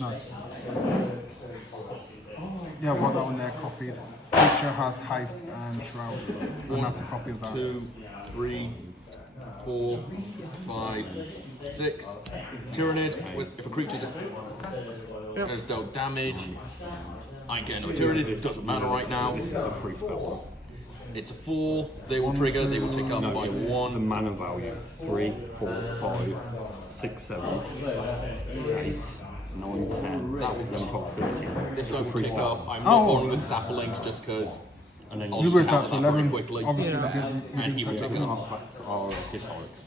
No. Yeah, I've got that one there copied. Creature has haste and shroud, and that's a copy of that. 2, 3, 4, 5, 6. Tyrannid. If a creature's has dealt damage, I get no Tyrannid. It doesn't matter right now. This is a free spell. It's a 4. They will trigger. They will tick up by The 1. mana value 3, 4, 5, 6, 7, 8, 9, 10. That will then top 13. This It's guy a will free tick spell. up. I'm not going with Saplings just because And then I'll You just go counter down to that very 11. quickly. Obviously, And he will tick up. artifacts are historics.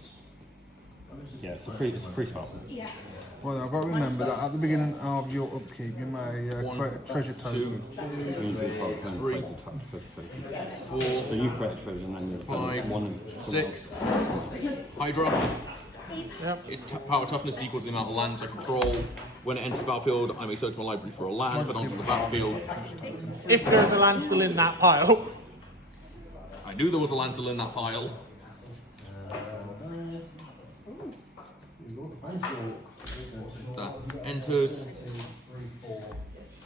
Yeah, it's a free spell. Well, I've got to remember that at the beginning of your upkeep, you may create a treasure token. When you do a target, then 3, create a treasure token. 4, So you create a treasure and then you 5, 1 and 6. Hydra. Its power toughness is equal to the amount of lands I control. When it enters the battlefield, I may search my library for a land, but onto the battlefield. If there's a land still in that pile. I knew there was a land still in that pile. That enters.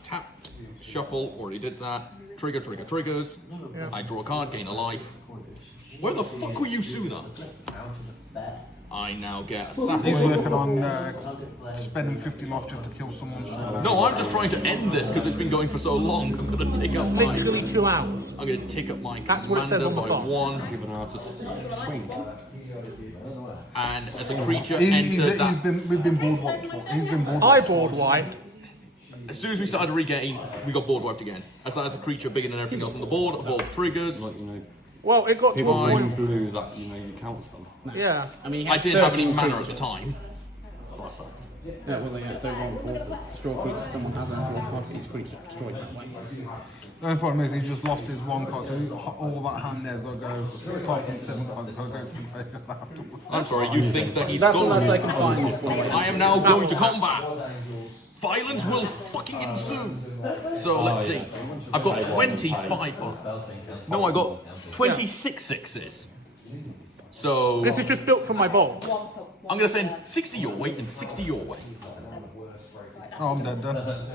Tapped. Shuffle. Already did that. Trigger, triggers. Yeah. I draw a card, gain a life. Where the fuck were you sooner? I now get a He's sapling. working on spending 50 life just to kill someone straight away. No, I'm just trying to end this because it's been going for so long. I'm gonna take up my. Literally 2 hours. I'm gonna take up my That's what it says commander on the by phone. 1. Given how to swing. And as a creature, He's enter that. we've been board wiped. He's been board I wiped. board wiped. As soon as we started to regain, we got board wiped again. As that as a creature bigger than everything else on the board, evolve triggers. Like, you know, Well, it got to a people in point. blue that, you know, you count them. Yeah. I mean, he I had didn't have any 13 mana at the creatures. time. Yeah, well, yeah, so one forces. Destroy creatures someone has and draw cards each creature destroyed that way. The only problem is he's just lost his one card, so all that hand there's got to go. Apart from 7 cards, it's got to go to play afterwards. I'm sorry, you think that he's That's the gone? last I can find this way. I am now going to combat. Violence will fucking ensue. So let's see. I've got 25. No, I got 26 sixes. So This is just built from my board. I'm going to send 60 your way and 60 your way. Oh, I'm dead done.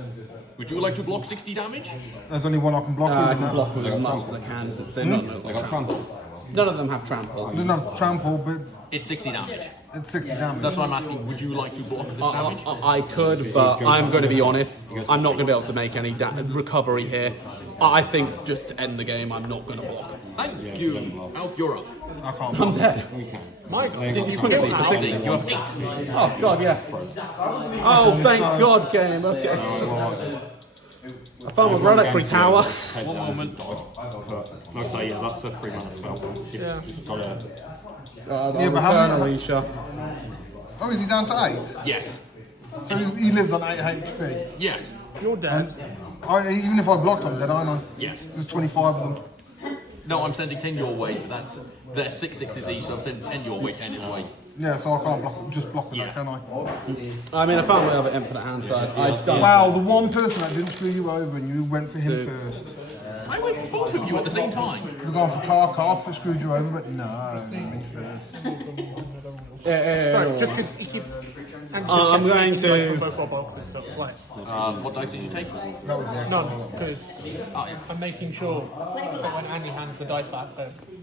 Would you like to block 60 damage? There's only one I can block with. I and can that's- block with as much as I can since they're not They got trampled. None of them have trample. There's no trample, but It's 60 damage. it's 60 damage. That's why I'm asking, would you like to block this damage? I could, but I'm going to be honest. I'm not going to be able to make any recovery here. I think just to end the game, I'm not going to block. Thank you. Alf, you're up. I can't. I'm dead. My God, did you swing kill at that? 60. You have 8. Oh god, yeah. Oh, thank God, game. Okay. I found a reliquary tower. One moment. Like I say, yeah, that's a 3 mana spell. You've Yeah. just got to. Yeah, but how many- Alicia. Oh, is he down to 8? Yes. So he lives on 8 HP. Yes. You're dead. Even if I blocked him, then I know. Yes. There's 25 of them. No, I'm sending 10 your way, so they're 6 sixes each, so I'm sending 10 your way, 10 his way. Yeah, so I can't just block with Yeah. that, can I? I mean, I found my other infinite hand side. I don't. Wow, the one person that didn't screw you over and you went for him Dude. first. I went for both of you at the same time. The guy for Karkov screwed you over, but no, me first. Sorry, just because he keeps. and he I'm kept going taking dice to- from both our boxes, so it's like. What dice did you take? That was the extra. No, because Oh, yeah. I'm making sure that when Andy hands the dice back,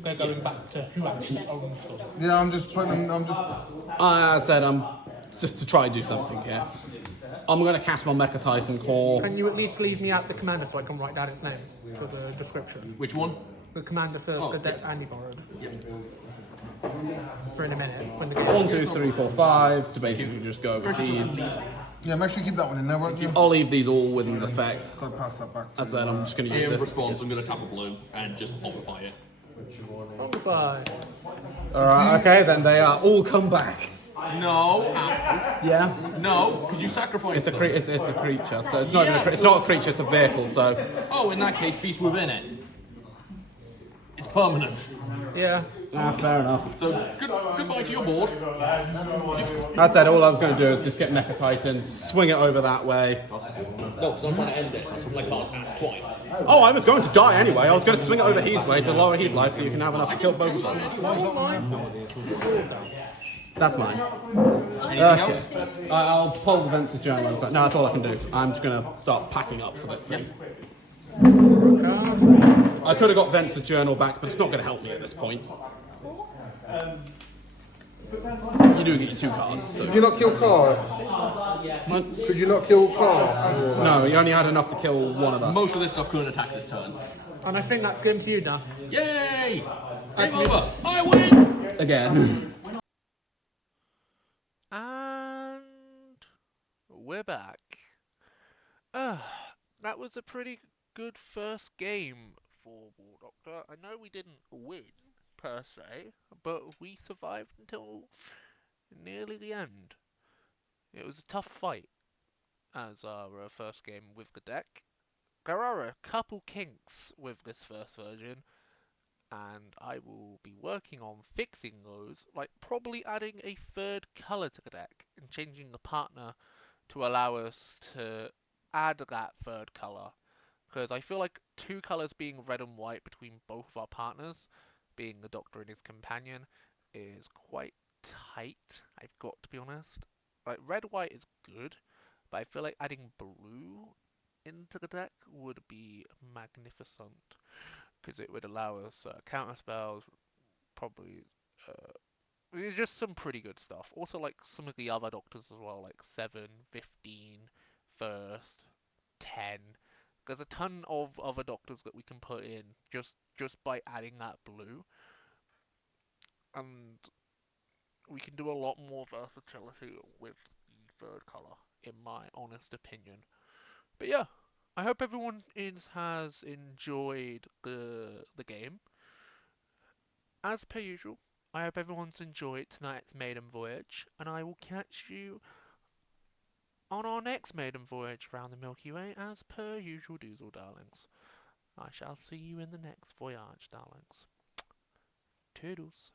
they're going back to who actually owns them. Yeah, I'm just putting them, I'm just... I said I'm just to try and do something here. I'm going to cast my Mecha Titan Core. Can you at least leave me out the commander so I can write down its name for the description? Which one? The commander for Oh, the deck Andy borrowed. Yeah. For in a minute. When the 1, 2, 3, 4, 5 to basically just go with these. Yeah, make sure you keep that one in there, won't you? I'll leave these all within effect. Gotta pass that back. As then I'm just going to use In this. response, I'm going to tap a blue and just poppify it. Fine. Alright, okay, then they are all come back. No, Yeah. no, because you sacrificed It's a, them. it's a creature, so it's not, Yeah, it's not a creature, it's a vehicle, so. Oh, in that case, beast within it. It's permanent. Yeah. Fair enough. So, goodbye to your board. I said all I was going to do is just get Mecha Titan, swing it over that way. No, because I'm trying to end this. Like cast pass twice. Oh, I was going to die anyway. I was going to swing it over his way to lower his life so you can have enough to kill both of them. That's mine. Anything else? I'll pull the Ventus Journal. No, that's all I can do. I'm just going to start packing up for this thing. I could have got Ventus Journal back, but it's not going to help me at this point. You do get your 2 cards. So. Did you not kill Carl? Could you not kill Carl? No, you only had enough to kill one of us. Most of this stuff couldn't attack this turn. And I think that's game to you now. Yay! Game over! I win! Again. And we're back. That was a pretty good first game for War Doctor. I know we didn't win, per se, but we survived until nearly the end. It was a tough fight as our first game with the deck. There are a couple kinks with this first version. and I will be working on fixing those, like probably adding a third color to the deck and changing the partner to allow us to add that third color. Because I feel like two colors being red and white between both of our partners, being the Doctor and his companion, is quite tight, I've got to be honest. Like, red-white is good, but I feel like adding blue into the deck would be magnificent. Because it would allow us counter spells, probably just some pretty good stuff. Also, like some of the other Doctors as well, like 7, 15, first, 10. There's a ton of other Doctors that we can put in just by adding that blue. And we can do a lot more versatility with the third colour, in my honest opinion. But yeah, I hope everyone has enjoyed the game. As per usual, I hope everyone's enjoyed tonight's maiden voyage, and I will catch you on our next maiden voyage around the Milky Way, as per usual, doozle, darlings. I shall see you in the next voyage, darlings. Toodles.